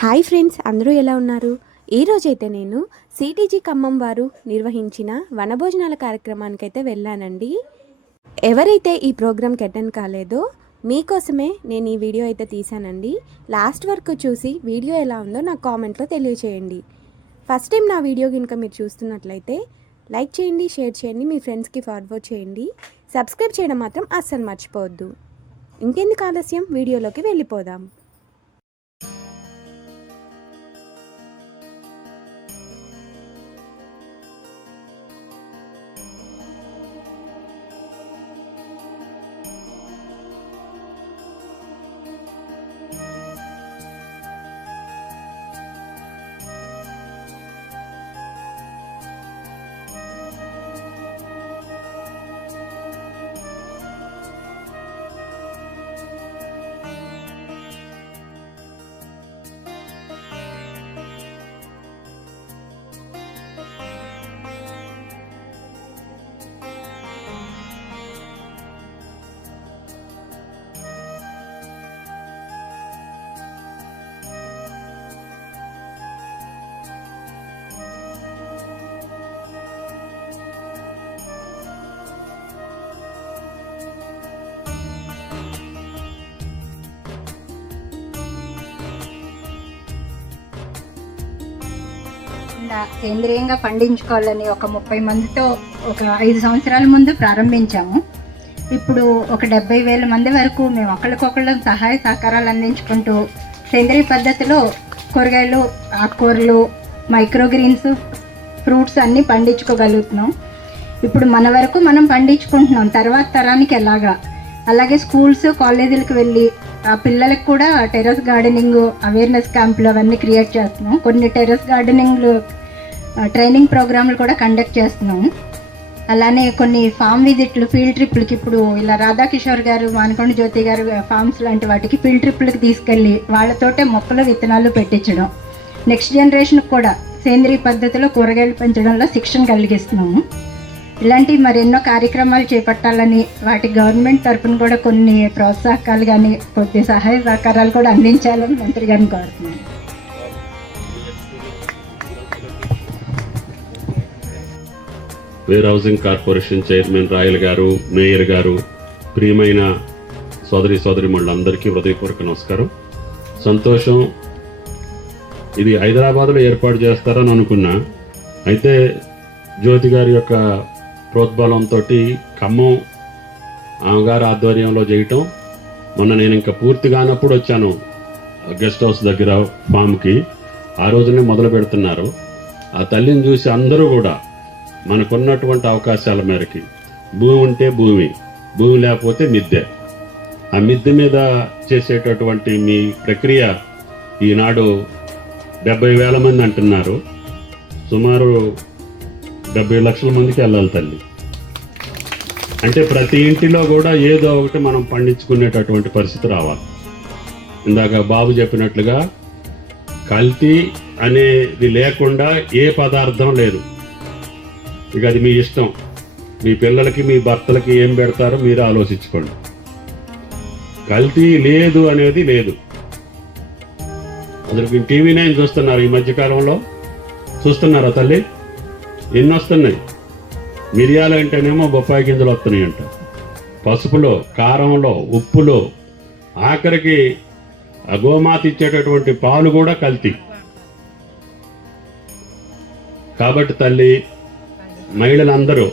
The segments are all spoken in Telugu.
హాయ్ ఫ్రెండ్స్, అందరూ ఎలా ఉన్నారు? ఈరోజైతే నేను సిటీజీ ఖమ్మం వారు నిర్వహించిన వనభోజనాల కార్యక్రమానికైతే వెళ్ళానండి. ఎవరైతే ఈ ప్రోగ్రామ్కి అటెండ్ కాలేదో మీకోసమే నేను ఈ వీడియో అయితే తీశానండి. లాస్ట్ వరకు చూసి వీడియో ఎలా ఉందో నాకు కామెంట్లో తెలియచేయండి. ఫస్ట్ టైం నా వీడియో కనుక మీరు చూస్తున్నట్లయితే లైక్ చేయండి, షేర్ చేయండి, మీ ఫ్రెండ్స్కి ఫార్వర్డ్ చేయండి. సబ్స్క్రైబ్ చేయడం మాత్రం అస్సలు మర్చిపోవద్దు. ఇంకెందుకు ఆలస్యం, వీడియోలోకి వెళ్ళిపోదాం. కేంద్రీయంగా పండించుకోవాలని ఒక 30 మందితో ఒక 5 సంవత్సరాల ముందు ప్రారంభించాము. ఇప్పుడు ఒక 70,000 మంది వరకు మేము ఒకళ్ళకొకళ్ళు సహాయ సహకారాలు అందించుకుంటూ సేంద్రీయ పద్ధతిలో కూరగాయలు, ఆకుకూరలు, మైక్రోగ్రీన్స్, ఫ్రూట్స్ అన్నీ పండించుకోగలుగుతున్నాం. ఇప్పుడు మన వరకు మనం పండించుకుంటున్నాం, తర్వాత తరానికి ఎలాగా. అలాగే స్కూల్స్, కాలేజీలకు వెళ్ళి ఆ పిల్లలకు కూడా టెర్రస్ గార్డెనింగ్ అవేర్నెస్ క్యాంపులు అవన్నీ క్రియేట్ చేస్తున్నాం. కొన్ని టెర్రస్ గార్డెనింగ్లు ట్రైనింగ్ ప్రోగ్రాంలు కూడా కండక్ట్ చేస్తున్నాము. అలానే కొన్ని ఫామ్ విజిట్లు, ఫీల్డ్ ట్రిప్లకి ఇప్పుడు ఇలా రాధాకిషోర్ గారు, మానకొండ జ్యోతి గారు ఫామ్స్ లాంటి వాటికి ఫీల్డ్ ట్రిప్లకి తీసుకెళ్ళి వాళ్ళతోటే మొక్కలు, విత్తనాలు పెట్టించడం, నెక్స్ట్ జనరేషన్కి కూడా సేంద్రీయ పద్ధతిలో కూరగాయలు పెంచడంలో శిక్షణ కలిగిస్తున్నాము. ఇలాంటి మరెన్నో కార్యక్రమాలు చేపట్టాలని, వాటి గవర్నమెంట్ తరఫున కూడా కొన్ని ప్రోత్సాహకాలు కానీ కొద్ది సహాయ సహకారాలు కూడా అందించాలని మంత్రి గారిని కోరుతున్నాను. Warehousing corporation chairman Rayal గారు, మేయర్ గారు, ప్రియమైన సోదరిమణులందరికీ హృదయపూర్వక నమస్కారం. సంతోషం. ఇది హైదరాబాద్లో ఏర్పాటు చేస్తారని అనుకున్నా, అయితే జ్యోతి గారి యొక్క ప్రోద్బలంతో ఖమ్మం ఆమెగారి ఆధ్వర్యంలో చేయటం. మొన్న నేను ఇంకా పూర్తి కానప్పుడు వచ్చాను గెస్ట్ హౌస్ దగ్గర ఫామ్కి. ఆ రోజునే మొదలు పెడుతున్నారు. ఆ తల్లిని చూసి అందరూ కూడా మనకున్నటువంటి అవకాశాల మేరకి, భూమి ఉంటే భూమి, భూమి లేకపోతే మిద్దె, ఆ మిద్దె మీద చేసేటటువంటి మీ ప్రక్రియ ఈనాడు 70,000 మంది అంటున్నారు. సుమారు 70 లక్షల మందికి వెళ్ళాలి తల్లి. అంటే ప్రతి ఇంటిలో కూడా ఏదో ఒకటి మనం పండించుకునేటటువంటి పరిస్థితి రావాలి. ఇందాక బాబు చెప్పినట్లుగా కల్తీ అనేది లేకుండా ఏ పదార్థం లేదు. ఇక అది మీ ఇష్టం. మీ పిల్లలకి, మీ భర్తలకి ఏం పెడతారో మీరు ఆలోచించుకోండి. కల్తీ లేదు అనేది లేదు. అసలు టీవీ 9 చూస్తున్నారు ఈ మధ్యకాలంలో, చూస్తున్నారా తల్లి? ఎన్ని వస్తున్నాయి. మిరియాలు అంటేనేమో బొప్పాయి గింజలు వస్తున్నాయి అంట, పసుపులో, కారంలో, ఉప్పులో, ఆఖరికి గోమాత ఇచ్చేటటువంటి పాలు కూడా కల్తీ. కాబట్టి తల్లి, మహిళలందరూ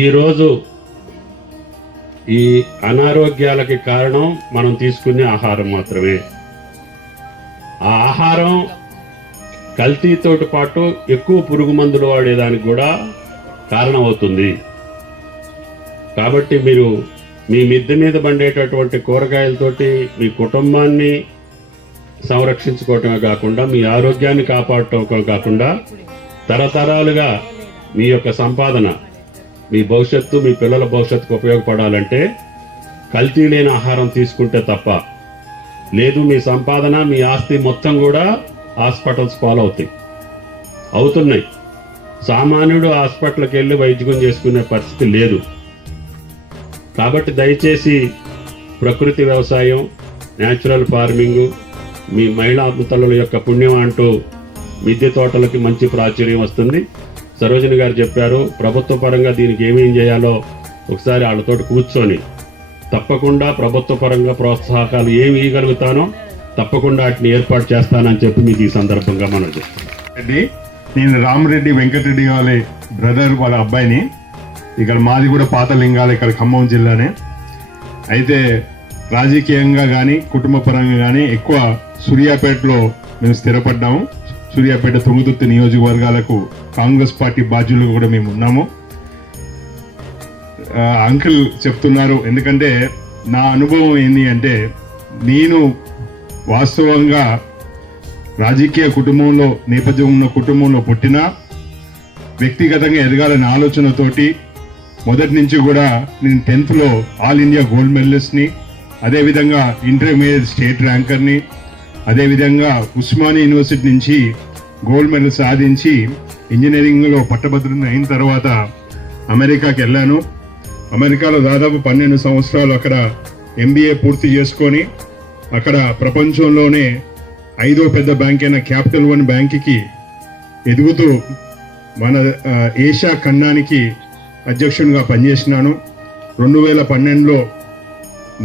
ఈరోజు ఈ అనారోగ్యాలకి కారణం మనం తీసుకునే ఆహారం మాత్రమే. ఆ ఆహారం కల్తీతోటి పాటు ఎక్కువ పురుగు మందులు వాడేదానికి కూడా కారణమవుతుంది. కాబట్టి మీరు మీ మిద్దె మీద పండేటటువంటి కూరగాయలతోటి మీ కుటుంబాన్ని సంరక్షించుకోవటమే కాకుండా, మీ ఆరోగ్యాన్ని కాపాడటమే కాకుండా, తరతరాలుగా మీ యొక్క సంపాదన, మీ భవిష్యత్తు, మీ పిల్లల భవిష్యత్తుకు ఉపయోగపడాలంటే కల్తీ లేని ఆహారం తీసుకుంటే తప్ప లేదు. మీ సంపాదన, మీ ఆస్తి మొత్తం కూడా హాస్పిటల్స్ అవుతున్నాయి. సామాన్యుడు హాస్పిటల్కి వెళ్ళి వైద్యం చేసుకునే పరిస్థితి లేదు. కాబట్టి దయచేసి ప్రకృతి వ్యవసాయం, న్యాచురల్ ఫార్మింగ్, మీ మహిళా తల్లుల యొక్క పుణ్యం అంటూ మిద్దె తోటలకి మంచి ప్రాచుర్యం వస్తుంది. సరోజిని గారు చెప్పారు, ప్రభుత్వ పరంగా దీనికి ఏమేం చేయాలో ఒకసారి వాళ్ళతో కూర్చొని తప్పకుండా ప్రభుత్వ పరంగా ప్రోత్సాహకాలు ఏమి ఇవ్వగలుగుతానో తప్పకుండా వాటిని ఏర్పాటు చేస్తానని చెప్పి మీకు ఈ సందర్భంగా మనం చెప్తాను. నేను రామరెడ్డి వెంకటరెడ్డి వాళ్ళ బ్రదర్ వాళ్ళ అబ్బాయిని. ఇక్కడ మాది కూడా పాత లింగాల, ఇక్కడ ఖమ్మం జిల్లానే. అయితే రాజకీయంగా కానీ కుటుంబ పరంగా కానీ ఎక్కువ సూర్యాపేటలో మేము స్థిరపడ్డాము. సూర్యాపేట తుంగతుర్తి నియోజకవర్గాలకు కాంగ్రెస్ పార్టీ బాధ్యులుగా కూడా మేము ఉన్నాము. అంకుల్ చెప్తున్నారు, ఎందుకంటే నా అనుభవం ఏంటి అంటే, నేను వాస్తవంగా రాజకీయ కుటుంబంలో నేపథ్యం ఉన్న కుటుంబంలో పుట్టినా వ్యక్తిగతంగా ఎదగాలనే ఆలోచనతోటి మొదటి నుంచి కూడా నేను 10th ఆల్ ఇండియా గోల్డ్ మెడలిస్ట్ని, అదేవిధంగా ఇంటర్మీడియట్ స్టేట్ ర్యాంకర్ని, అదేవిధంగా ఉస్మానియా యూనివర్సిటీ నుంచి గోల్డ్ మెడల్ సాధించి ఇంజనీరింగ్లో పట్టభద్రుని అయిన తర్వాత అమెరికాకి వెళ్ళాను. అమెరికాలో దాదాపు 12 సంవత్సరాలు అక్కడ MBA పూర్తి చేసుకొని అక్కడ ప్రపంచంలోనే 5వ పెద్ద బ్యాంక్ అయిన క్యాపిటల్ వన్ బ్యాంక్కి ఎదుగుతూ మన ఏషియా ఖండానికి అధ్యక్షునిగా పనిచేసినాను. 2012లో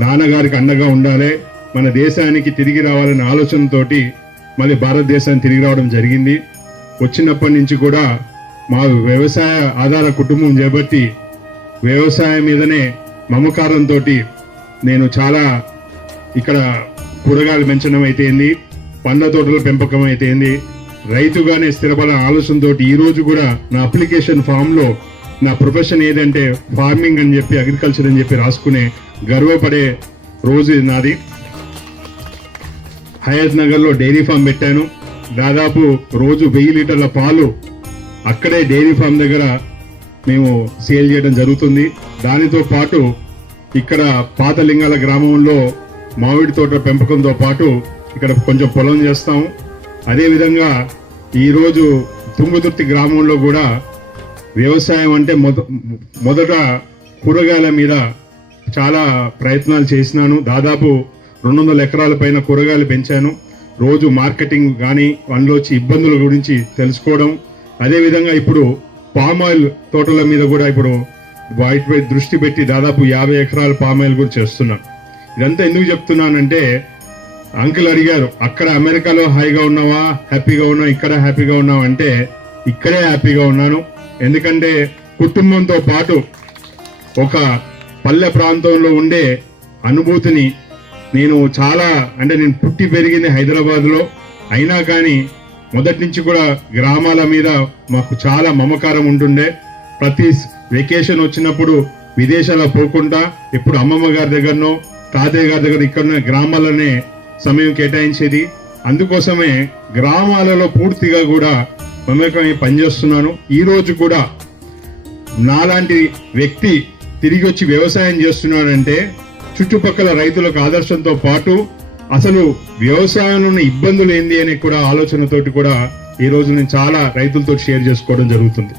నాన్నగారికి అండగా ఉండాలి, మన దేశానికి తిరిగి రావాలనే ఆలోచనతోటి మళ్ళీ భారతదేశానికి తిరిగి రావడం జరిగింది. వచ్చినప్పటి నుంచి కూడా మా వ్యవసాయ ఆధార కుటుంబం చేపట్టి వ్యవసాయం మీదనే మమకారంతో నేను చాలా ఇక్కడ కూరగాయలు పెంచడం అయితేంది, పండ్ల తోటల పెంపకం అయితేంది, రైతుగానే స్థిరపడాలనే ఆలోచనతో ఈరోజు కూడా నా అప్లికేషన్ ఫామ్లో నా ప్రొఫెషన్ ఏదంటే ఫార్మింగ్ అని చెప్పి, అగ్రికల్చర్ అని చెప్పి రాసుకునే గర్వపడే రోజు నాది. హయత్ నగర్లో డైరీ ఫామ్ పెట్టాను. దాదాపు రోజు 1000 లీటర్ల పాలు అక్కడే డైరీ ఫామ్ దగ్గర మేము సేల్ చేయడం జరుగుతుంది. దానితో పాటు ఇక్కడ పాత లింగాల గ్రామంలో మామిడి తోట పెంపకంతో పాటు ఇక్కడ కొంచెం పొలం చేస్తాము. అదేవిధంగా ఈరోజు తుంగతుర్తి గ్రామంలో కూడా వ్యవసాయం అంటే మొదట కూరగాయల మీద చాలా ప్రయత్నాలు చేసినాను. దాదాపు 200 ఎకరాల పైన కూరగాయలు పెంచాను. రోజు మార్కెటింగ్ కానీ అందులో వచ్చి ఇబ్బందుల గురించి తెలుసుకోవడం, అదేవిధంగా ఇప్పుడు పామ్ ఆయిల్ తోటల మీద కూడా ఇప్పుడు వాటిపై దృష్టి పెట్టి దాదాపు 50 ఎకరాల పామ్ ఆయిల్ కూడా చేస్తున్నాను. ఇదంతా ఎందుకు చెప్తున్నానంటే, అంకుల్ అడిగారు అక్కడ అమెరికాలో హాయిగా ఉన్నావా, హ్యాపీగా ఉన్నావా, ఇక్కడ హ్యాపీగా ఉన్నావా అంటే ఇక్కడే హ్యాపీగా ఉన్నాను. ఎందుకంటే కుటుంబంతో పాటు ఒక పల్లె ప్రాంతంలో ఉండే అనుభూతిని నేను చాలా, అంటే నేను పుట్టి పెరిగింది హైదరాబాద్లో అయినా కానీ మొదటి నుంచి కూడా గ్రామాల మీద మాకు చాలా మమకారం ఉంటుండే. ప్రతి వెకేషన్ వచ్చినప్పుడు విదేశాలకు పోకుండా ఎప్పుడు అమ్మమ్మ గారి దగ్గరనో తాతయ్య గారి దగ్గర ఇక్కడ గ్రామాలనే సమయం కేటాయించేది. అందుకోసమే గ్రామాలలో పూర్తిగా కూడా మమేకమై పనిచేస్తున్నాను. ఈ రోజు కూడా నాలాంటి వ్యక్తి తిరిగి వచ్చి వ్యవసాయం చేస్తున్నాడంటే చుట్టుపక్కల రైతులకు ఆదర్శంతో పాటు అసలు వ్యవసాయంలో ఉన్న ఇబ్బందులు ఏంది అనే కూడా ఆలోచనతోటి కూడా ఈ రోజు నేను చాలా రైతులతో షేర్ చేసుకోవడం జరుగుతుంది.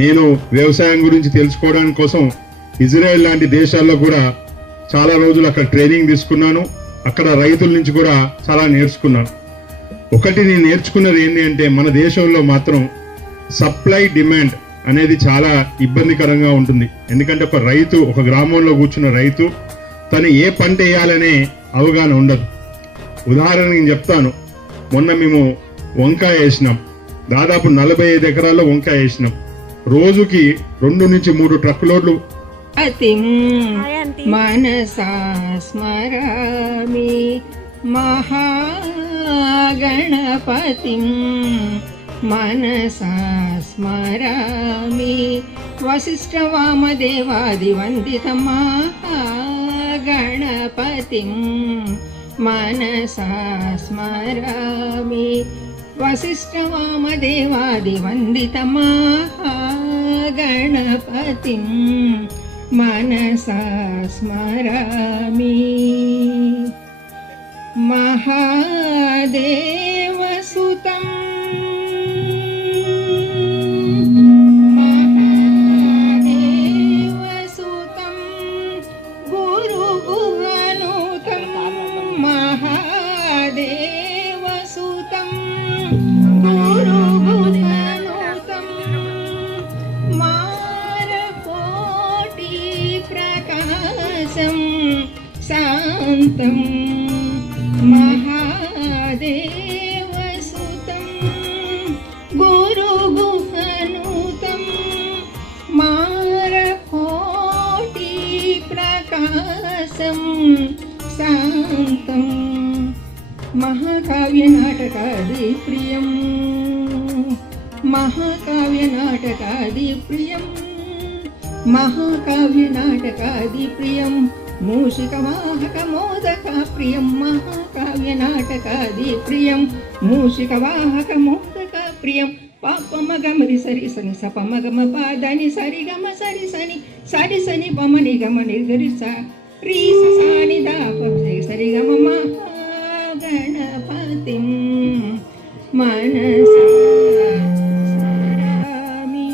నేను వ్యవసాయం గురించి తెలుసుకోవడానికి కోసం ఇజ్రాయెల్ లాంటి దేశాల్లో కూడా చాలా రోజులు అక్కడ ట్రైనింగ్ తీసుకున్నాను. అక్కడ రైతుల నుంచి కూడా చాలా నేర్చుకున్నాను. ఒకటి నేను నేర్చుకున్నది ఏంటి అంటే, మన దేశంలో మాత్రం సప్లై డిమాండ్ అనేది చాలా ఇబ్బందికరంగా ఉంటుంది. ఎందుకంటే ఒక రైతు, ఒక గ్రామంలో కూర్చున్న రైతు తను ఏ పంట వేయాలనే అవగాహన ఉండదు. ఉదాహరణకి నేను చెప్తాను, మొన్న మేము వంకాయ వేసినాం. దాదాపు 45 ఎకరాల్లో వంకాయ వేసినాం. రోజుకి 2 నుంచి 3 ట్రక్ లోడ్లు. మనసా స్మరామి మహాగణపతిం మనసా స్మరామి వసిష్ఠవామదేవాదివందితం మహాగణపతిం మనసా స్మరామి వసిష్ఠవామదేవాదివందితం మహాగణపతిం మనసా స్మరామి మహాదేవసుతం మహాదేవసుతం గురుభువనుతం మహాదేవసుతం महादेवसुतं गुरुगुहनुतं मारकोटि प्रकाशं शान्तं महादेवसुतं गुरुगुहनुतं मारकोटि प्रकाशं शान्तं महाकाव्यनाटकादिप्रियं महाकाव्यनाटकादिप्रियं महाकाव्यनाटकादिप्रियं मूषिकवाहकमोदकप्रियं महाकाव्यनाटकादिप्रियं मूषिकवाहकमोदकप्रियं पापमगमरि सरि सनि सपमगम पाదని సరిగమ సరి సని సరి సని పమని గమని గరి స రీ స సాని దా ప సరిగమ మహాగణపతిం మనసా స్మరామి.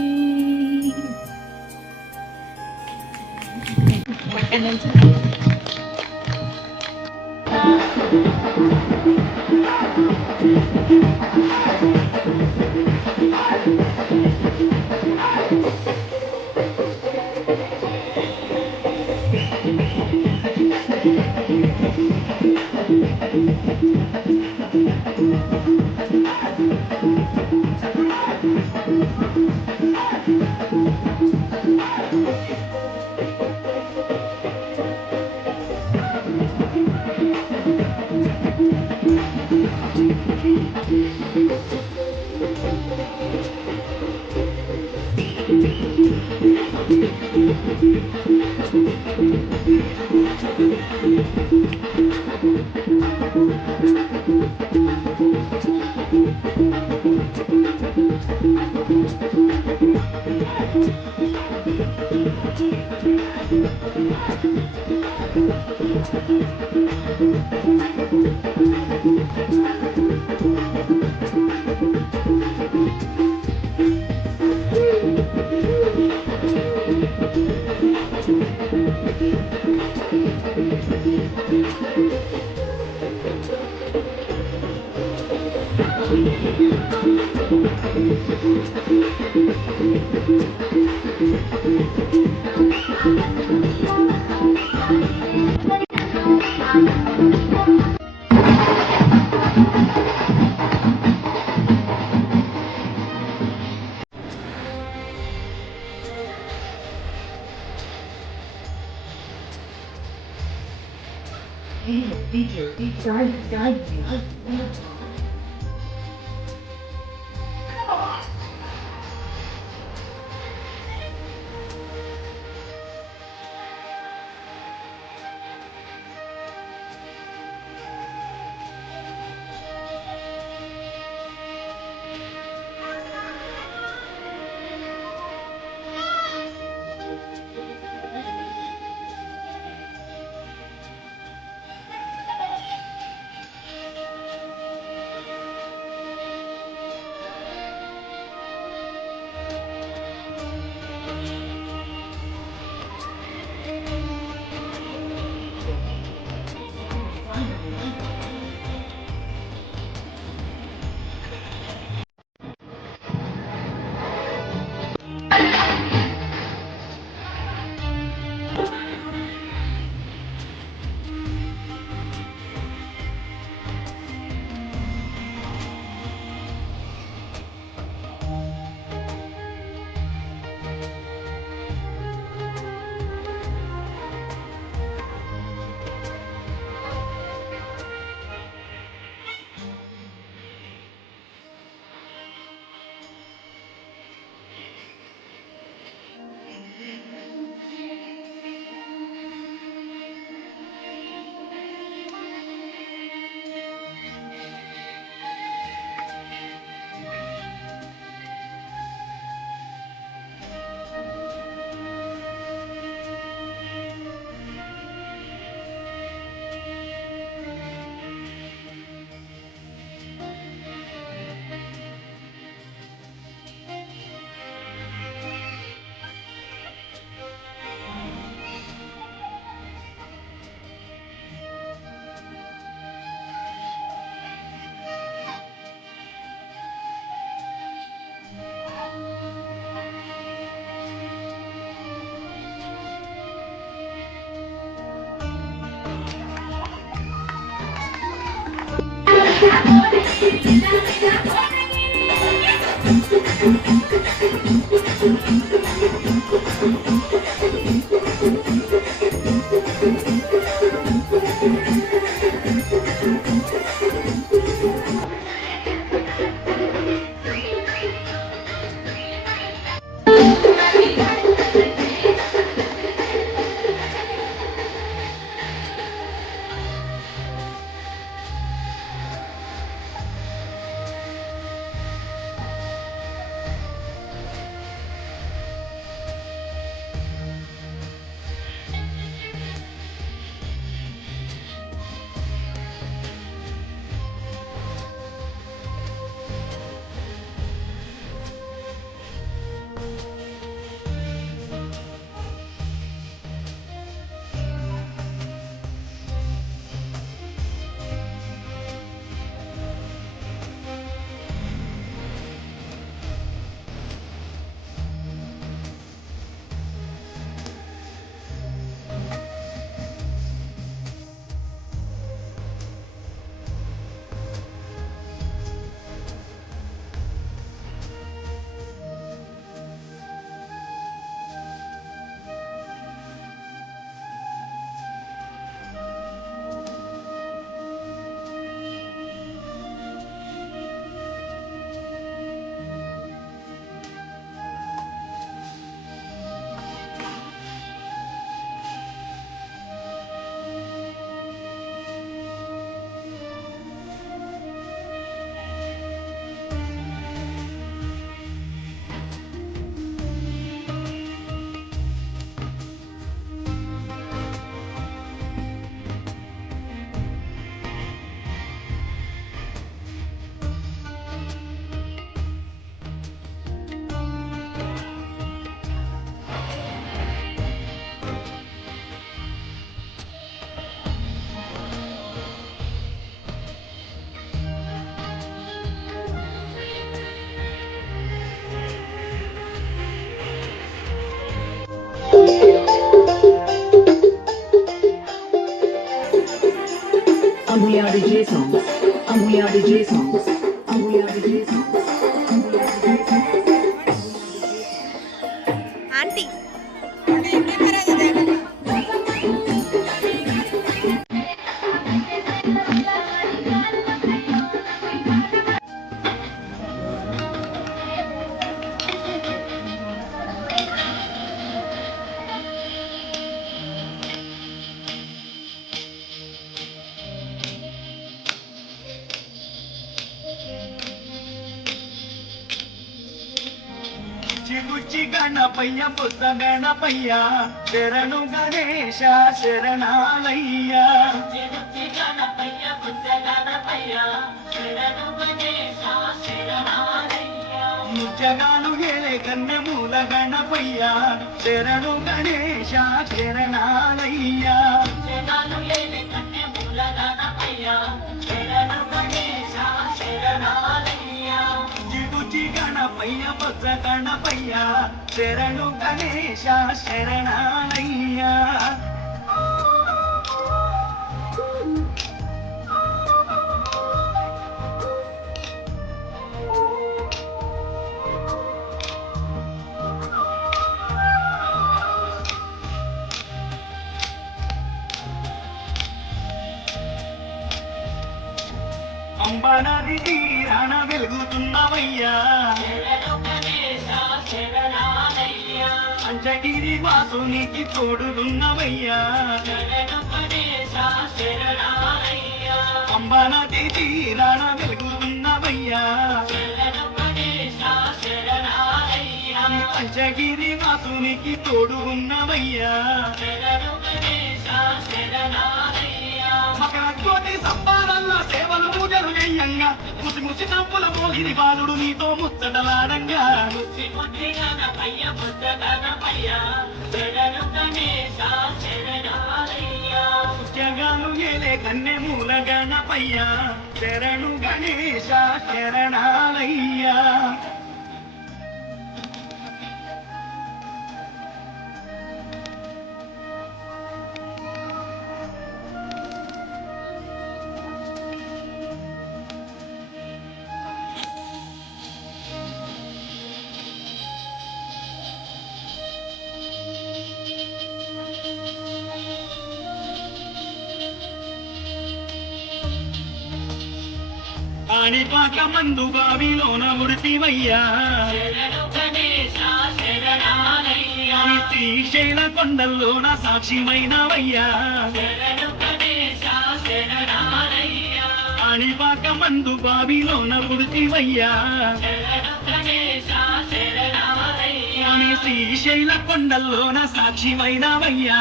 Ambulia DJ songs. Ambulia DJ songs. Ambulia DJ songs. ఆంటీ చిగుచ్చి గణపయ్య బుద్ధ గణపయ్య శరణు గణేశ శరణాలయ్య చిగుచ్చి గణపయ్య బుద్ధ గణపయ్య శరణు గణేశ శరణాలయ్య ముచ్చగాలు ఏలే కన్నె మూల గణపయ్య శరణు గణేశ శరణాలయ్య ముచ్చగాలు ఏలే కన్నె మూల గణపయ్య శరణు గణేశ శరణాలయ్య గణపయ్య బుద్ధ గణపయ్య శరణు గణేశ శరణాలయ్య అంబనది తీరాన వెలుగుతున్నవయ్యా పంచగిరి వాసునికి తోడుగున్నవయ్యా అంబనది తీరాన వెలుగుతున్నవయ్యా పంచగిరి వాసునికి తోడు ఉన్నవయ్యా మకర జ్యోతి సంబారల్లా సేవలు పూజలు చెయ్యంగా ముసి ముసి నవ్వుల మోహిని బాలుడు నీతో ముచ్చటలాడంగా జగాలు ఏలే కన్నె మూల గణపయ్య శరణు గణేశ శరణాలయ్యా ఆడిపాక మందు బావిలోన ఉడితివయ్యా శ్రీశైల కొండల్లోన సాక్షిమైనవయ్యా ఆడిపాక మందు బావిలోన ఉడితివయ్యా శ్రీశైల కొండల్లోన సాక్షిమైనవయ్యా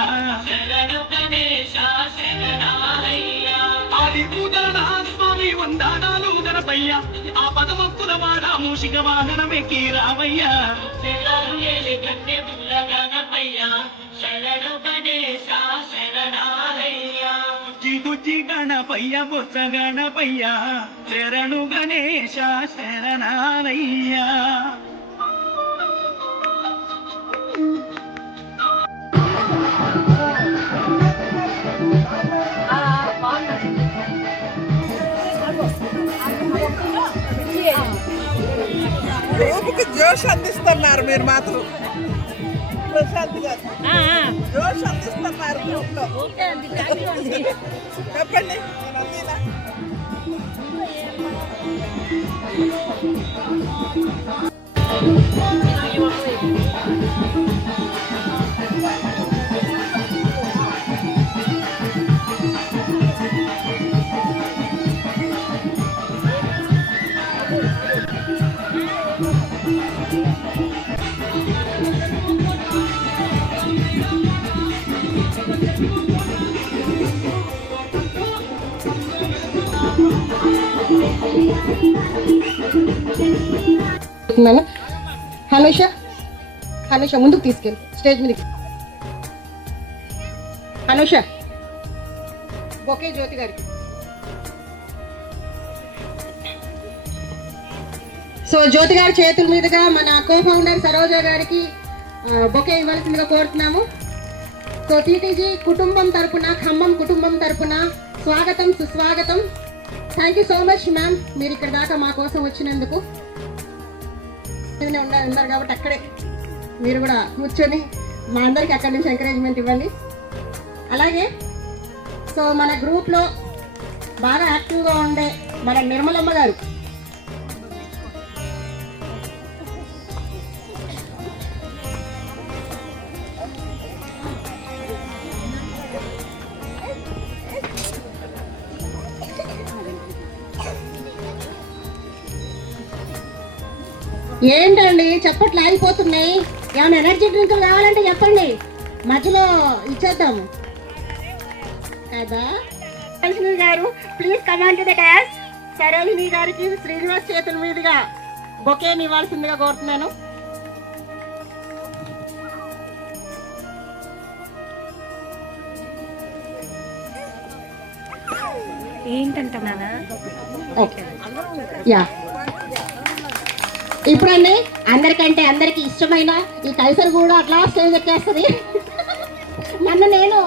ఆది పూజనా స్వామి వందనాలు గణపయ్య ఆ పదమక్కుల వాడ మూషిక వాహనమెక్కి రావయ్యా గుజ్జి గణపయ్య బొత్స గణపయ్య శరణు గణేశ శరణాలయ్యా గ్రూప్కి జోష్ అందిస్తున్నారు మీరు మాత్రం ప్రశాంత్ గారు జోష్ అందిస్తున్నారు గ్రూప్లో చెప్పండి నేను అందినా హనుష ముందుకు తీసుకెళ్ళి స్టేజ్ మీదకి. హనుష బొకే జ్యోతి గారికి. సో జ్యోతి గారి చేతుల మీదుగా మన కో ఫౌండర్ సరోజ గారికి బొకే ఇవ్వాల్సిందిగా కోరుతున్నాము. సో టీటీజీ కుటుంబం తరపున, ఖమ్మం కుటుంబం తరపున స్వాగతం, సుస్వాగతం. Thank you so much ma'am, మీరు ఇక్కడ దాకా మా కోసం వచ్చినందుకు. ఉన్నారు కాబట్టి అక్కడే మీరు కూడా కూర్చొని మా అందరికి అక్కడి నుంచి ఎంకరేజ్మెంట్ ఇవ్వండి. అలాగే సో మన గ్రూప్లో బాగా యాక్టివ్గా ఉండే మన నిర్మలమ్మ గారు ఏంటండి చప్పట్లు ఆగిపోతున్నాయి? ఏమైనా ఎనర్జీ డ్రింకులు కావాలంటే చెప్పండి, మధ్యలో ఇచ్చేద్దాము కదా. సరోజిని గారు please command to the dash. Sarojini గారికి శ్రీనివాస్ చేతుల మీదుగా బొకేని ఇవ్వాల్సిందిగా కోరుతున్నాను. ఏంటంటున్నా ఓకే యా. ఇప్పుడండి అందరికంటే అందరికి ఇష్టమైన ఈ కైసర్ కూడా అట్లా స్టేజ్ ఎక్కేస్తుంది. నన్ను నేను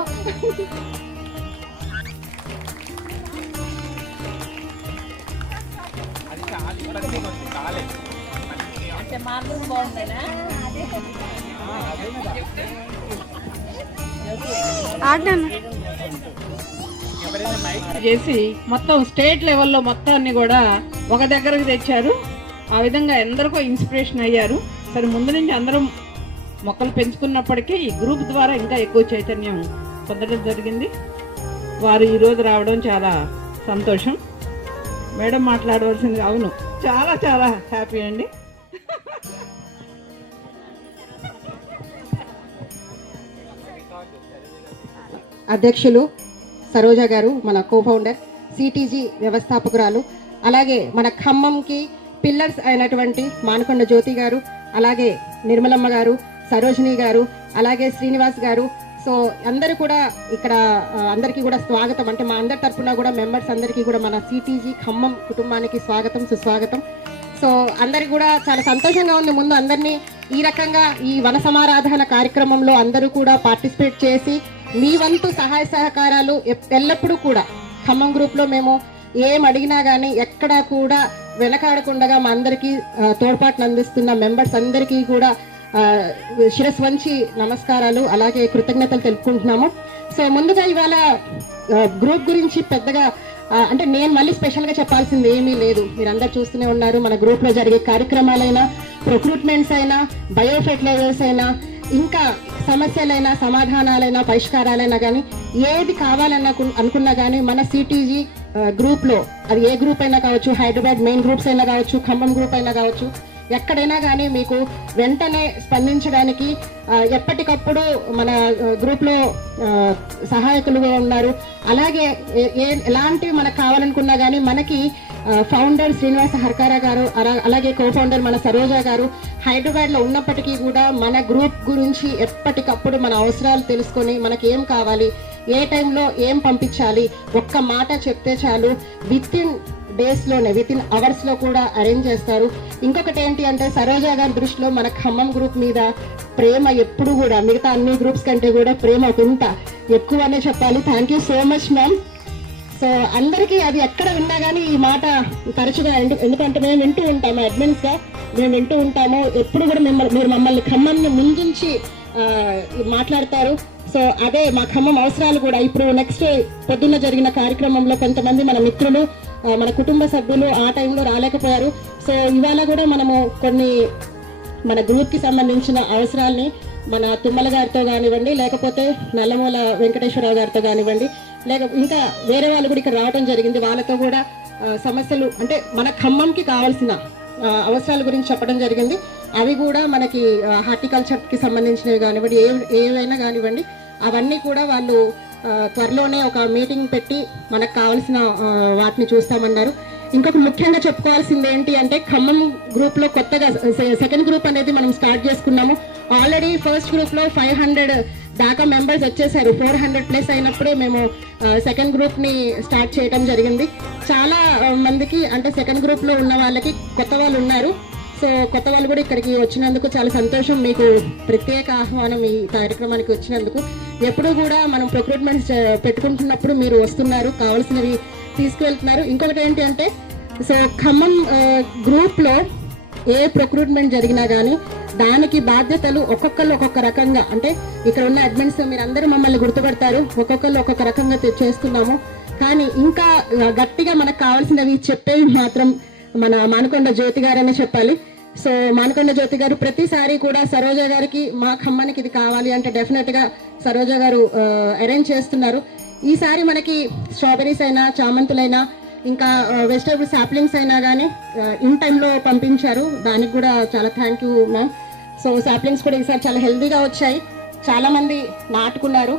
చేసి మొత్తం స్టేట్ లెవెల్లో మొత్తాన్ని కూడా ఒక దగ్గరకు తెచ్చారు. ఆ విధంగా ఎందరికో ఇన్స్పిరేషన్ అయ్యారు. సరే ముందు నుంచి అందరం మొక్కలు పెంచుకున్నప్పటికీ ఈ గ్రూప్ ద్వారా ఇంకా ఎక్కువ చైతన్యం పొందడం జరిగింది. వారు ఈరోజు రావడం చాలా సంతోషం. మేడం మాట్లాడవలసింది. అవును, చాలా చాలా హ్యాపీ అండి. అధ్యక్షులు సరోజ గారు, మన కో ఫౌండర్, సిటీజీ వ్యవస్థాపకురాలు, అలాగే మన ఖమ్మంకి పిల్లర్స్ అయినటువంటి మానకొండ జ్యోతి గారు, అలాగే నిర్మలమ్మ గారు, సరోజిని గారు, అలాగే శ్రీనివాస్ గారు. సో అందరూ కూడా ఇక్కడ అందరికీ కూడా స్వాగతం. అంటే మా అందరి తరఫున కూడా మెంబర్స్ అందరికీ కూడా మన సిటీజీ ఖమ్మం కుటుంబానికి స్వాగతం, సుస్వాగతం. సో అందరికి కూడా చాలా సంతోషంగా ఉంది. ముందు అందరినీ ఈ రకంగా ఈ వన సమారాధన కార్యక్రమంలో అందరూ కూడా పార్టిసిపేట్ చేసి మీ వంతు సహాయ సహకారాలు ఎల్లప్పుడూ కూడా ఖమ్మం గ్రూప్లో మేము ఏం అడిగినా కానీ ఎక్కడా కూడా వెనకాడకుండా మా అందరికీ తోడ్పాటును అందిస్తున్న మెంబర్స్ అందరికీ కూడా శిరస్సు వంచి నమస్కారాలు, అలాగే కృతజ్ఞతలు తెలుపుకుంటున్నాము. సో ముందుగా ఇవాళ గ్రూప్ గురించి పెద్దగా అంటే నేను మళ్ళీ స్పెషల్గా చెప్పాల్సింది ఏమీ లేదు. మీరందరూ చూస్తూనే ఉన్నారు. మన గ్రూప్లో జరిగే కార్యక్రమాలైనా, ప్రొక్రూట్మెంట్స్ అయినా, బయో ఫెర్టిలైజర్స్ అయినా, ఇంకా సమస్యలైనా, సమాధానాలైనా, పరిష్కారాలైనా కానీ ఏది కావాలన్నా అనుకున్నా కానీ మన సిటీజీ గ్రూప్లో, అది ఏ గ్రూప్ అయినా కావచ్చు, హైదరాబాద్ మెయిన్ గ్రూప్స్ అయినా కావచ్చు, ఖమ్మం గ్రూప్ అయినా కావచ్చు, ఎక్కడైనా కానీ మీకు వెంటనే స్పందించడానికి ఎప్పటికప్పుడు మన గ్రూప్లో సహాయకులుగా ఉన్నారు. అలాగే ఎలాంటివి మనకు కావాలనుకున్నా కానీ మనకి ఫౌండర్ శ్రీనివాస హర్కారా గారు, అలాగే కో ఫౌండర్ మన సరోజ గారు హైదరాబాద్లో ఉన్నప్పటికీ కూడా మన గ్రూప్ గురించి ఎప్పటికప్పుడు మన అవసరాలు తెలుసుకొని మనకి ఏం కావాలి, ఏ టైంలో ఏం పంపించాలి, ఒక్క మాట చెప్తే చాలు వితిన్ డేస్లోనే, వితిన్ అవర్స్లో కూడా అరేంజ్ చేస్తారు. ఇంకొకటి ఏంటి అంటే సరోజ గారి దృష్టిలో మన ఖమ్మం గ్రూప్ మీద ప్రేమ ఎప్పుడు కూడా మిగతా అన్ని గ్రూప్స్ కంటే కూడా ప్రేమ కొంత ఎక్కువనే చెప్పాలి. Thank you so much ma'am. So అందరికీ అది ఎక్కడ విన్నా కానీ ఈ మాట తరచుగా, ఎందుకంటే మేము వింటూ ఉంటాము, అడ్మిన్స్గా మేము వింటూ ఉంటాము. ఎప్పుడు కూడా మీరు మమ్మల్ని ఖమ్మంని ముందుంచి మాట్లాడతారు. సో అదే మా ఖమ్మం అవసరాలు కూడా ఇప్పుడు నెక్స్ట్ పొద్దున్న జరిగిన కార్యక్రమంలో కొంతమంది మన మిత్రులు, మన కుటుంబ సభ్యులు ఆ టైంలో రాలేకపోయారు. సో ఇవాళ కూడా మనము కొన్ని మన గ్రూప్కి సంబంధించిన అవసరాల్ని మన తుమ్మల గారితో కానివ్వండి, లేకపోతే నల్లమూల వెంకటేశ్వరరావు గారితో కానివ్వండి, ఇంకా వేరే వాళ్ళు కూడా ఇక్కడ రావడం జరిగింది. వాళ్ళతో కూడా సమస్యలు అంటే మన ఖమ్మంకి కావాల్సిన అవసరాల గురించి చెప్పడం జరిగింది. అవి కూడా మనకి హార్టికల్చర్కి సంబంధించినవి కానివ్వండి, ఏవైనా కానివ్వండి, అవన్నీ కూడా వాళ్ళు త్వరలోనే ఒక మీటింగ్ పెట్టి మనకు కావాల్సిన వాటిని చూస్తామన్నారు. ఇంకొక ముఖ్యంగా చెప్పుకోవాల్సింది ఏంటి అంటే ఖమ్మం గ్రూప్లో కొత్తగా సెకండ్ గ్రూప్ అనేది మనం స్టార్ట్ చేసుకున్నాము. ఆల్రెడీ ఫస్ట్ గ్రూప్లో 500 దాకా మెంబర్స్ వచ్చేసారు. 400+ అయినప్పుడే మేము సెకండ్ గ్రూప్ని స్టార్ట్ చేయడం జరిగింది. చాలా మందికి అంటే సెకండ్ గ్రూప్లో ఉన్న వాళ్ళకి కొత్త వాళ్ళు ఉన్నారు. సో కొత్త వాళ్ళు కూడా ఇక్కడికి వచ్చినందుకు చాలా సంతోషం. మీకు ప్రత్యేక ఆహ్వానం ఈ కార్యక్రమానికి వచ్చినందుకు. ఎప్పుడు కూడా మనం ప్రొక్రూట్మెంట్స్ పెట్టుకుంటున్నప్పుడు మీరు వస్తున్నారు, కావాల్సినవి తీసుకువెళ్తున్నారు. ఇంకొకటి ఏంటి అంటే సో ఖమ్మం గ్రూప్లో ఏ ప్రొక్రూట్మెంట్ జరిగినా కానీ దానికి బాధ్యతలు ఒక్కొక్కరు ఒక్కొక్క రకంగా, అంటే ఇక్కడ ఉన్న అడ్మిన్స్ మీరు అందరూ మమ్మల్ని గుర్తుపడతారు, ఒక్కొక్కరు ఒక్కొక్క రకంగా చేస్తున్నాము. కానీ ఇంకా గట్టిగా మనకు కావాల్సినవి చెప్పేవి మాత్రం మన మానకొండ జ్యోతి గారనే చెప్పాలి. సో మానకొండ జ్యోతి గారు ప్రతిసారి కూడా సరోజ గారికి మా ఖమ్మానికి ఇది కావాలి అంటే డెఫినెట్గా సరోజ గారు అరేంజ్ చేస్తున్నారు. ఈసారి మనకి స్ట్రాబెరీస్ అయినా, చామంతులైనా, ఇంకా వెజిటేబుల్ సాప్లింగ్స్ అయినా కానీ ఇన్ టైంలో పంపించారు. దానికి కూడా చాలా thank you ma'am. So saplings కూడా ఈసారి చాలా హెల్తీగా వచ్చాయి, చాలామంది నాటుకున్నారు.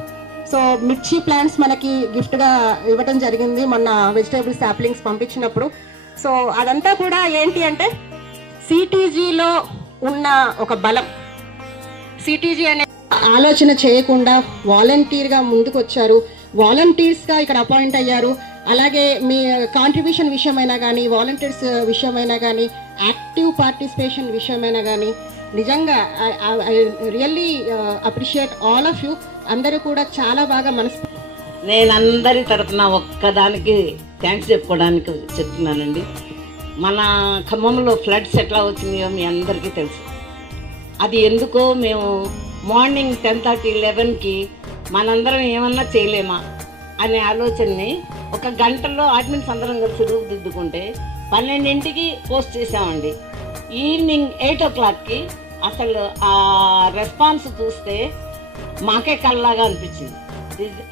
సో మిర్చి ప్లాంట్స్ మనకి గిఫ్ట్గా ఇవ్వడం జరిగింది మొన్న వెజిటేబుల్ సాప్లింగ్స్ పంపించినప్పుడు. సో అదంతా కూడా ఏంటి అంటే సిటీజీలో ఉన్న ఒక బలం. సిటీజీ అనే ఆలోచన చేయకుండా వాలంటీర్గా ముందుకు వచ్చారు, వాలంటీర్స్గా ఇక్కడ అపాయింట్ అయ్యారు. అలాగే మీ కాంట్రిబ్యూషన్ విషయమైనా కానీ, వాలంటీర్స్ విషయమైనా కానీ, యాక్టివ్ పార్టిసిపేషన్ విషయమైనా కానీ నిజంగా I really appreciate all of you. అందరూ కూడా చాలా బాగా నేను అందరి తరఫున ఒక్కదానికి థ్యాంక్స్ చెప్పుకోవడానికి చెప్తున్నానండి. మన ఖమ్మంలో ఫ్లడ్స్ ఎట్లా వచ్చినాయో మీ అందరికీ తెలుసు. అది ఎందుకో మేము మార్నింగ్ 10:30, 11కి మనందరం ఏమన్నా చేయలేమా అనే ఆలోచనని ఒక గంటలో అడ్మిన్స్ అందరం కలిసి రూపుదిద్దుకుంటే 12ంటికి పోస్ట్ చేసామండి. ఈవినింగ్ 8 o'clockకి అసలు ఆ రెస్పాన్స్ చూస్తే మాకే కళ్ళలాగా అనిపించింది.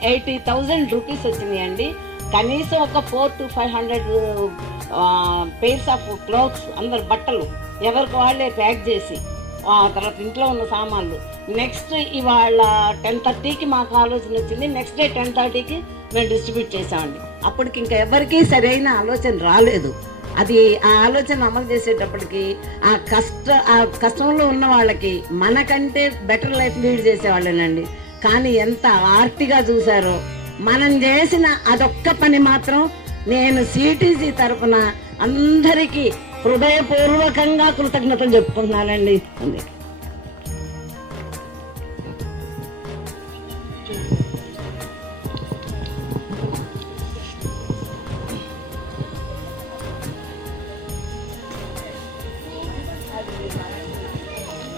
80,000 రూపీస్ వచ్చినాయండి. కనీసం ఒక 400 to 500 పేర్స్ ఆఫ్ క్లోత్స్, అందరు బట్టలు ఎవరికి వాళ్ళే ప్యాక్ చేసి, తర్వాత ఇంట్లో ఉన్న సామాన్లు. నెక్స్ట్ ఇవాళ 10:30కి మాకు ఆలోచన వచ్చింది, నెక్స్ట్ డే 10:30కి మేము డిస్ట్రిబ్యూట్ చేసామండి. అప్పటికి ఇంకా ఎవరికీ సరైన ఆలోచన రాలేదు. అది ఆ ఆలోచన అమలు చేసేటప్పటికి ఆ కష్టంలో ఉన్న వాళ్ళకి మనకంటే బెటర్ లైఫ్ లీడ్ చేసేవాళ్ళేనండి. కానీ ఎంత ఆర్తిగా చూసారో మనం చేసిన అదొక్క పని మాత్రం నేను సిటీజీ తరఫున అందరికీ హృదయపూర్వకంగా కృతజ్ఞతలు చెప్పుకుంటున్నానండి.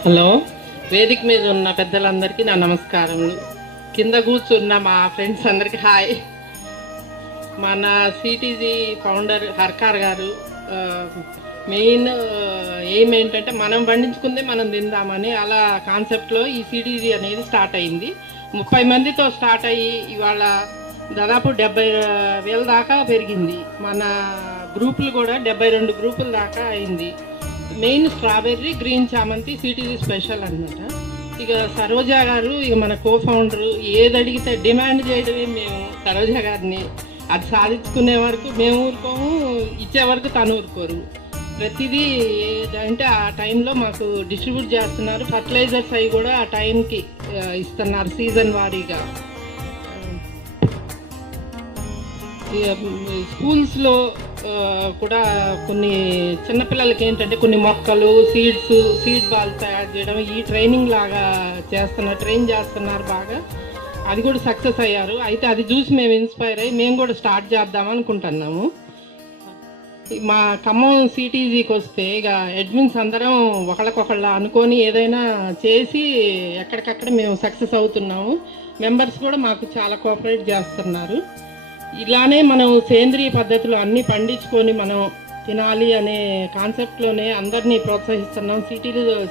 హలో, వేదిక మీద ఉన్న పెద్దలందరికీ నా నమస్కారములు. కింద కూర్చున్న మా ఫ్రెండ్స్ అందరికీ హాయ్. మన సిటీజీ ఫౌండర్ హర్కార్ గారు మెయిన్ ఎయిమ్ ఏంటంటే మనం పండించుకుందే మనం తిందామని అలా కాన్సెప్ట్లో ఈ సిటీజీ అనేది స్టార్ట్ అయింది. 30 మందితో స్టార్ట్ అయ్యి ఇవాళ దాదాపు 70,000 దాకా పెరిగింది. మన గ్రూపులు కూడా 72 గ్రూపుల దాకా అయింది. మెయిన్ స్ట్రాబెర్రీ, గ్రీన్ చామంతి సిటీజీ స్పెషల్ అన్నమాట. ఇక సరోజా గారు ఇక మన కో ఫౌండరు, ఏది అడిగితే డిమాండ్ చేయడమే మేము సరోజా గారిని. అది సాధించుకునే వరకు మేము ఊరుకోము, ఇచ్చే వరకు తను ఊరుకోరు. ప్రతిదీ అంటే ఆ టైంలో మాకు డిస్ట్రిబ్యూట్ చేస్తున్నారు. ఫర్టిలైజర్స్ అవి కూడా ఆ టైంకి ఇస్తున్నారు సీజన్ వారీగా. స్కూల్స్లో కూడా కొన్ని చిన్నపిల్లలకి ఏంటంటే కొన్ని మొక్కలు, సీడ్ బాల్ తయారు చేయడం ఈ ట్రైనింగ్ లాగా ట్రైన్ చేస్తున్నారు బాగా. అది కూడా సక్సెస్ అయ్యారు. అయితే అది చూసి మేము ఇన్స్పైర్ అయ్యి మేము కూడా స్టార్ట్ చేద్దాం అనుకుంటున్నాము. మా ఖమ్మం సిటీజీకి వస్తే ఇక అడ్మిన్స్ అందరం ఒకళ్ళకొకళ్ళ అనుకొని ఏదైనా చేసి ఎక్కడికక్కడ మేము సక్సెస్ అవుతున్నాము. మెంబర్స్ కూడా మాకు చాలా కోఆపరేట్ చేస్తున్నారు. ఇలానే మనం సేంద్రియ పద్ధతిలో అన్నీ పండించుకొని మనం తినాలి అనే కాన్సెప్ట్లోనే అందరినీ ప్రోత్సహిస్తున్నాం.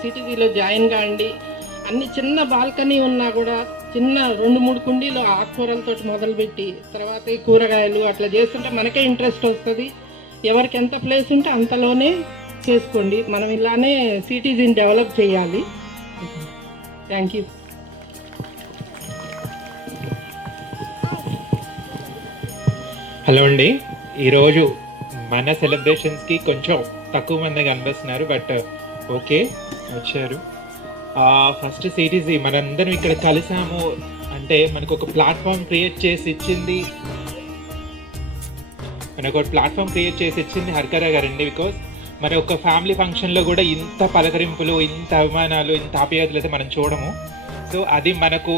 సిటీజీలో జాయిన్ కాండి. అన్ని చిన్న బాల్కనీ ఉన్నా కూడా చిన్న 2-3 కుండీలు ఆకుకూరలతో మొదలుపెట్టి తర్వాత ఈ కూరగాయలు అట్లా చేస్తుంటే మనకే ఇంట్రెస్ట్ వస్తుంది. ఎవరికి ఎంత ప్లేస్ ఉంటే అంతలోనే చేసుకోండి. మనం ఇలానే సిటీజీని డెవలప్ చేయాలి. Thank you. హలో అండి, ఈరోజు మన సెలబ్రేషన్స్కి కొంచెం తక్కువ మంది కనిపిస్తున్నారు, బట్ ఓకే వచ్చారు. ఫస్ట్ సిటీజీ మనందరం ఇక్కడ కలిసాము అంటే మనకు ఒక ప్లాట్ఫామ్ క్రియేట్ చేసి ఇచ్చింది హర్కరా గారండి. బికాస్ మన ఒక ఫ్యామిలీ ఫంక్షన్లో కూడా ఇంత పలకరింపులు, ఇంత అభిమానాలు, ఇంత ఆప్యాయతలు అయితే మనం చూడము. సో అది మనకు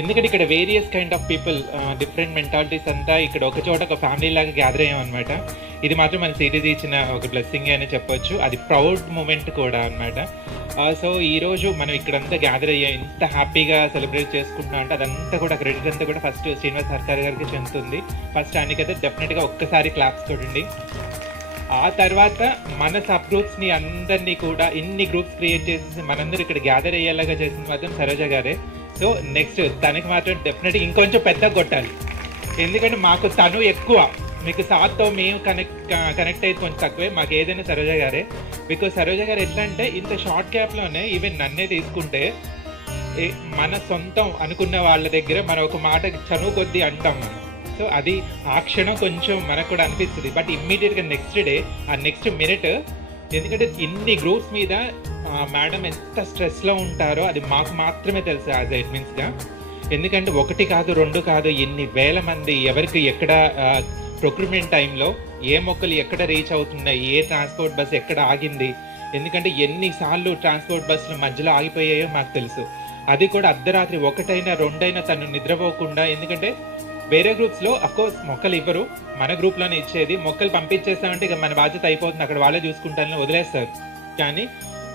ఎందుకంటే ఇక్కడ various kind of people, different mentalities అంతా ఇక్కడ ఒక చోట ఒక ఫ్యామిలీ లాగా గ్యాదర్ అయ్యాం అనమాట. ఇది మాత్రం మన సిటీజీ ఇచ్చిన ఒక బ్లెస్సింగ్ అని చెప్పొచ్చు. అది ప్రౌడ్ మూమెంట్ కూడా అనమాట. సో ఈరోజు మనం ఇక్కడంతా గ్యాదర్ అయ్యాం, ఇంత హ్యాపీగా సెలబ్రేట్ చేసుకుంటున్నాం అంటే అదంతా కూడా క్రెడిట్ అంతా కూడా ఫస్ట్ శ్రీనివాస్ హర్కార్ గారికి చెందుతుంది. ఫస్ట్ ఆయనకైతే డెఫినెట్గా ఒక్కసారి క్లాప్స్ కొట్టండి. ఆ తర్వాత మన సబ్ గ్రూప్స్ని అందరినీ కూడా ఇన్ని గ్రూప్స్ క్రియేట్ చేసేసి మనందరూ ఇక్కడ గ్యాదర్ అయ్యేలాగా చేసింది మాత్రం సరోజా గారే. సో నెక్స్ట్ తనకి మాత్రం డెఫినెట్గా ఇంకొంచెం పెద్దగా కొట్టాలి. ఎందుకంటే మాకు తను ఎక్కువ, మీకు సాత్తో మేము కనెక్ట్ అయితే కొంచెం తక్కువే. మాకు ఏదైనా సరోజా గారే. బికాజ్ సరోజా గారు ఎట్లా అంటే ఇంత షార్ట్ గ్యాప్లోనే ఈవెన్ నన్నే తీసుకుంటే మన సొంతం అనుకున్న వాళ్ళ దగ్గర మనం ఒక మాట చనువు కొద్దీ అంటాం మనం. సో అది ఆ క్షణం కొంచెం మనకు కూడా అనిపిస్తుంది. బట్ ఇమ్మీడియట్గా నెక్స్ట్ డే ఆ నెక్స్ట్ మినిట్, ఎందుకంటే ఇన్ని గ్రూప్స్ మీద మేడం ఎంత స్ట్రెస్లో ఉంటారో అది మాకు మాత్రమే తెలుసు యాజ్ అడ్మిన్స్గా. ఎందుకంటే 1 కాదు 2 కాదు ఇన్ని వేల మంది ఎవరికి ఎక్కడ ప్రొక్యూర్మెంట్ టైంలో ఏ మొక్కలు ఎక్కడ రీచ్ అవుతున్నాయి, ఏ ట్రాన్స్పోర్ట్ బస్ ఎక్కడ ఆగింది, ఎందుకంటే ఎన్నిసార్లు ట్రాన్స్పోర్ట్ బస్సులు మధ్యలో ఆగిపోయాయో మాకు తెలుసు. అది కూడా అర్ధరాత్రి 1 2 తను నిద్రపోకుండా. ఎందుకంటే వేరే గ్రూప్స్లో అఫ్కోర్స్ మొక్కలు ఇవ్వరు, మన గ్రూప్లోనే ఇచ్చేది. మొక్కలు పంపించేస్తామంటే ఇక మన బాధ్యత అయిపోతుంది, అక్కడ వాళ్ళే చూసుకుంటారని వదిలేస్తారు. కానీ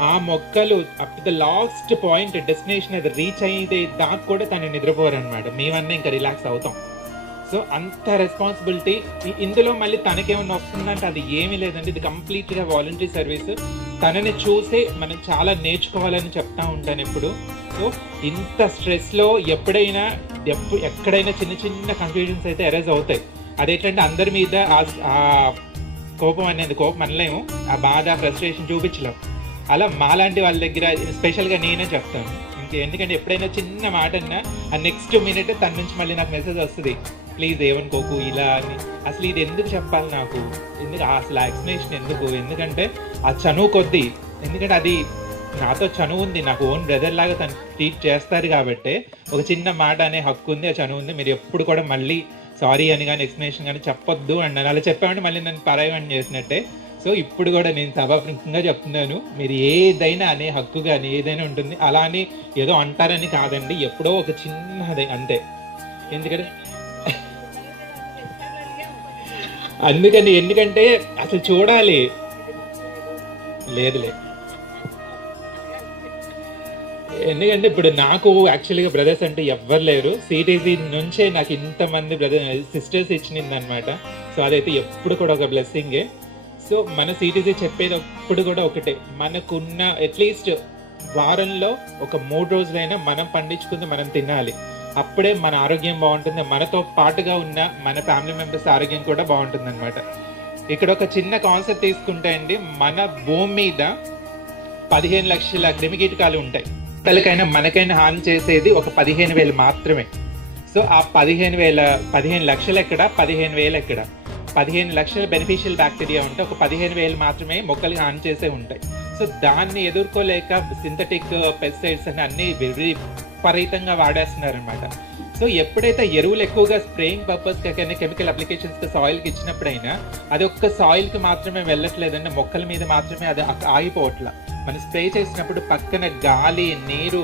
ఆ మొక్కలు up to the last point destination అది రీచ్ అయ్యేది దాకా కూడా తను నిద్రపోరు అనమాట. మేమన్నా ఇంకా రిలాక్స్ అవుతాం. సో అంత రెస్పాన్సిబిలిటీ ఇందులో. మళ్ళీ తనకేమన్నా వస్తుందంటే అది ఏమీ లేదండి, ఇది కంప్లీట్గా వాలంటరీ సర్వీస్. తనని చూసే మనం చాలా నేర్చుకోవాలని చెప్తా ఉంటాను ఎప్పుడు. సో ఇంత స్ట్రెస్లో ఎక్కడైనా చిన్న చిన్న కన్ఫ్యూజన్స్ అయితే అరైజ్ అవుతాయి. అదేంటంటే అందరి మీద ఆ కోపం అనలేము, ఆ బాధ ఫ్రస్ట్రేషన్ చూపించలేం. అలా మాలాంటి వాళ్ళ దగ్గర స్పెషల్గా నేనే చెప్తాను. ఎందుకంటే ఎప్పుడైనా చిన్న మాట అన్నా ఆ నెక్స్ట్ మినిట్ తన నుంచి మళ్ళీ నాకు మెసేజ్ వస్తుంది, ప్లీజ్ ఏమనుకోకు ఇలా అని. అసలు ఇది ఎందుకు చెప్పాలి నాకు, అసలు ఆ ఎక్స్ప్లెనేషన్ ఎందుకు, ఎందుకంటే ఆ చనువు కొద్దీ, ఎందుకంటే అది నాతో చనువు ఉంది, నాకు ఓన్ బ్రదర్ లాగా తను ట్రీట్ చేస్తారు కాబట్టి ఒక చిన్న మాట అనే హక్కు ఉంది, ఆ చనువు ఉంది. మీరు ఎప్పుడు కూడా మళ్ళీ సారీ అని కానీ ఎక్స్ప్లెనేషన్ కానీ చెప్పొద్దు అన్నాను. అలా చెప్పామంటే మళ్ళీ నన్ను పరాయవాణి చేసినట్టే. సో ఇప్పుడు కూడా నేను సభాముఖంగా చెప్తున్నాను, మీరు ఏదైనా అనే హక్కు కానీ ఏదైనా ఉంటుంది. అలా అని ఏదో అంటారని కాదండి, ఎప్పుడో ఒక చిన్నది అంతే. ఎందుకంటే అసలు చూడాలి. లేదులే ఎందుకంటే ఇప్పుడు నాకు యాక్చువల్గా బ్రదర్స్ అంటే ఎవ్వరు లేరు. సిటీజీ నుంచే నాకు ఇంతమంది సిస్టర్స్ ఇచ్చింది అనమాట. సో అదైతే ఎప్పుడు కూడా ఒక బ్లెస్సింగే. సో మన సిటీజీ చెప్పేది ఎప్పుడు కూడా ఒకటే, మనకున్న అట్లీస్ట్ వారంలో ఒక 3 రోజులైనా మనం పండించుకుంది మనం తినాలి. అప్పుడే మన ఆరోగ్యం బాగుంటుంది, మనతో పాటుగా ఉన్న మన ఫ్యామిలీ మెంబర్స్ ఆరోగ్యం కూడా బాగుంటుంది అనమాట. ఇక్కడ ఒక చిన్న కాన్సెప్ట్ తీసుకుంటే అండి, మన భూమి మీద 15 లక్షల క్రిమికీటకాలు ఉంటాయి. తలకైనా మనకైనా హాని చేసేది ఒక 15,000 మాత్రమే. సో ఆ 15 లక్షలు ఎక్కడ, 15,000 ఎక్కడ? 15 లక్షల బెనిఫిషియల్ బ్యాక్టీరియా ఉంటే ఒక 15,000 మాత్రమే మొక్కలు హాని చేసే ఉంటాయి. సో దాన్ని ఎదుర్కోలేక సింథటిక్ పెస్టిసైడ్స్ అని అన్ని విపరీతంగా వాడేస్తున్నారనమాట. సో ఎప్పుడైతే ఎరువులు ఎక్కువగా స్ప్రేయింగ్ పర్పస్కి కానీ కెమికల్ అప్లికేషన్స్కి సాయిల్కి ఇచ్చినప్పుడైనా అది ఒక్క సాయిల్కి మాత్రమే వెళ్ళట్లేదండి, మొక్కల మీద మాత్రమే అది ఆగిపోవట్ల. మనం స్ప్రే చేసినప్పుడు పక్కన గాలి, నీరు,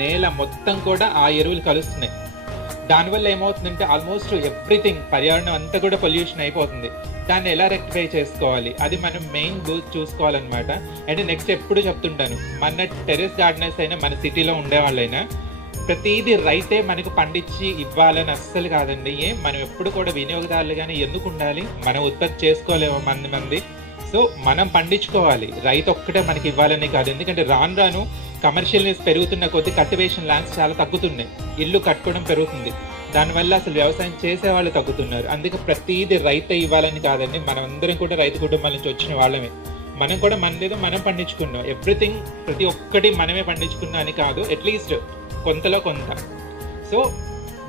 నేల మొత్తం కూడా ఆ ఎరువులు కలుస్తున్నాయి. దానివల్ల ఏమవుతుందంటే ఆల్మోస్ట్ ఎవ్రీథింగ్, పర్యావరణం అంతా కూడా పొల్యూషన్ అయిపోతుంది. దాన్ని ఎలా రెక్టిఫై చేసుకోవాలి, అది మనం మెయిన్ చూసుకోవాలన్నమాట. అండ్ నెక్స్ట్ ఎప్పుడు చెప్తుంటాను, మన టెర్రస్ గార్డెనర్స్ అయినా మన సిటీలో ఉండేవాళ్ళైనా ప్రతిదీ రైతే మనకు పండించి ఇవ్వాలని అస్సలు కాదండి. మనం ఎప్పుడు కూడా వినియోగదారులుగానే ఎందుకు ఉండాలి, మనం ఉత్పత్తి చేసుకోలేము మంది. సో మనం పండించుకోవాలి, రైతు ఒక్కటే మనకి ఇవ్వాలని కాదు. ఎందుకంటే రాను రాను కమర్షియల్నెస్ పెరుగుతున్న కొద్దీ కల్టివేషన్ ల్యాండ్స్ చాలా తగ్గుతున్నాయి, ఇల్లు కట్టుకోవడం పెరుగుతుంది, దానివల్ల అసలు వ్యవసాయం చేసేవాళ్ళు తగ్గుతున్నారు. అందుకే ప్రతిదీ రైతే ఇవ్వాలని కాదండి, మనం అందరం కూడా రైతు కుటుంబాల నుంచి వచ్చిన వాళ్ళమే. మనం కూడా మనదేదో మనం పండించుకున్నాం, ఎవ్రీథింగ్ ప్రతి ఒక్కటి మనమే పండించుకున్నా అని కాదు, అట్లీస్ట్ కొంతలో కొంత. సో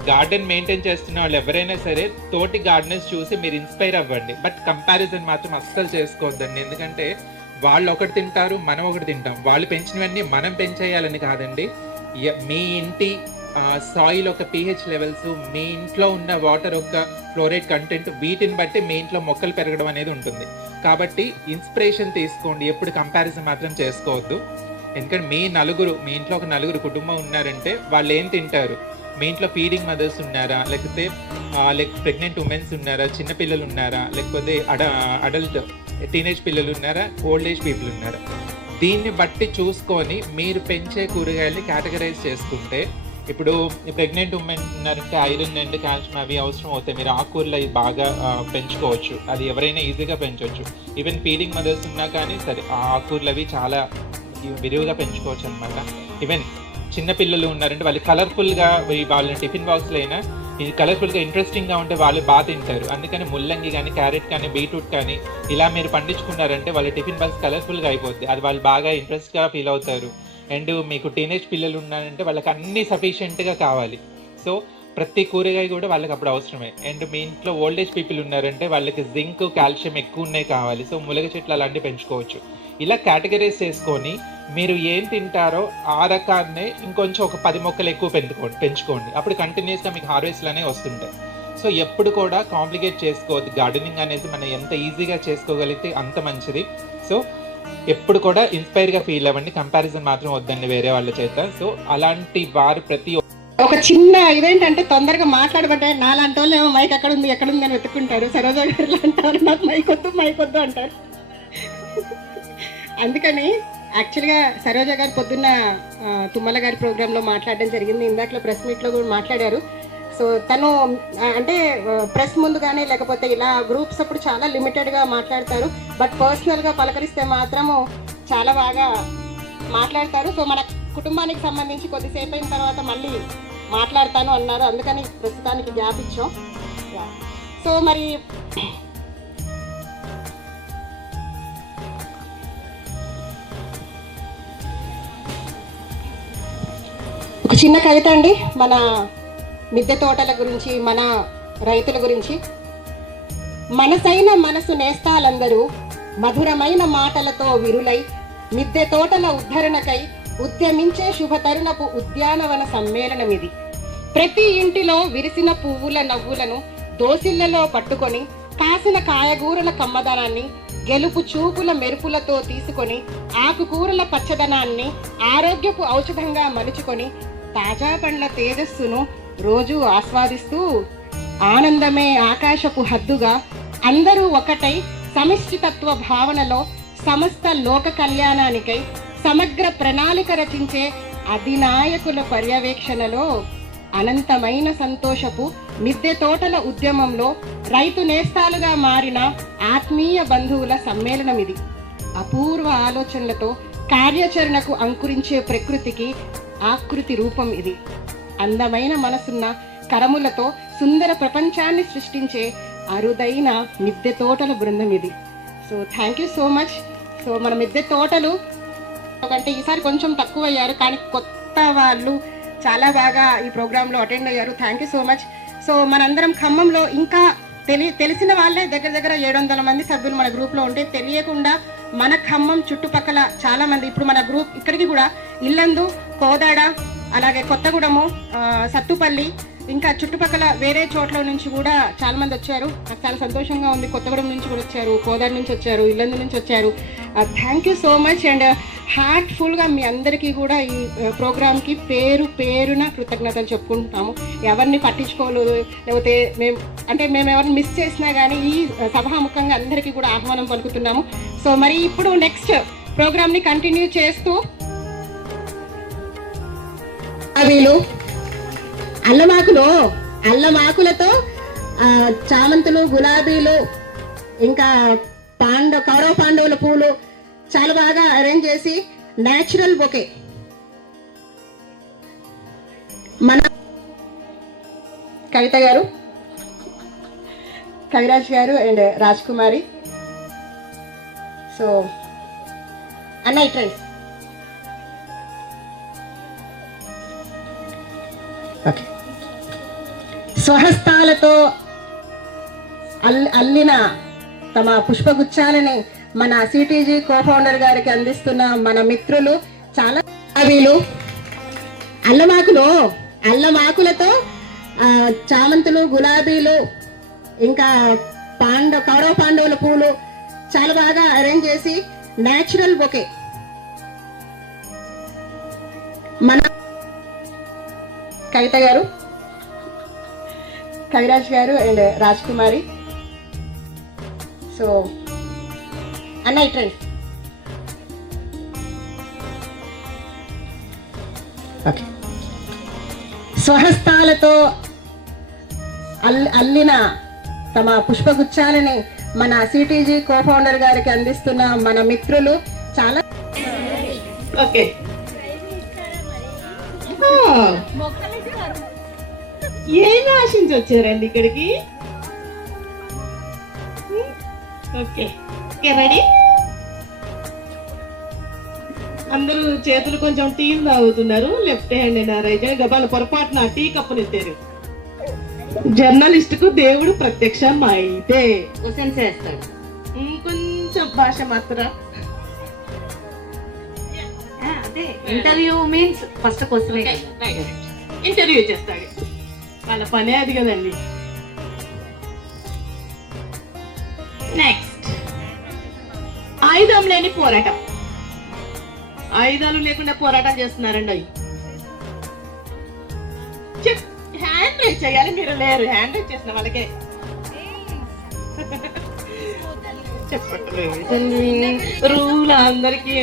గార్డెన్ మెయింటైన్ చేస్తున్న వాళ్ళు ఎవరైనా సరే తోటి గార్డెనర్స్ చూసి మీరు ఇన్స్పైర్ అవ్వండి. బట్ కంపారిజన్ మాత్రం అస్సలు చేసుకోవద్దండి, ఎందుకంటే వాళ్ళు ఒకటి తింటారు, మనం ఒకటి తింటాం. వాళ్ళు పెంచినవన్నీ మనం పెంచేయాలని కాదండి. మీ ఇంటి సాయిల్ ఒక pH లెవెల్స్, మీ ఇంట్లో ఉన్న వాటర్ ఒక ఫ్లోరైడ్ కంటెంట్, వీటిని బట్టి మీ ఇంట్లో మొక్కలు పెరగడం అనేది ఉంటుంది. కాబట్టి ఇన్స్పిరేషన్ తీసుకోండి, ఎప్పుడు కంపారిజన్ మాత్రం చేసుకోవద్దు. ఎందుకంటే మీ ఇంట్లో ఒక నలుగురు కుటుంబం ఉన్నారంటే వాళ్ళు ఏం తింటారు, మీ ఇంట్లో ఫీడింగ్ మదర్స్ ఉన్నారా, లేకపోతే ప్రెగ్నెంట్ ఉమెన్స్ ఉన్నారా, చిన్నపిల్లలు ఉన్నారా, లేకపోతే అడల్ట్ టీనేజ్ పిల్లలు ఉన్నారా, ఓల్డ్ ఏజ్ పీపుల్ ఉన్నారా, దీన్ని బట్టి చూసుకొని మీరు పెంచే కూరగాయల్ని కేటగరైజ్ చేసుకుంటే, ఇప్పుడు ప్రెగ్నెంట్ ఉమెన్ ఉన్నారంటే ఐరన్ అండ్ కాల్షియం అవి అవసరం అవుతాయి, మీరు ఆకుకూరలు అవి బాగా పెంచుకోవచ్చు, అది ఎవరైనా ఈజీగా పెంచవచ్చు. ఈవెన్ ఫీడింగ్ మదర్స్ ఉన్నా కానీ సరే ఆ ఆకుకూరలు అవి చాలా విరివిగా పెంచుకోవచ్చు అనమాట. ఈవెన్ చిన్నపిల్లలు ఉన్నారంటే వాళ్ళు కలర్ఫుల్గా వాళ్ళ టిఫిన్ బాక్స్లో అయినా ఇది కలర్ఫుల్గా ఇంట్రెస్టింగ్గా ఉంటే వాళ్ళు బాగా తింటారు. అందుకని ముల్లంగి కానీ, క్యారెట్ కానీ, బీట్రూట్ కానీ ఇలా మీరు పండించుకున్నారంటే వాళ్ళ టిఫిన్ బాక్స్ కలర్ఫుల్గా అయిపోద్ది, అది వాళ్ళు బాగా ఇంట్రెస్ట్గా ఫీల్ అవుతారు. అండ్ మీకు టీనేజ్ పిల్లలు ఉన్నారంటే వాళ్ళకి అన్నీ సఫిషియెంట్గా కావాలి. సో ప్రతి కూరగాయ కూడా వాళ్ళకి అప్పుడు అవసరమే. అండ్ మీ ఇంట్లో ఓల్డ్ ఏజ్ పీపుల్ ఉన్నారంటే వాళ్ళకి జింక్, కాల్షియం ఎక్కువ ఉన్నాయి కావాలి. సో ములగ చెట్లు అలాంటివి పెంచుకోవచ్చు. ఇలా కేటగరైజ్ చేసుకొని మీరు ఏం తింటారో ఆ రకాన్నే ఇంకొంచెం ఒక 10 మొక్కలు ఎక్కువ పెంచుకోండి. అప్పుడు కంటిన్యూస్గా మీకు హార్వెస్ట్లు అనేవి వస్తుంటాయి. సో ఎప్పుడు కూడా కాంప్లికేట్ చేసుకోవద్దు. గార్డెనింగ్ అనేది మనం ఎంత ఈజీగా చేసుకోగలిగితే అంత మంచిది. సో ఎప్పుడు కూడా ఇన్స్పైర్గా ఫీల్ అవ్వండి, కంపారిజన్ మాత్రం వద్దండి వేరే వాళ్ళ చేత. సో అలాంటి వారు ప్రతి ఒక చిన్న ఇదేంటంటే తొందరగా మాట్లాడబట్టే నాలాంటి వాళ్ళు ఏమో మైక్ ఎక్కడుంది అని వెతుక్కుంటారు. సరోజా గారు అంటారు నాకు మైక్ వద్దు అంటారు. అందుకని యాక్చువల్గా సరోజా గారు పొద్దున్న తుమ్మల గారి ప్రోగ్రాంలో మాట్లాడడం జరిగింది, ఇందాకలో ప్రెస్ మీట్లో కూడా మాట్లాడారు. సో తను అంటే ప్రెస్ ముందు కానీ లేకపోతే ఇలా గ్రూప్స్ అప్పుడు చాలా లిమిటెడ్గా మాట్లాడతారు, బట్ పర్సనల్గా పలకరిస్తే మాత్రము చాలా బాగా మాట్లాడతారు. సో మన కుటుంబానికి సంబంధించి కొద్దిసేపు అయిన తర్వాత మళ్ళీ మాట్లాడతాను అన్నారు, అందుకని ప్రస్తుతానికి గ్యాప్ ఇచ్చాం. సో మరి ఒక చిన్న కవిత అండి మన మిద్దె తోటల గురించి, మన రైతుల గురించి. మనసైన మనసు నేస్తాలందరూ మధురమైన మాటలతో విరులై మిద్దె తోటల ఉద్ధరణకై ఉద్యమించే శుభతరుణపు ఉద్యానవన సమ్మేళనమిది. ప్రతి ఇంటిలో విరిసిన పువ్వుల నవ్వులను దోసిళ్లలో పట్టుకొని కాసిన కాయగూరల కమ్మదనాన్ని గెలుపు చూపుల మెరుపులతో తీసుకొని ఆకుకూరల పచ్చదనాన్ని ఆరోగ్యపు ఔషధంగా మలుచుకొని తాజా పండ్ల తేజస్సును రోజు ఆస్వాదిస్తూ ఆనందమే ఆకాశపు హద్దుగా అందరూ ఒకటై సమిష్టితత్వ భావనలో సమస్త లోక కళ్యాణానికై సమగ్ర ప్రణాళిక రచించే అధినాయకుల పర్యవేక్షణలో అనంతమైన సంతోషపు మిద్దె తోటల ఉద్యమంలో రైతు నేస్తాలుగా మారిన ఆత్మీయ బంధువుల సమ్మేళనం ఇది. అపూర్వ ఆలోచనలతో కార్యాచరణకు అంకురించే ప్రకృతికి ఆకృతి రూపం ఇది. అందమైన మనసున్న కరములతో సుందర ప్రపంచాన్ని సృష్టించే అరుదైన మిద్దె తోటల బృందం ఇది. So thank you so much. So మన మిద్దె తోటలు అంటే ఈసారి కొంచెం తక్కువ అయ్యారు, కానీ కొత్త వాళ్ళు చాలా బాగా ఈ ప్రోగ్రాంలో అటెండ్ అయ్యారు. Thank you so much. So మనందరం ఖమ్మంలో ఇంకా తెలిసిన వాళ్ళే దగ్గర 700 మంది సభ్యులు మన గ్రూప్లో ఉంటే, తెలియకుండా మన ఖమ్మం చుట్టుపక్కల చాలా మంది ఇప్పుడు మన గ్రూప్ ఇక్కడికి కూడా ఇల్లందు, కోదాడ, అలాగే కొత్తగూడెము, సత్తుపల్లి, ఇంకా చుట్టుపక్కల వేరే చోట్ల నుంచి కూడా చాలా మంది వచ్చారు. నాకు చాలా సంతోషంగా ఉంది. కొత్తగూడెం నుంచి కూడా వచ్చారు, కోదాడ నుంచి వచ్చారు, ఇల్లందు నుంచి వచ్చారు. Thank you so much. And హార్ట్ఫుల్గా మీ అందరికీ కూడా ఈ ప్రోగ్రామ్కి పేరున కృతజ్ఞతలు చెప్పుకుంటున్నాము. ఎవరిని పట్టించుకోలేదు, లేకపోతే మేము ఎవరిని మిస్ చేసినా కానీ ఈ సభాముఖంగా అందరికీ కూడా ఆహ్వానం పలుకుతున్నాము. సో మరి ఇప్పుడు నెక్స్ట్ ప్రోగ్రామ్ని కంటిన్యూ చేస్తూ అల్లమాకులతో చామంతులు, గులాబీలు, ఇంకా కౌరవ పాండవుల పూలు చాలా బాగా అరేంజ్ చేసి న్యాచురల్ బొకే మన కవిత గారు, కవిరాజ్ గారు అండ్ రాజ్ కుమారి. సో అన్నయ్య ట్రెండ్స్ ఓకే. స్వహస్తాలతో అల్లిన తమ పుష్పగుచ్చాలని మన సిటీజీ కోఫౌండర్ గారికి అందిస్తున్న మన మిత్రులు చాలా అల్లమాకులతో చామంతులు, గులాబీలు, ఇంకా కౌరవ పాండవుల పూలు చాలా బాగా అరేంజ్ చేసి న్యాచురల్ బొకే మన కవిత గారు, కవిరాజ్ గారు అండ్ రాజ్ కుమారి. సో అన్నయ్య ట్రెండ్స్ ఓకే. స్వహస్తాలతో అల్లిన తమ పుష్పగుచ్చాలని మన సిటీజీ కోఫౌండర్ గారికి అందిస్తున్న మన మిత్రులు చాలా ఓకే. ఏమి ఆశించి వచ్చారండి ఇక్కడికి? Okay okay, ready? అందరూ చేతులు కొంచెం టీలు తాగుతున్నారు. లెఫ్ట్ హ్యాండ్ అయినా రైట్ హ్యాండ్ గబాల పొరపాటున టీ కప్పుని ఎత్తారు. జర్నలిస్ట్ కు దేవుడు ప్రత్యక్షం అయితే క్వశ్చన్స్ వేస్తాడు. కొంచెం భాష మాత్రం interview means first question interview చేస్తాడు. వాళ్ళ పనే అది కదండి. నెక్స్ట్ ఆయుధం లేని పోరాటం. ఆయుధాలు లేకుండా పోరాటం చేస్తున్నారండి. అవి హ్యాండ్ రైజ్ చేయాలి, మీరు లేరు. హ్యాండ్ రైజ్ చేసిన వాళ్ళకే చెప్పట్లేదు రూల్ అందరికీ.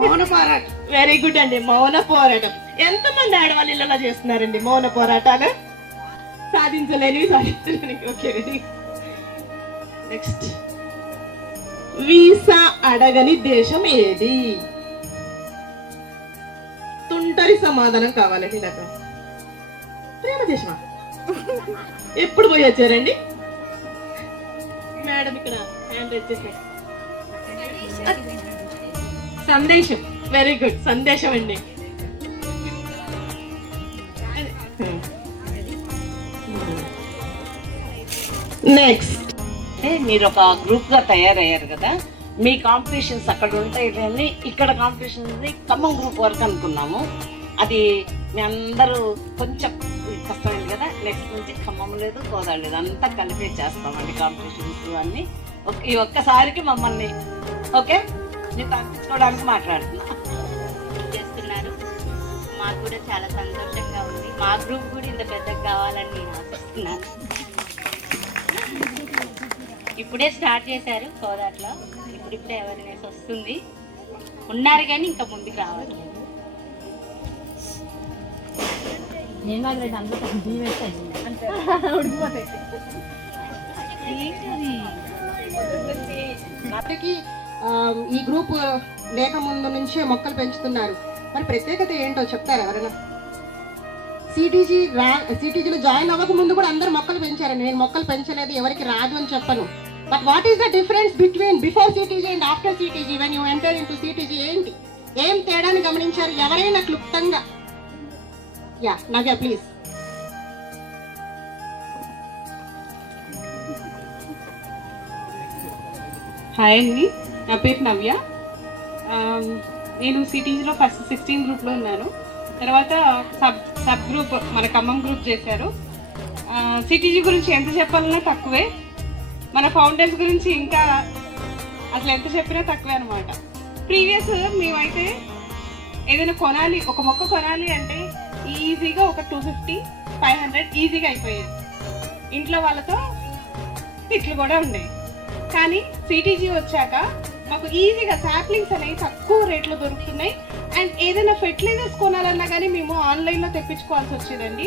మౌన పోరాటం వెరీ గుడ్ అండి. మౌన పోరాటం ఎంతమంది ఆడవాళ్ళు ఇళ్ళలో చేస్తున్నారండి మౌన పోరాటాలు? సాధించలేనివి సాధించలేని. ఓకే, నెక్స్ట్ వీసా అడగని దేశం ఏది? తుంటరి సమాధానం కావాలండి నాకు. ప్రేమ దేశమా? ఎప్పుడు పోయి వచ్చారండి మేడం? ఇక్కడ హ్యాండ్ వచ్చేసి సందేశం. వెరీ గుడ్, సందేశం అండి. నెక్స్ట్ మీరు ఒక గ్రూప్ గా తయారయ్యారు కదా, మీ కాంపిటీషన్స్ అక్కడ ఉంటాయి కానీ ఇక్కడ కాంపిటీషన్స్ ఖమ్మం గ్రూప్ వరకు అనుకున్నాము. అది మీ అందరూ కొంచెం కష్టమైంది కదా. నెక్స్ట్ నుంచి ఖమ్మం లేదు, కోదాడ లేదు, అంతా కలిపి చేస్తామండి కాంపిటీషన్స్ అన్ని. ఈ ఒక్కసారికి మమ్మల్ని ఓకే మీరు తప్పించుకోవడానికి మాట్లాడుతున్నా చేస్తున్నారు. మాకు కూడా చాలా సంతోషంగా ఉంది. మా గ్రూప్ కూడా ఇంత పెద్దగా కావాలని నేను ఆశిస్తున్నాను. ఇప్పుడే స్టార్ట్ చేశారు కోదాట్లో, ఇప్పుడిప్పుడే అవేర్నెస్ వస్తుంది. ఉన్నారు కానీ ఇంకా ముందుకు రావట్లేదు. నేను కాదు రేటు అందరూ బియ్యం వేస్తాయి ఉడికిపోతాయి. నాటికి ఈ గ్రూప్ లేక ముందు నుంచే మొక్కలు పెంచుతున్నారు. మరి ప్రత్యేకత ఏంటో చెప్తారా ఎవరైనా? సిటీజీలో జాయిన్ అవ్వక ముందు కూడా అందరూ మొక్కలు పెంచారండి. నేను మొక్కలు పెంచలేదు, ఎవరికి రాదు అని చెప్పను. But what is the difference between before CTG and after CTG when you enter in to CTG? ఏంటి ఏం తేడాని గమనించారు ఎవరైనా క్లుప్తంగా? Yeah Navya please. హాయ్ అండి, నా పేరు నవ్య. నేను సిటీజీలో ఫస్ట్ 16 గ్రూప్లో ఉన్నాను. తర్వాత సబ్ గ్రూప్ మన ఖమ్మం గ్రూప్ చేశారు. సిటీజీ గురించి ఎంత చెప్పాలన్నా తక్కువే, మన ఫౌండర్స్ గురించి ఇంకా అసలు ఎంత చెప్పినా తక్కువే అనమాట. ప్రీవియస్ మేమైతే ఏదైనా కొనాలి, ఒక మొక్క కొనాలి అంటే ఈజీగా ఒక 250-500 ఈజీగా అయిపోయేది. ఇంట్లో వాళ్ళతో తిట్లు కూడా ఉండేవి. కానీ సిటీజీ వచ్చాక మాకు ఈజీగా సాప్లింగ్స్ అనేవి తక్కువ రేట్లో దొరుకుతున్నాయి. అండ్ ఏదైనా ఫెర్టిలైజర్స్ కొనాలన్నా కానీ మేము ఆన్లైన్లో తెప్పించుకోవాల్సి వచ్చేదండి.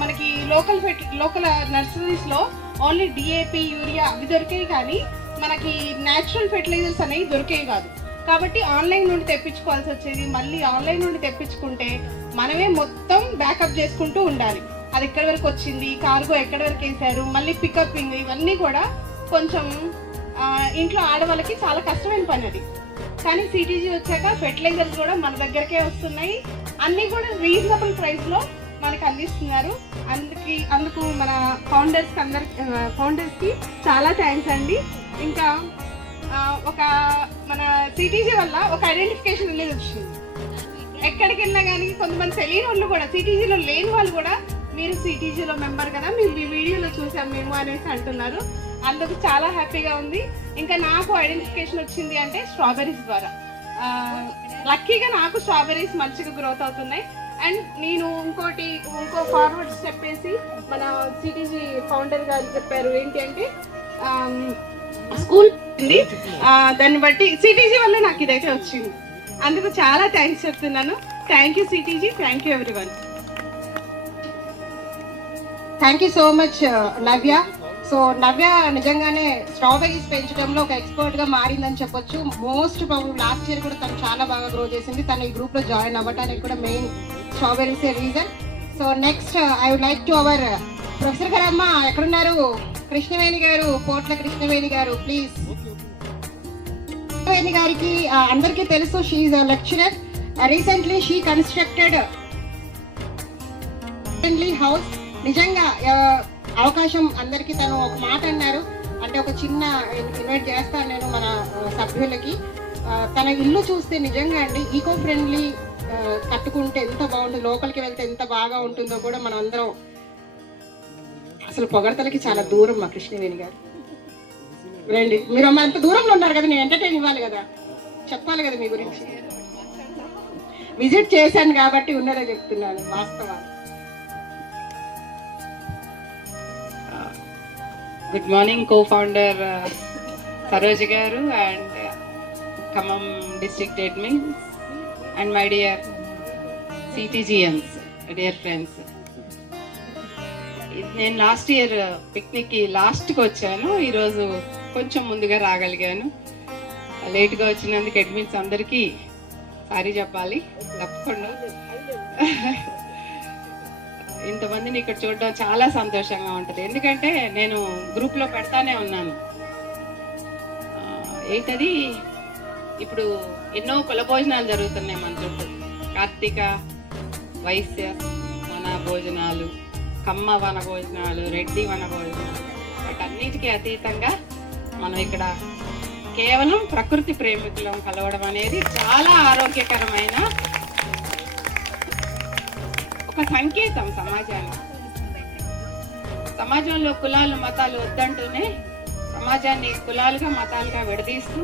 మనకి లోకల్ నర్సరీస్లో ఓన్లీ డిఏపి, యూరియా అవి దొరికేవి, కానీ మనకి న్యాచురల్ ఫెర్టిలైజర్స్ అనేవి దొరికేవి కాదు. కాబట్టి ఆన్లైన్ నుండి తెప్పించుకోవాల్సి వచ్చేది. మళ్ళీ ఆన్లైన్ నుండి తెప్పించుకుంటే మనమే మొత్తం బ్యాకప్ చేసుకుంటూ ఉండాలి. అది ఎక్కడి వరకు వచ్చింది, కార్గో ఎక్కడి వరకు వేశారు, మళ్ళీ పికప్పింగ్, ఇవన్నీ కూడా కొంచెం ఇంట్లో ఆడవాళ్ళకి చాలా కష్టమైన పని అది. కానీ సిటీజీ వచ్చాక ఫెర్టిలైజర్స్ కూడా మన దగ్గరకే వస్తున్నాయి. అన్నీ కూడా రీజనబుల్ ప్రైస్లో మనకు అందిస్తున్నారు. అందుకు మన ఫౌండర్స్కి చాలా థ్యాంక్స్ అండి. ఇంకా ఒక మన సిటీజీ వల్ల ఒక ఐడెంటిఫికేషన్ అనేది వచ్చింది. ఎక్కడికి వెళ్ళినా కానీ కొంతమంది తెలియని వాళ్ళు కూడా, సిటీజీలో లేని వాళ్ళు కూడా మీరు సిటీజీలో మెంబర్ కదా, మేము మీ వీడియోలో చూసాం మేము అనేసి అంటున్నారు. అందుకు చాలా హ్యాపీగా ఉంది. ఇంకా నాకు ఐడెంటిఫికేషన్ వచ్చింది అంటే స్ట్రాబెర్రీస్ ద్వారా. లక్కీగా నాకు స్ట్రాబెర్రీస్ మంచిగా గ్రోత్ అవుతున్నాయి. అండ్ నేను ఇంకో ఫార్వర్డ్ స్టెప్ వేసి మన సిటీజీ ఫౌండర్ గారు చెప్పారు ఏంటి అంటే స్కూల్ ఉంది, దాన్ని బట్టి సిటీజీ వల్ల నాకు ఇదైతే వచ్చింది. అందుకు చాలా థ్యాంక్స్ చెప్తున్నాను. థ్యాంక్ యూ సిటీజీ, thank you everyone. Thank you so much Navya. So Navya నిజంగానే స్ట్రాబెరీస్ పెంచడంలో ఒక ఎక్స్పర్ట్ గా మారిందని చెప్పొచ్చు. మోస్ట్ ప్రాబ్లం లాస్ట్ ఇయర్ కూడా తను చాలా బాగా గ్రో చేసింది. తను ఈ గ్రూప్ లో జాయిన్ అవ్వడానికి కూడా main strawberries reason. So next I would like to our professor గారమ్మ, ఎక్కడున్నారు? కృష్ణవేణి గారు, పోట్ల కృష్ణవేణి గారు ప్లీజ్. కృష్ణవేణి గారికి అందరికీ తెలుసు, she is a lecturer. Recently she constructed house. నిజంగా అవకాశం అందరికీ తను ఒక మాట అన్నారు, అంటే ఒక చిన్న ఇన్వైట్ చేస్తాను నేను మన సభ్యులకి. తన ఇల్లు చూస్తే నిజంగా అండి ఈకో ఫ్రెండ్లీ కట్టుకుంటే ఎంత బాగుంటుంది, లోపలికి వెళ్తే ఎంత బాగా ఉంటుందో కూడా మనం అందరం అసలు పొగడతలకి చాలా దూరం మా కృష్ణవేణి గారు. రండి, మీరు అంత దూరంలో ఉన్నారు కదా, నేను ఎంటర్టైన్ ఇవ్వాలి కదా, చెప్పాలి కదా మీ గురించి. విజిట్ చేశాను కాబట్టి ఉన్నదే చెప్తున్నాను వాస్తవాలు. గుడ్ మార్నింగ్ కో-ఫౌండర్ సరోజ్ గారు and Khammam district admins and my dear citizens, dear friends. నేను లాస్ట్ ఇయర్ పిక్నిక్కి లాస్ట్కి వచ్చాను, ఈరోజు కొంచెం ముందుగా రాగలిగాను. లేట్గా వచ్చినందుకు అడ్మిన్స్ అందరికీ సారీ చెప్పాలి తప్పకుండా. ఇంతమందిని ఇక్కడ చూడడం చాలా సంతోషంగా ఉంటుంది. ఎందుకంటే నేను గ్రూప్లో పెడతానే ఉన్నాను. ఏంటది, ఇప్పుడు ఎన్నో కుల భోజనాలు జరుగుతున్నాయి మన చుట్టూ. కార్తీక వైశ్య వన భోజనాలు, కమ్మ వన భోజనాలు, రెడ్డి వన భోజనాలు, వాటన్నిటికీ అతీతంగా మనం ఇక్కడ కేవలం ప్రకృతి ప్రేమికులం కలవడం అనేది చాలా ఆరోగ్యకరమైన ఒక సంకేతం సమాజానికి. సమాజంలో కులాలు మతాలు వద్దంటూనే సమాజాన్ని కులాలుగా మతాలుగా విడదీస్తూ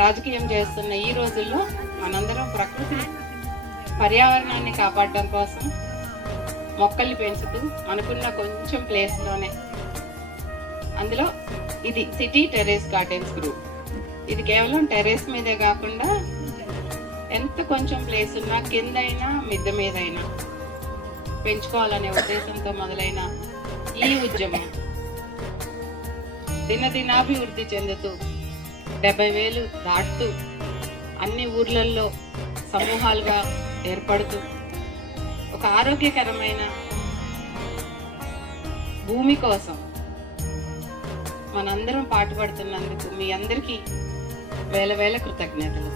రాజకీయం చేస్తున్న ఈ రోజుల్లో మనందరం ప్రకృతి పర్యావరణాన్ని కాపాడడం కోసం మొక్కల్ని పెంచుతూ మనకున్న కొంచెం ప్లేస్లోనే, అందులో ఇది సిటీ టెర్రస్ గార్డెన్స్ గ్రూప్. ఇది కేవలం టెర్రస్ మీదే కాకుండా ఎంత కొంచెం ప్లేస్ ఉన్నా కిందైనా మిద్దె మీదైనా పెంచుకోవాలనే ఉద్దేశంతో మొదలైన ఈ ఉద్యమం దినదినాభివృద్ధి చెందుతూ 70,000 దాటుతూ అన్ని ఊర్లలో సమూహాలుగా ఏర్పడుతూ ఒక ఆరోగ్యకరమైన భూమి కోసం మనందరం పాటుపడుతున్నందుకు మీ అందరికీ వేల వేల కృతజ్ఞతలు.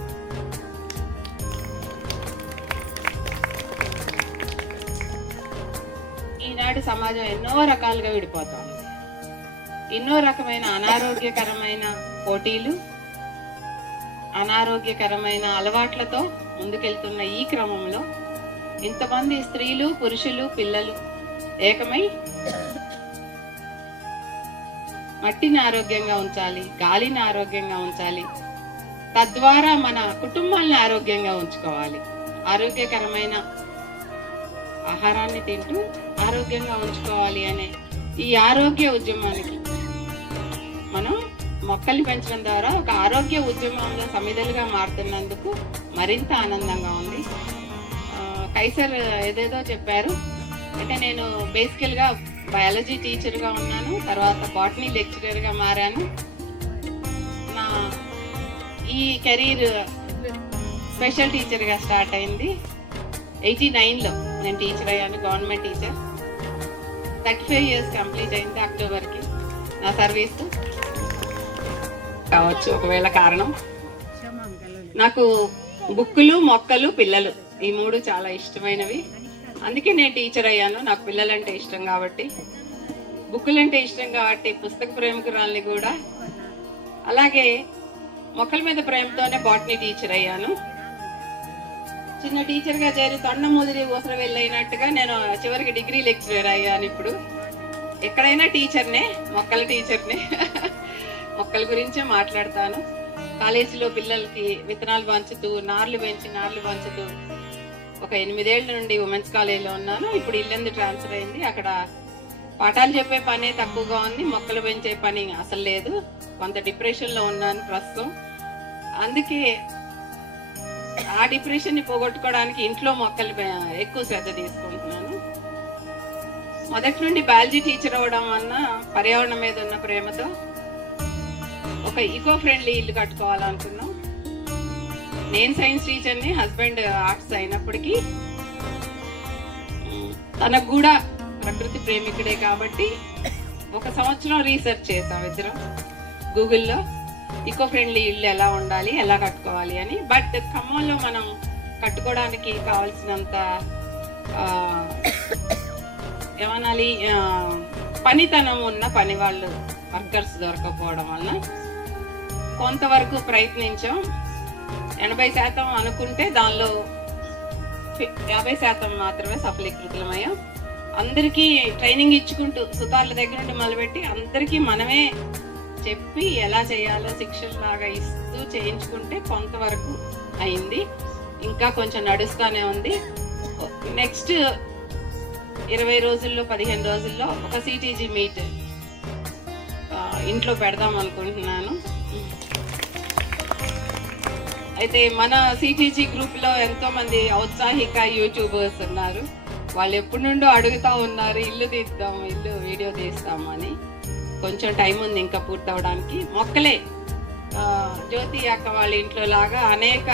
ఈనాడు సమాజం ఎన్నో రకాలుగా విడిపోతోంది. ఎన్నో రకమైన అనారోగ్యకరమైన పోటీలు, అనారోగ్యకరమైన అలవాట్లతో ముందుకెళ్తున్న ఈ క్రమంలో ఇంతమంది స్త్రీలు, పురుషులు, పిల్లలు ఏకమై మట్టిని ఆరోగ్యంగా ఉంచాలి, గాలిని ఆరోగ్యంగా ఉంచాలి, తద్వారా మన కుటుంబాలను ఆరోగ్యంగా ఉంచుకోవాలి. ఆరోగ్యకరమైన ఆహారాన్ని తింటూ ఆరోగ్యంగా ఉంచుకోవాలి అనే ఈ ఆరోగ్య ఉద్యమానికి మనం మొక్కల్ని పెంచడం ద్వారా ఒక ఆరోగ్య ఉద్యమంలో సమిధలుగా మారుతున్నందుకు మరింత ఆనందంగా ఉంది. కైసర్ ఏదేదో చెప్పారు. అంటే నేను బేసికల్గా బయాలజీ టీచర్గా ఉన్నాను, తర్వాత బాటనీ లెక్చరర్గా మారాను. నా ఈ కెరీర్ స్పెషల్ టీచర్గా స్టార్ట్ అయింది 89లో. నేను టీచర్ అయ్యాను, గవర్నమెంట్ టీచర్. 35 years కంప్లీట్ అయింది అక్టోబర్కి నా సర్వీస్ కావచ్చు. ఒకవేళ కారణం నాకు బుక్కులు, మొక్కలు, పిల్లలు ఈ మూడు చాలా ఇష్టమైనవి. అందుకే నేను టీచర్ అయ్యాను. నాకు పిల్లలంటే ఇష్టం కాబట్టి, బుక్కులంటే ఇష్టం కాబట్టి పుస్తక ప్రేమికురాల్ని కూడా. అలాగే మొక్కల మీద ప్రేమతోనే బాటనీ టీచర్ అయ్యాను. చిన్న టీచర్గా చేరి తొండ ముదిరి ఊసర వెళ్ళినట్టుగా నేను చివరికి డిగ్రీ లెక్చరర్ అయ్యాను. ఇప్పుడు ఎక్కడైనా టీచర్నే, మొక్కల టీచర్నే. మొక్కల గురించే మాట్లాడతాను. కాలేజీలో పిల్లలకి విత్తనాలు పంచుతూ, నార్లు పంచుతూ ఒక 8 ఏళ్ల నుండి ఉమెన్స్ కాలేజీలో ఉన్నాను. ఇప్పుడు ఇల్లెందు ట్రాన్స్ఫర్ అయింది. అక్కడ పాఠాలు చెప్పే పనే తక్కువగా ఉంది, మొక్కలు పెంచే పని అసలు లేదు. కొంత డిప్రెషన్లో ఉన్నాను ప్రస్తుతం. అందుకే ఆ డిప్రెషన్ని పోగొట్టుకోవడానికి ఇంట్లో మొక్కలు ఎక్కువ శ్రద్ధ తీసుకుంటున్నాను. మొదటి నుండి బయాలజీ టీచర్ అవ్వడం వలన పర్యావరణం మీద ఉన్న ప్రేమతో ఒక ఈకో ఫ్రెండ్లీ ఇల్లు కట్టుకోవాలనుకున్నాం. నేను సైన్స్ టీచర్ని, హస్బెండ్ ఆర్ట్స్ అయినప్పటికీ తనకు కూడా ప్రకృతి ప్రేమికుడే కాబట్టి 1 సంవత్సరం రీసెర్చ్ చేసాం ఇద్దరం గూగుల్లో. ఈకో ఫ్రెండ్లీ ఇల్లు ఎలా ఉండాలి, ఎలా కట్టుకోవాలి అని. బట్ ఖమ్మంలో మనం కట్టుకోవడానికి కావాల్సినంత ఏమనాలి పనితనం ఉన్న పని వాళ్ళు, వర్కర్స్ దొరకపోవడం వలన కొంతవరకు ప్రయత్నించాం. 80% అనుకుంటే దానిలో 50% మాత్రమే సఫలీకృతమయ్యాం. అందరికీ ట్రైనింగ్ ఇచ్చుకుంటూ సుతార్ల దగ్గర నుండి మొదలుపెట్టి అందరికీ మనమే చెప్పి ఎలా చేయాలో శిక్షణలాగా ఇస్తూ చేయించుకుంటే కొంతవరకు అయింది. ఇంకా కొంచెం నడుస్తూనే ఉంది. నెక్స్ట్ 20 రోజుల్లో 15 రోజుల్లో ఒక సిటీజీ మీట్ ఇంట్లో పెడదాం అనుకుంటున్నాను. అయితే మన సిటీజీ గ్రూప్లో ఎంతోమంది ఔత్సాహిక యూట్యూబర్స్ ఉన్నారు. వాళ్ళు ఎప్పటి నుండో అడుగుతూ ఉన్నారు ఇల్లు తీద్దాం, ఇల్లు వీడియో తీస్తాము అని. కొంచెం టైం ఉంది ఇంకా పూర్తవడానికి. మొక్కలే జ్యోతి అక్క వాళ్ళ ఇంట్లో లాగా అనేక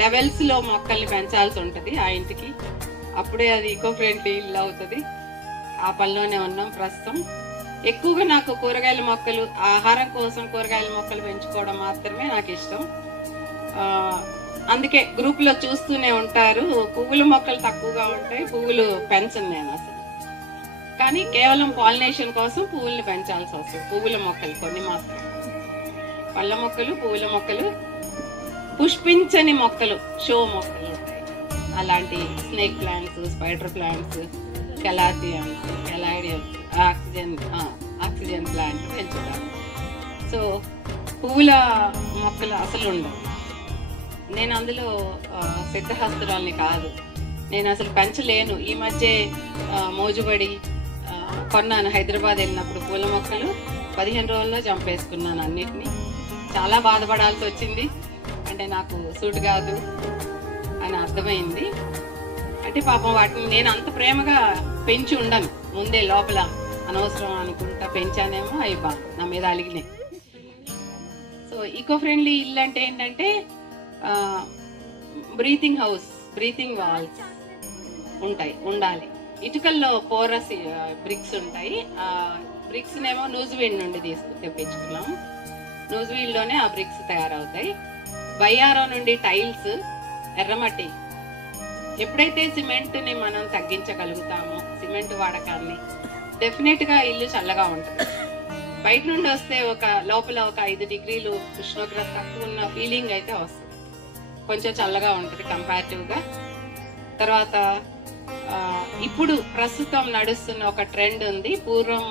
లెవెల్స్లో మొక్కల్ని పెంచాల్సి ఉంటుంది ఆ ఇంటికి. అప్పుడే అది ఈకో ఫ్రెండ్లీ ఇల్లు అవుతుంది. ఆ పనిలోనే ఉన్నాం ప్రస్తుతం. ఎక్కువగా నాకు కూరగాయల మొక్కలు, ఆహారం కోసం కూరగాయల మొక్కలు పెంచుకోవడం మాత్రమే నాకు ఇష్టం. అందుకే గ్రూప్లో చూస్తూనే ఉంటారు, పువ్వుల మొక్కలు తక్కువగా ఉంటాయి, పువ్వులు పెంచను నేను అసలు. కానీ కేవలం పాలినేషన్ కోసం పువ్వుల్ని పెంచాల్సి వస్తుంది. పువ్వుల మొక్కలు కొన్ని మాత్రం, పళ్ళ మొక్కలు, పువ్వుల మొక్కలు, పుష్పించని మొక్కలు, షో మొక్కలు ఉంటాయి. అలాంటి snake plants, spider plants, calatheas, caladiums, oxygen plant పెంచుతాను. సో పువ్వుల మొక్కలు అసలు ఉండవు. నేను అందులో సిద్ధహస్తురాల్ని కాదు, నేను అసలు పెంచలేను. ఈ మధ్య మోజుబడి కొన్నాను హైదరాబాద్ వెళ్ళినప్పుడు పూల మొక్కలు. 15 రోజుల్లో చంపేసుకున్నాను అన్నిటినీ. చాలా బాధపడాల్సి వచ్చింది. అంటే నాకు సూట్ కాదు, అని అర్థమైంది. అంటే పాపం వాటిని నేను అంత ప్రేమగా పెంచి ఉండను, ముందే లోపల అనవసరం అనుకుంటా పెంచానేమో, అవి నా మీద అలిగినాయి. సో ఈకో ఫ్రెండ్లీ ఇల్లు అంటే ఏంటంటే బ్రీతింగ్ హౌస్, బ్రీతింగ్ వాల్స్ ఉండాలి. ఇటుకల్లో పోరస్ బ్రిక్స్ ఉంటాయి. ఆ బ్రిక్స్ నేమో న్యూజివీడ్ నుండి తెప్పించుకున్నాం. న్యూజివీడ్ లోనే ఆ బ్రిక్స్ తయారవుతాయి. బయ్యారం నుండి టైల్స్, ఎర్రమట్టి. ఎప్పుడైతే సిమెంట్ ని మనం తగ్గించగలుగుతామో, సిమెంట్ వాడకాన్ని, డెఫినెట్ గా ఇల్లు చల్లగా ఉంటుంది. బయట నుండి వస్తే లోపల ఒక 5 డిగ్రీలు ఉష్ణోగ్రత తక్కువ ఉన్న ఫీలింగ్ అయితే వస్తుంది, కొంచెం చల్లగా ఉంటుంది కంపారిటివ్ గా. తర్వాత ఇప్పుడు ప్రస్తుతం నడుస్తున్న ఒక ట్రెండ్ ఉంది, పూర్వం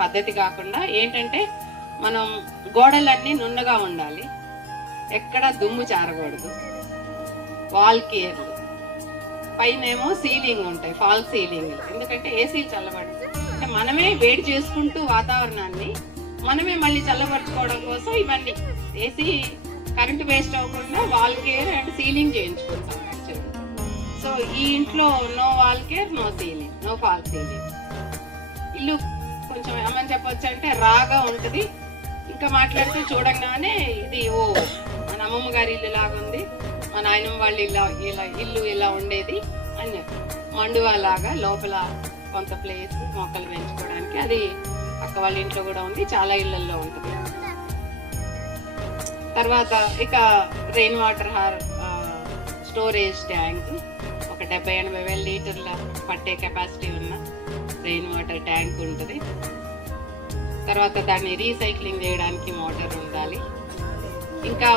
పద్ధతి కాకుండా. ఏంటంటే మనం గోడలన్నీ నున్నగా ఉండాలి, ఎక్కడ దుమ్ము చారకూడదు. వాల్ కేర్లు, పైనేమో సీలింగ్ ఉంటాయి, ఫాల్ సీలింగ్. ఎందుకంటే ఏసీలు చల్లబడి, అంటే మనమే వేడి చేసుకుంటూ వాతావరణాన్ని మనమే మళ్ళీ చల్లబరుచుకోవడం కోసం ఇవన్నీ ఏసీ కరెంట్ వేస్ట్ అవ్వకుండా వాల్ కేర్ అండ్ సీలింగ్ చేయించుకుంటాం యాక్చువల్లీ. సో ఈ ఇంట్లో no wall care, no ceiling, no fall ceiling. ఇల్లు కొంచెం ఏమని చెప్పొచ్చు అంటే రాగా ఉంటుంది. ఇంకా మాట్లాడితే చూడంగానే ఇది మన అమ్మమ్మ గారి ఇల్లు లాగా ఉంది, మా నాయనమ్మ వాళ్ళ ఇల్లు ఇలా ఉండేది అని. మండువా లాగా లోపల కొంత ప్లేస్ మొక్కలు పెంచుకోవడానికి, అది అక్క వాళ్ళ ఇంట్లో కూడా ఉంది, చాలా ఇళ్లలో ఉంటుంది. తర్వాత ఇక రెయిన్ వాటర్ స్టోరేజ్ ట్యాంక్, ఒక 70-80 వేల లీటర్ల పట్టే కెపాసిటీ ఉన్న రెయిన్ వాటర్ ట్యాంక్ ఉంటుంది. తర్వాత దాన్ని రీసైక్లింగ్ చేయడానికి మోటార్ ఉండాలి. ఇంకా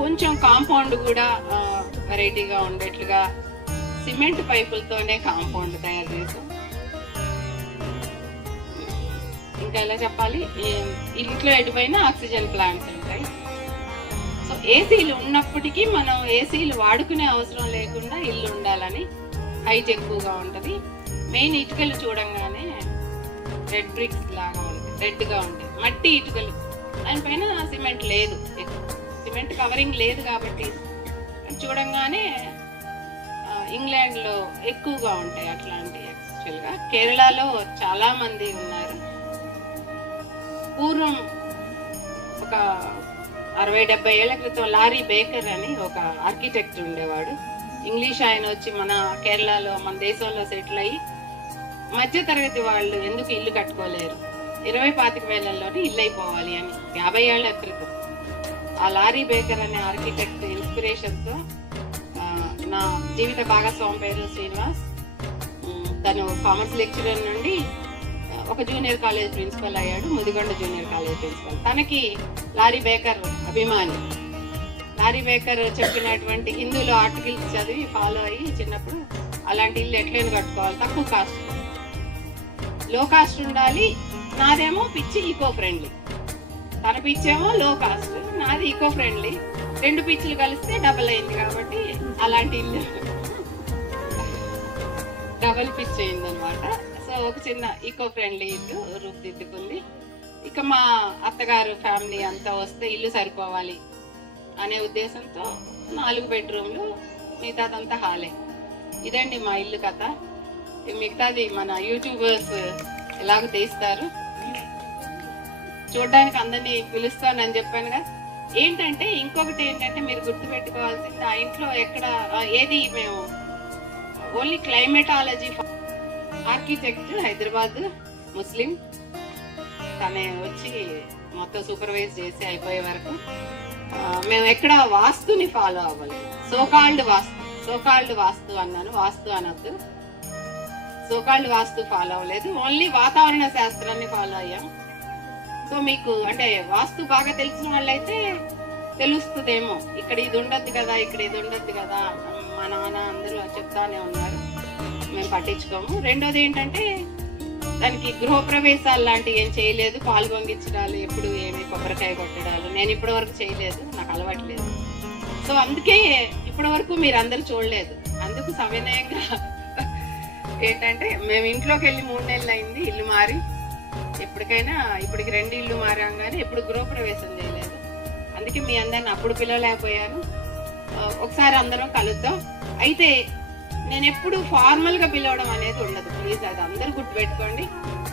కొంచెం కాంపౌండ్ కూడా వెరైటీగా ఉండేట్లుగా సిమెంట్ పైపులతోనే కాంపౌండ్ తయారు చేసాం. ఇంకా ఎలా చెప్పాలి, ఇంట్లో ఎటువైనా ఆక్సిజన్ ప్లాంట్స్ ఉంటాయి. సో ఏసీలు ఉన్నప్పటికీ మనం ఏసీలు వాడుకునే అవసరం లేకుండా ఇల్లు ఉండాలని. హైట్ ఎక్కువగా ఉంటుంది. మెయిన్ ఇటుకలు చూడంగానే రెడ్ బ్రిక్స్ లాగా ఉంటాయి, రెడ్గా ఉంటాయి, మట్టి ఇటుకలు. దానిపైన సిమెంట్ లేదు, సిమెంట్ కవరింగ్ లేదు కాబట్టి చూడంగానే ఇంగ్లాండ్లో ఎక్కువగా ఉంటాయి అట్లాంటి. యాక్చువల్గా కేరళలో చాలా మంది ఉన్నారు. పూర్వం ఒక 60-70 ఏళ్ల క్రితం లారీ బేకర్ అని ఒక ఆర్కిటెక్ట్ ఉండేవాడు. ఇంగ్లీష్ ఆయన వచ్చి మన కేరళలో, మన దేశంలో సెటిల్ అయ్యి, మధ్య తరగతి వాళ్ళు ఎందుకు ఇల్లు కట్టుకోలేరు, 20-25 వేలల్లోనే ఇల్లు అయిపోవాలి అని 50 ఏళ్ల క్రితం ఆ లారీ బేకర్ అనే ఆర్కిటెక్ట్ ఇన్స్పిరేషన్తో నా జీవిత భాగస్వామి పేరు శ్రీనివాస్. తను కామర్స్ లెక్చరర్ నుండి ఒక జూనియర్ కాలేజ్ ప్రిన్సిపల్ అయ్యాడు, ముదిగొండ జూనియర్ కాలేజ్ ప్రిన్సిపల్. తనకి లారీ బేకర్ అభిమాని. లారీ బేకర్ చెప్పినటువంటి హిందూలో ఆర్టికల్స్ చదివి ఫాలో అయ్యి చిన్నప్పుడు అలాంటి ఇల్లు ఎట్లయినా కట్టుకోవాలి, తక్కువ కాస్ట్, లో కాస్ట్ ఉండాలి. నాదేమో పిచ్చి ఈకో ఫ్రెండ్లీ, తన పిచ్చేమో లో కాస్ట్, నాది ఈకో ఫ్రెండ్లీ. 2 పిచ్చులు కలిస్తే డబల్ అయింది కాబట్టి అలాంటి ఇల్లు డబల్ పిచ్ అయింది అనమాట. సో ఒక చిన్న ఈకో ఫ్రెండ్లీ ఇల్లు రూపుదిద్దుకుంది. ఇక మా అత్తగారు ఫ్యామిలీ అంతా వస్తే ఇల్లు సరిపోవాలి అనే ఉద్దేశంతో 4 బెడ్రూమ్లు, మిగతాదంతా హాలే. ఇదండి మా ఇల్లు కథ. మిగతాది మన యూట్యూబర్స్ ఎలాగో తీస్తారు, చూడడానికి అందరినీ పిలుస్తానని చెప్పానుగా. ఏంటంటే ఇంకొకటి ఏంటంటే మీరు గుర్తుపెట్టుకోవాల్సింది, ఆ ఇంట్లో ఎక్కడ ఏది మేము ఓన్లీ క్లైమేటాలజీ ఆర్కిటెక్ట్, హైదరాబాద్ ముస్లిం, తనే వచ్చి మొత్తం సూపర్వైజ్ చేసి అయిపోయే వరకు మేము ఎక్కడ వాస్తుని ఫాలో అవ్వలేదు. సోకాల్డ్ వాస్తు అన్నాను, వాస్తు అనొద్దు. సోకాల్డ్ వాస్తు ఫాలో అవ్వలేదు, ఓన్లీ వాతావరణ శాస్త్రాన్ని ఫాలో అయ్యాం. సో మీకు అంటే వాస్తు బాగా తెలిసిన వాళ్ళైతే తెలుస్తుందేమో, ఇక్కడ ఇది ఉండద్దు కదా, ఇక్కడ ఇది ఉండద్దు కదా. మా నాన్న అందరూ చెప్తానే ఉన్నారు, మేము పట్టించుకోము. రెండోది ఏంటంటే దానికి గృహప్రవేశాలు లాంటివి ఏం చేయలేదు, పాలు పొంగించడాలు, ఎప్పుడు ఏమి కొబ్బరికాయ కొట్టడాలు నేను ఇప్పటి వరకు చేయలేదు, నాకు అలవాట్లేదు. సో అందుకే ఇప్పటి వరకు మీరు అందరు చూడలేదు. అందుకు సవినయంగా ఏంటంటే మేము ఇంట్లోకి వెళ్ళి 3 నెలలు అయింది ఇల్లు మారి. ఎప్పటికైనా ఇప్పటికి 2 ఇల్లు మారాం కానీ ఎప్పుడు గృహప్రవేశం చేయలేదు. అందుకే మీ అందరిని అప్పుడు పిలవలేకపోయాను. ఒకసారి అందరం కలుద్దాం. అయితే నేను ఎప్పుడు ఫార్మల్గా పిలవడం అనేది ఉండదు, ప్లీజ్ అది అందరూ గుర్తుపెట్టుకోండి.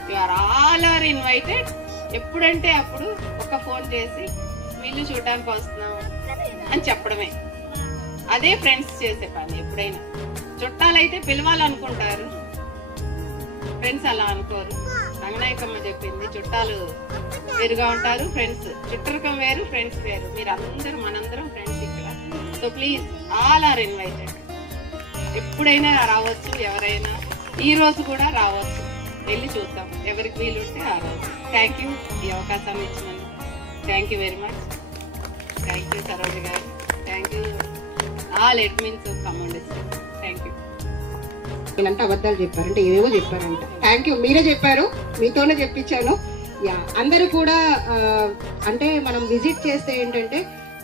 You are all are invited. ఎప్పుడంటే అప్పుడు ఒక ఫోన్ చేసి వీళ్ళు చూడడానికి వస్తున్నాం అని చెప్పడమే. అదే ఫ్రెండ్స్ చేసే పని. ఎప్పుడైనా చుట్టాలైతే పిలవాలనుకుంటారు, ఫ్రెండ్స్ అలా అనుకోరు. రంగనాయకమ్మ చెప్పింది, చుట్టాలు వేరుగా ఉంటారు, ఫ్రెండ్స్ చుట్టరకం వేరు, ఫ్రెండ్స్ వేరు. మీరు అందరూ మనందరం ఫ్రెండ్స్ ఇక్కడ. So please all are invited. ఎప్పుడైనా రావచ్చు, ఎవరైనా ఈ రోజు కూడా రావచ్చు, వెళ్ళి చూద్దాం ఎవరికి వీలుంటే ఆ రోజు. థ్యాంక్ యూ ఈ అవకాశాన్ని ఇచ్చినందుకు. Thank you very much. Thank you Saroja garu. Thank you all admins of Khammam district. Thank you. నేనంటే అబద్ధాలు చెప్పారంటే ఏవేవో చెప్పారంట. థ్యాంక్ యూ, మీరే చెప్పారు, మీతోనే చెప్పించాను. యా, అందరూ కూడా అంటే మనం విజిట్ చేస్తే ఏంటంటే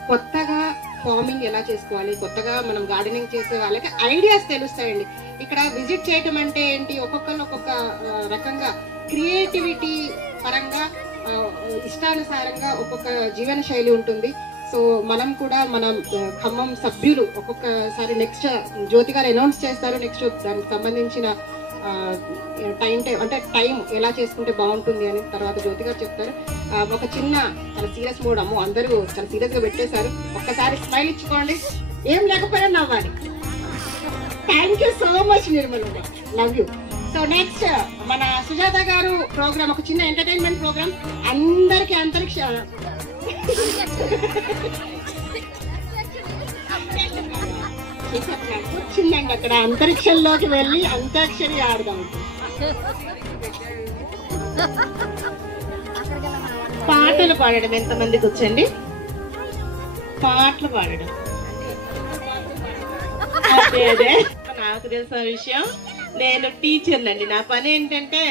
కొత్తగా ఫార్మింగ్ ఎలా చేసుకోవాలి, కొత్తగా మనం గార్డెనింగ్ చేసే వాళ్ళకి ఐడియాస్ తెలుస్తాయండి. ఇక్కడ విజిట్ చేయటం అంటే ఏంటి, ఒక్కొక్కరు ఒక్కొక్క రకంగా క్రియేటివిటీ పరంగా ఇష్టానుసారంగా ఒక్కొక్క జీవన శైలి ఉంటుంది. సో మనం కూడా మన ఖమ్మం సభ్యులు ఒక్కొక్కసారి నెక్స్ట్ జ్యోతి గారు అనౌన్స్ చేస్తారు, నెక్స్ట్ దానికి సంబంధించిన టైం ఎలా చేసుకుంటే బాగుంటుంది అని తర్వాత జ్యోతి గారు చెప్తారు. ఒక చిన్న చాలా సీరియస్ మోడ్, అమ్మో అందరూ చాలా సీరియస్ గా పెట్టేశారు, ఒక్కసారి స్మైల్ ఇచ్చుకోండి, ఏం లేకపోయినా నవ్వాలి. Thank you so much Nirmal, love you. So next మన సుజాత గారు ప్రోగ్రామ్, ఒక చిన్న ఎంటర్టైన్మెంట్ ప్రోగ్రామ్, అందరికి అంతరిక్ష వచ్చిందండి, అక్కడ అంతరిక్షంలోకి వెళ్ళి అంత్యాక్షరి ఆడదాం. పాటలు పాడడం ఎంతమందికి వచ్చండి? పాటలు పాడడం అదే అదే నాకు తెలిసిన విషయం. నేను టీచర్ అండి, నా పని ఏంటంటే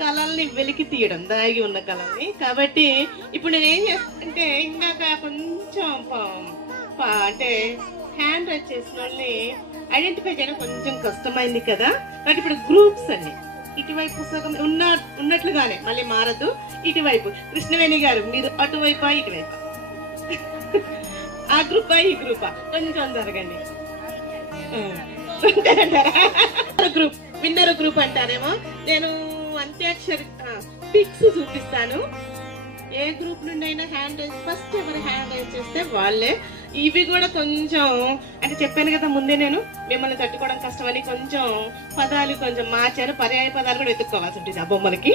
కళల్ని వెలికి తీయడం, దాగి ఉన్న కళల్ని. కాబట్టి ఇప్పుడు నేను ఏం చేస్తానంటే, ఇందాక కొంచెం అంటే హ్యాండ్ రైజ్ చేసిన వాళ్ళని ఐడెంటిఫై చేయడం కొంచెం కష్టమైంది కదా. కాబట్టి ఇప్పుడు గ్రూప్స్ అన్ని ఇటువైపు పుస్తకం ఉన్నట్లుగానే మళ్ళీ మారద్దు. ఇటువైపు కృష్ణవేణి గారు మీరు అటువైపా ఇటువైపా, ఆ గ్రూపా ఈ గ్రూపా, కొంచెం జరగండి. గ్రూప్ విన్నర్ గ్రూప్ అంటారేమో. నేను అంత్యాక్షరి పిక్స్ చూపిస్తాను. ఏ గ్రూప్ నుండి అయినా హ్యాండ్ రైజ్, ఫస్ట్ ఎవరు హ్యాండ్ రైజ్ చేస్తే వాళ్ళే. ఇవి కూడా కొంచెం అంటే చెప్పాను కదా ముందే, నేను మిమ్మల్ని తట్టుకోవడం కష్టమని కొంచెం పదాలు కొంచెం మార్చారు, పర్యాయ పదాలు కూడా వెతుక్కోవాల్సి ఉంటుంది ఆ బొమ్మలకి.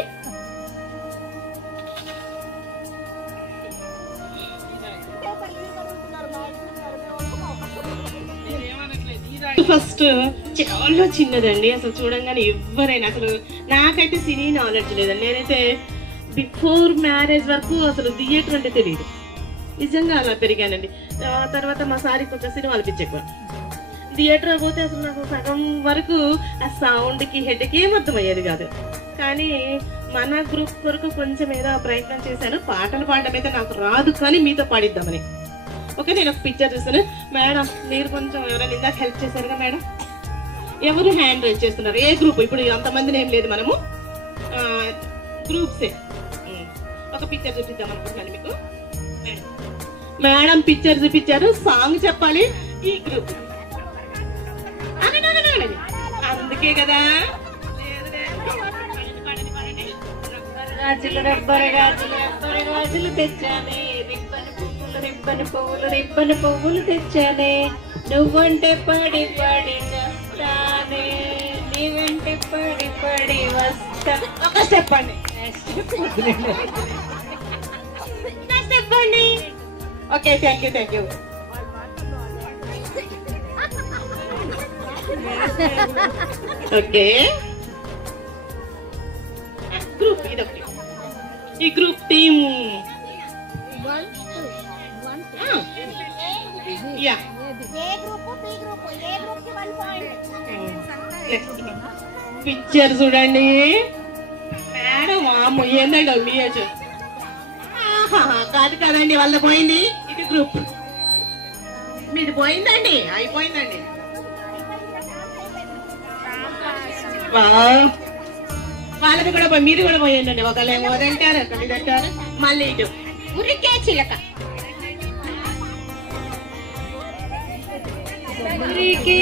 ఫస్ట్ చాలా చిన్నదండి, అసలు చూడంగానే ఎవరైనా, అసలు నాకైతే సినీ నాలెడ్జ్ లేదండి. నేనైతే బిఫోర్ మ్యారేజ్ వరకు అసలు థియేటర్ అంటే తెలియదు, నిజంగా అలా పెరిగానండి. తర్వాత మా సారికి కొంచెం సినిమాలు పిచ్చెక్కువ. థియేటర్ పోతే అసలు నాకు సగం వరకు ఆ సౌండ్కి హెడ్కి ఏం అర్థమయ్యేది కాదు. కానీ మన గ్రూప్ వరకు కొంచెం ఏదో ప్రయత్నం చేశాను. పాటలు పాడడం అయితే నాకు రాదు, కానీ మీతో పాడిద్దామని. ఓకే, నేను ఒక పిక్చర్ చూస్తాను. మేడం మీరు కొంచెం ఎవరైనా ఇందాక హెల్ప్ చేశారుగా మేడం, ఎవరు హ్యాండ్ రైజ్ చేస్తున్నారు? ఏ గ్రూప్? ఇప్పుడు అంతమందిని ఏం లేదు, మనము గ్రూప్సే. ఒక పిక్చర్ చూపిద్దాం అనుకుంటున్నాను మీకు. మేడం పిక్చర్ చూపించారు, సాంగ్ చెప్పాలి. ఈ గ్రూప్ అందుకే కదా. గాజులు రబ్బరు గాజులు రబ్బరు గాజులు తెచ్చానే, రిబ్బను పువ్వులు రిబ్బను పువ్వులు తెచ్చానే, నువ్వంటే పడి పడి చేస్తానే, నీవంటే పడి పడి వస్తా. ఒక స్టెప్ అండి, స్టెప్ అండి. Okay, thank you thank you. Okay, group ఇదొకటి. ఈ గ్రూప్ టీమ్ పిక్చర్ చూడండి మేడం. అమ్మ ఏందండి మీ ఏజ్? కాదు కదండి, వాళ్ళ పోయింది. ఇది గ్రూప్ మీది పోయిందండి, అయిపోయిందండి. వాళ్ళది కూడా పోయి, మీది కూడా పోయిందండి. ఒకళ్ళేమో అదంటారు, ఒకళ్ళు ఇదంటారు, మళ్ళీ ఇటు ఉరికే చిలక. పలికే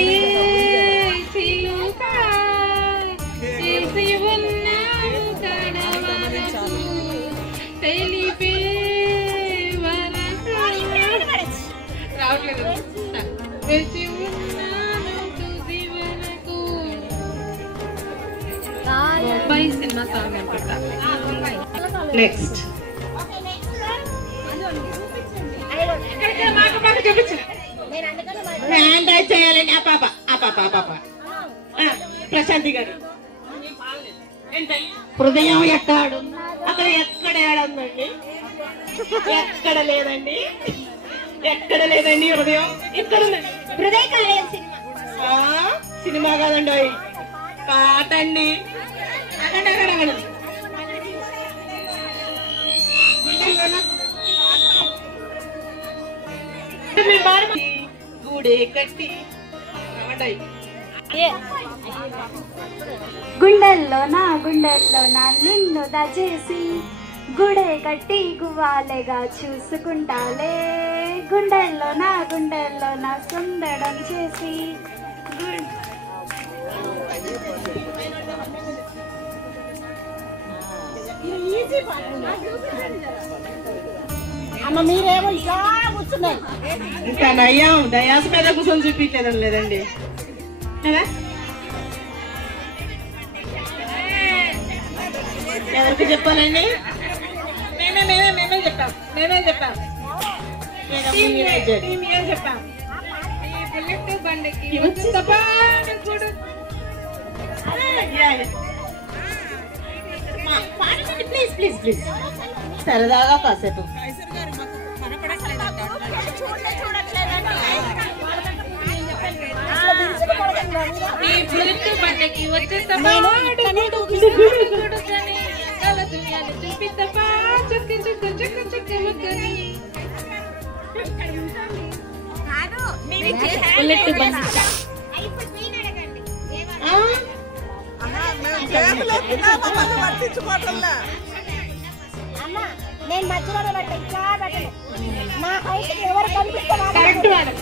చిలుక చేసి ఉన్నాను కడవరకు తెలిపే వరకు రావట్లేదు వేచి ఉన్నాను తుది వరకు బొంబాయి సినిమా సాంగ్ అనుకుంటా. నెక్స్ట్ హ్యాండ్ రైజ్ చేయాలండి. ఆ పాప ప్రశాంతి గారు హృదయం ఎక్కడ అక్కడ ఎక్కడ ఏడందండి? ఎక్కడ లేదండి, ఎక్కడ లేదండి హృదయం. ఇక్కడ ఉందండి హృదయ కాలేయం సినిమా కాదండి, పాట అండి. గూడే కట్టి గుండెల్లో నా నిన్ను దచేసి గుడే కట్టి గువ్వాలేగా చూసుకుంటాలే. గుండెల్లో నా సుందరం చేసి అమ్మ మీరేమో ఇలా కూర్చున్నారు. ఇంకా నయ్యం డయాస్ మీద కూర్చొని చూపించలేదని లేదండి కదా. ఎవరికి చెప్పాలండి? మేమే చెప్పాం. ప్లీజ్ సరదాగా కాసేపు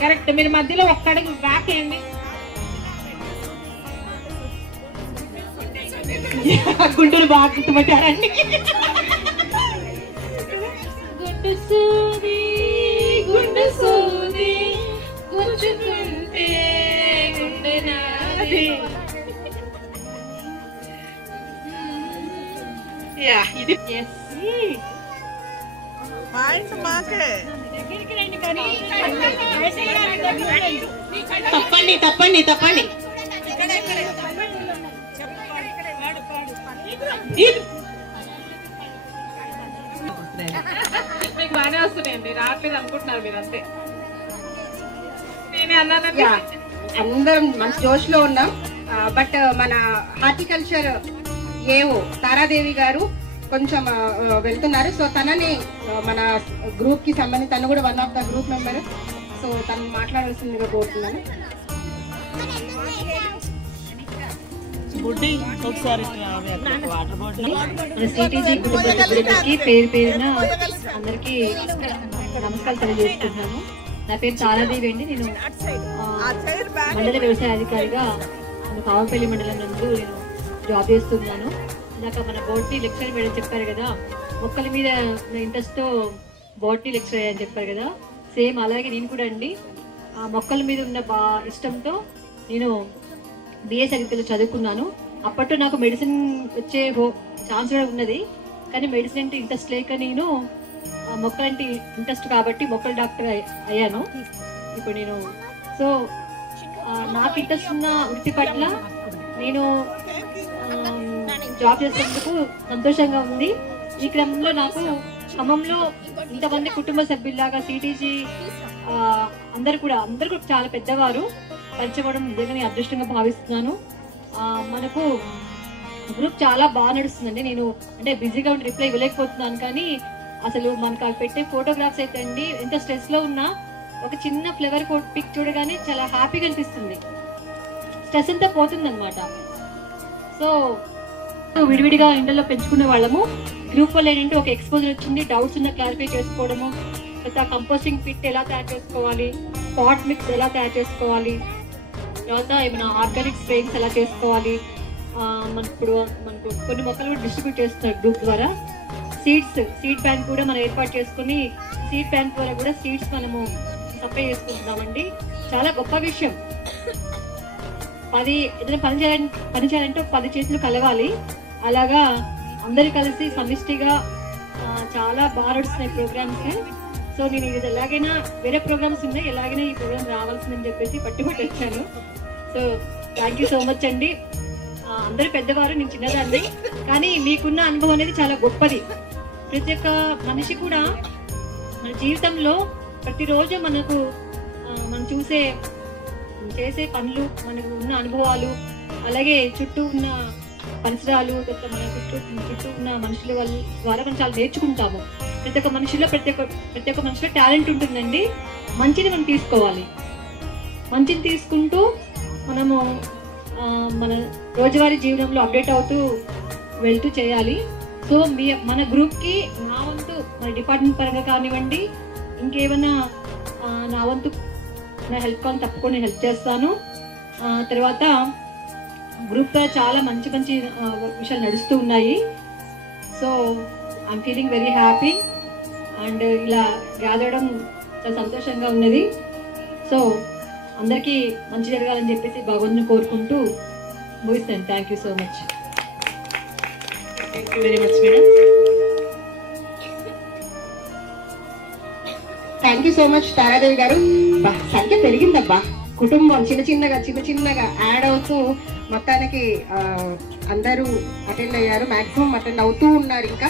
కరెక్ట్. మీరు మధ్యలో ఒక్కడికి బ్యాక్ వేయండి. గుండెలు బాగా గుర్తుపట్టారండి. గుండె సూది గుంజుకుంటే గుండె నాది. ఇది తప్పండి. మీకు బాగానే వస్తున్నాయండి, రావట్లేదు అనుకుంటున్నారు మీరు అంతే. నేనే అన్నానండి. అందరం మంచి జోష్ లో ఉన్నాం. బట్ మన హార్టికల్చర్ ఏవో తారాదేవి గారు కొంచెం వెళ్తున్నారు. సో తనని మన గ్రూప్ కి సంబంధించి తను కూడా one of the group member. So తను మాట్లాడాల్సిందిగా కోరుతున్నాను. పేరు పేరున అందరికి నమస్కారాలు తెలియజేస్తున్నాను. నా పేరు తారాదేవి అండి. నేను మండల వ్యవసాయ అధికారిగా కావపల్లి మండలం నందు నేను జాబ్ చేస్తున్నాను. ఇందాక మన బోటనీ లెక్చర్ మేడం చెప్పారు కదా, మొక్కల మీద ఇంట్రెస్ట్తో బోటనీ లెక్చర్ అయ్యని చెప్పారు కదా. సేమ్ అలాగే నేను కూడా అండి ఆ మొక్కల మీద ఉన్న ఇష్టంతో నేను బిఎస్ అగ్రికల్చర్ చదువుకున్నాను. అప్పట్లో నాకు మెడిసిన్ వచ్చే ఛాన్స్ కూడా ఉన్నది, కానీ మెడిసిన్ అంటే ఇంట్రెస్ట్ లేక నేను మొక్కలంటే ఇంట్రెస్ట్ కాబట్టి మొక్కల డాక్టర్ అయ్యాను ఇప్పుడు నేను. సో నాకు ఇంట్రెస్ట్ ఉన్న వృత్తి పట్ల నేను జాబ్ చేసేందుకు సంతోషంగా ఉంది. ఈ క్రమంలో నాకు ఖమ్మంలో ఇంతమంది కుటుంబ సభ్యుల్లాగా సిటీజీ అందరు కూడా చాలా పెద్దవారు పరిచయం నిజంగా అదృష్టంగా భావిస్తున్నాను. మనకు గ్రూప్ చాలా బాగా నడుస్తుందండి. నేను అంటే బిజీగా ఉండి రిప్లై ఇవ్వలేకపోతున్నాను, కానీ అసలు మనకు అవి పెట్టే ఫోటోగ్రాఫ్స్ అయితే అండి ఎంత స్ట్రెస్లో ఉన్నా ఒక చిన్న ఫ్లవర్ పిక్ చూడగానే చాలా హ్యాపీగా అనిపిస్తుంది, స్ట్రెస్ అంతా పోతుంది అనమాట. సో విడివిడిగా ఇంట్లో పెంచుకునే వాళ్ళము. గ్రూప్ వల్ల ఏంటంటే ఒక ఎక్స్పోజర్ వచ్చింది, డౌట్స్ ఉన్న క్లారిఫై చేసుకోవడము, తర్వాత కంపోస్టింగ్ పిట్ ఎలా తయారు చేసుకోవాలి, పాట్ మిక్స్ ఎలా తయారు చేసుకోవాలి, తర్వాత ఏమైనా ఆర్గానిక్ స్ప్రేయింగ్స్ ఎలా చేసుకోవాలి, ఇప్పుడు మనకు కొన్ని మొక్కలు కూడా డిస్ట్రిబ్యూట్ చేస్తున్నారు గ్రూప్ ద్వారా. సీడ్ బ్యాంక్ కూడా మనం ఏర్పాటు చేసుకుని సీడ్ బ్యాంక్ ద్వారా కూడా సీడ్స్ మనము సప్లై చేసుకుంటున్నామండి. చాలా గొప్ప విషయం. ఏదైనా పని చేయాలంటే 10 చేతులు కలవాలి. అలాగా అందరు కలిసి సమిష్టిగా చాలా బాగా నడుస్తున్నాయి ప్రోగ్రామ్స్. సో నేను ఇది ఎలాగైనా వేరే ప్రోగ్రామ్స్ ఉన్నాయి, ఎలాగైనా ఈ ప్రోగ్రామ్ రావాల్సిందని చెప్పేసి పట్టుబట్టి వచ్చాను. So thank you so much అండి. అందరూ పెద్దవారు, నేను చిన్నదాన్ని, కానీ మీకున్న అనుభవం అనేది చాలా గొప్పది. ప్రతి ఒక్క మనిషి కూడా మన జీవితంలో ప్రతిరోజు మనం చేసే పనులు, మనకు ఉన్న అనుభవాలు, అలాగే చుట్టూ ఉన్న పరిసరాలు, మన చుట్టూ ఉన్న మనుషుల ద్వారా మనం చాలా నేర్చుకుంటాము. ప్రతి ఒక్క మనిషిలో టాలెంట్ ఉంటుందండి. మంచిని మనం తీసుకోవాలి. మంచిని తీసుకుంటూ మనము మన రోజువారీ జీవనంలో అప్డేట్ అవుతూ వెళ్తూ చేయాలి. సో మన గ్రూప్కి నా వంతు మన డిపార్ట్మెంట్ పరంగా కానివ్వండి, ఇంకేమైనా నా వంతు నా హెల్ప్ కావాలి తప్పకుండా హెల్ప్ చేస్తాను. తర్వాత గ్రూప్తో చాలా మంచి విషయాలు నడుస్తూ ఉన్నాయి. So I'm feeling very happy and ఇలా గ్యాదరడం చాలా సంతోషంగా ఉన్నది. సో అందరికీ మంచి జరగాలని చెప్పేసి భగవంతుని కోరుకుంటూ ముగిస్తాను. Thank you so much. Thank you very much madam. Thank you so much Tara Devi గారు. సంఖ్య పెరిగిందబ్బా. కుటుంబం చిన్నగా యాడ్ అవుతూ మొత్తానికి అందరూ అటెండ్ అయ్యారు. మాక్సిమం అటెండ్ అవుతూ ఉన్నారు, ఇంకా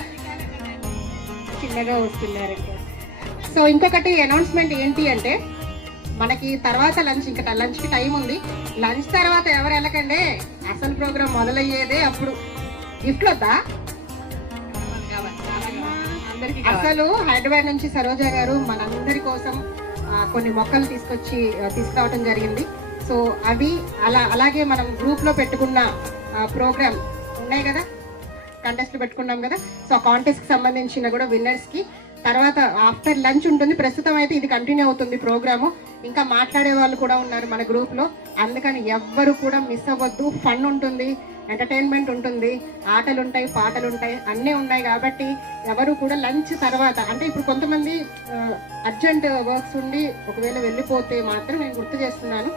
చిన్నగా వస్తున్నారు. సో ఇంకొకటి అనౌన్స్మెంట్ ఏంటి అంటే, మనకి తర్వాత లంచ్కి టైం ఉంది. లంచ్ తర్వాత ఎవరు వెళ్ళకండి, అసలు ప్రోగ్రామ్ మొదలయ్యేదే అప్పుడు. గిఫ్ట్లు వద్దా? అసలు హైదరాబాద్ నుంచి సరోజా గారు మనందరి కోసం కొన్ని మొక్కలు తీసుకురావడం జరిగింది. సో అవి అలాగే మనం గ్రూప్లో పెట్టుకున్న ప్రోగ్రామ్ ఉన్నాయి కదా, కంటెస్ట్లు పెట్టుకున్నాం కదా. సో ఆ కాంటెస్ట్కి సంబంధించిన కూడా విన్నర్స్కి తర్వాత ఆఫ్టర్ లంచ్ ఉంటుంది. ప్రస్తుతం అయితే ఇది కంటిన్యూ అవుతుంది ప్రోగ్రాము. ఇంకా మాట్లాడే వాళ్ళు కూడా ఉన్నారు మన గ్రూప్లో. అందుకని ఎవ్వరు కూడా మిస్ అవ్వద్దు. ఫన్ ఉంటుంది, ఎంటర్టైన్మెంట్ ఉంటుంది, ఆటలు ఉంటాయి, పాటలు ఉంటాయి, అన్నీ ఉన్నాయి. కాబట్టి ఎవరు కూడా లంచ్ తర్వాత, అంటే ఇప్పుడు కొంతమంది అర్జెంట్ వర్క్స్ ఉండి ఒకవేళ వెళ్ళిపోతే మాత్రం నేను గుర్తు చేస్తున్నాను,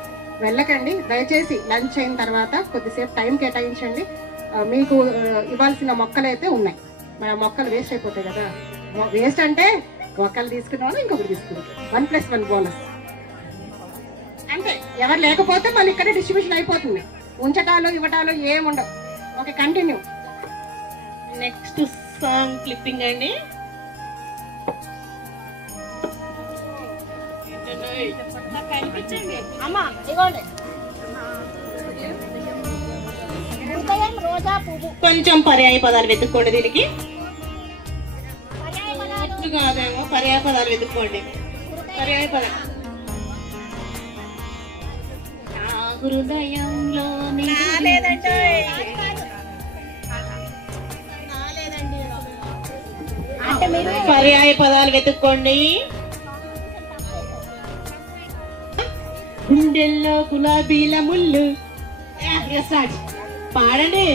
వెళ్ళకండి. దయచేసి లంచ్ అయిన తర్వాత కొద్దిసేపు టైం కేటాయించండి. మీకు ఇవ్వాల్సిన మొక్కలు అయితే ఉన్నాయి. మన మొక్కలు వేస్ట్ అయిపోతాయి కదా. వేస్ట్ అంటే మొక్కలు తీసుకున్నాను, ఇంకొకటి తీసుకుంటాం. 1+1 బోనస్ అంటే ఎవరు లేకపోతే మళ్ళీ ఇక్కడే డిస్ట్రిబ్యూషన్ అయిపోతుంది. ఉంచటాలు ఇవ్వటాలు ఏముండవు. Okay, continue. Next song clipping అండి. అమ్మా ఇవ్వండి. కొంచెం పర్యాయ పదాలు వెతుక్కోండి. దీనికి కాదేమో, పర్యాయ పదాలు వెతుక్కోండి. పర్యాయ పదాలు హృదయంలో పర్యాయ పదాలు వెతుక్కోండి. గుండెల్లో గులాబీల ముళ్ళు. పాడండి.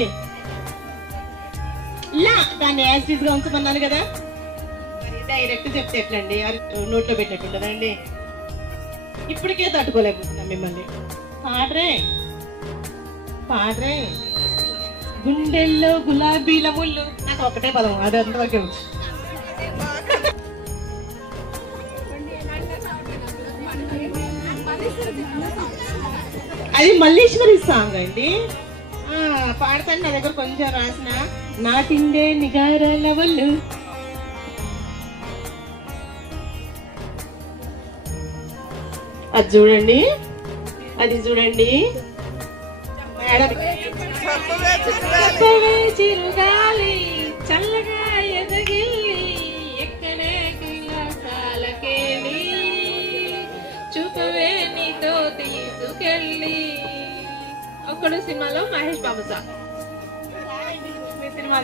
దాన్ని యాసిడ్ గా ఉంచమన్నాను కదా, డైరెక్ట్ చెప్తే ఎట్లండి, నోట్లో పెట్టినట్టుంటదండి. ఇప్పటికే తట్టుకోలేకపోతున్నాం మిమ్మల్ని. పాడ్రే. గుండెల్లో గులాబీల ముళ్ళు. నాకు ఒకటే పదం, అది అంతవరకే వచ్చు. అది మల్లేశ్వరి సాంగ్ అండి. పాడతాను. నా దగ్గర కొంచెం రాసిన నాటిండే నిగారాల వల్లు. అది చూడండి, అది చూడండి మేడం. చిరుగాలి చల్లగా ఎదగిల్లి ఎక్కడే కైలాసాలకెళ్ళి చూపవే నీతో తీసుకెళ్ళి. ఒక్కడు సినిమాలో మహేష్ బాబు సార్. సినిమా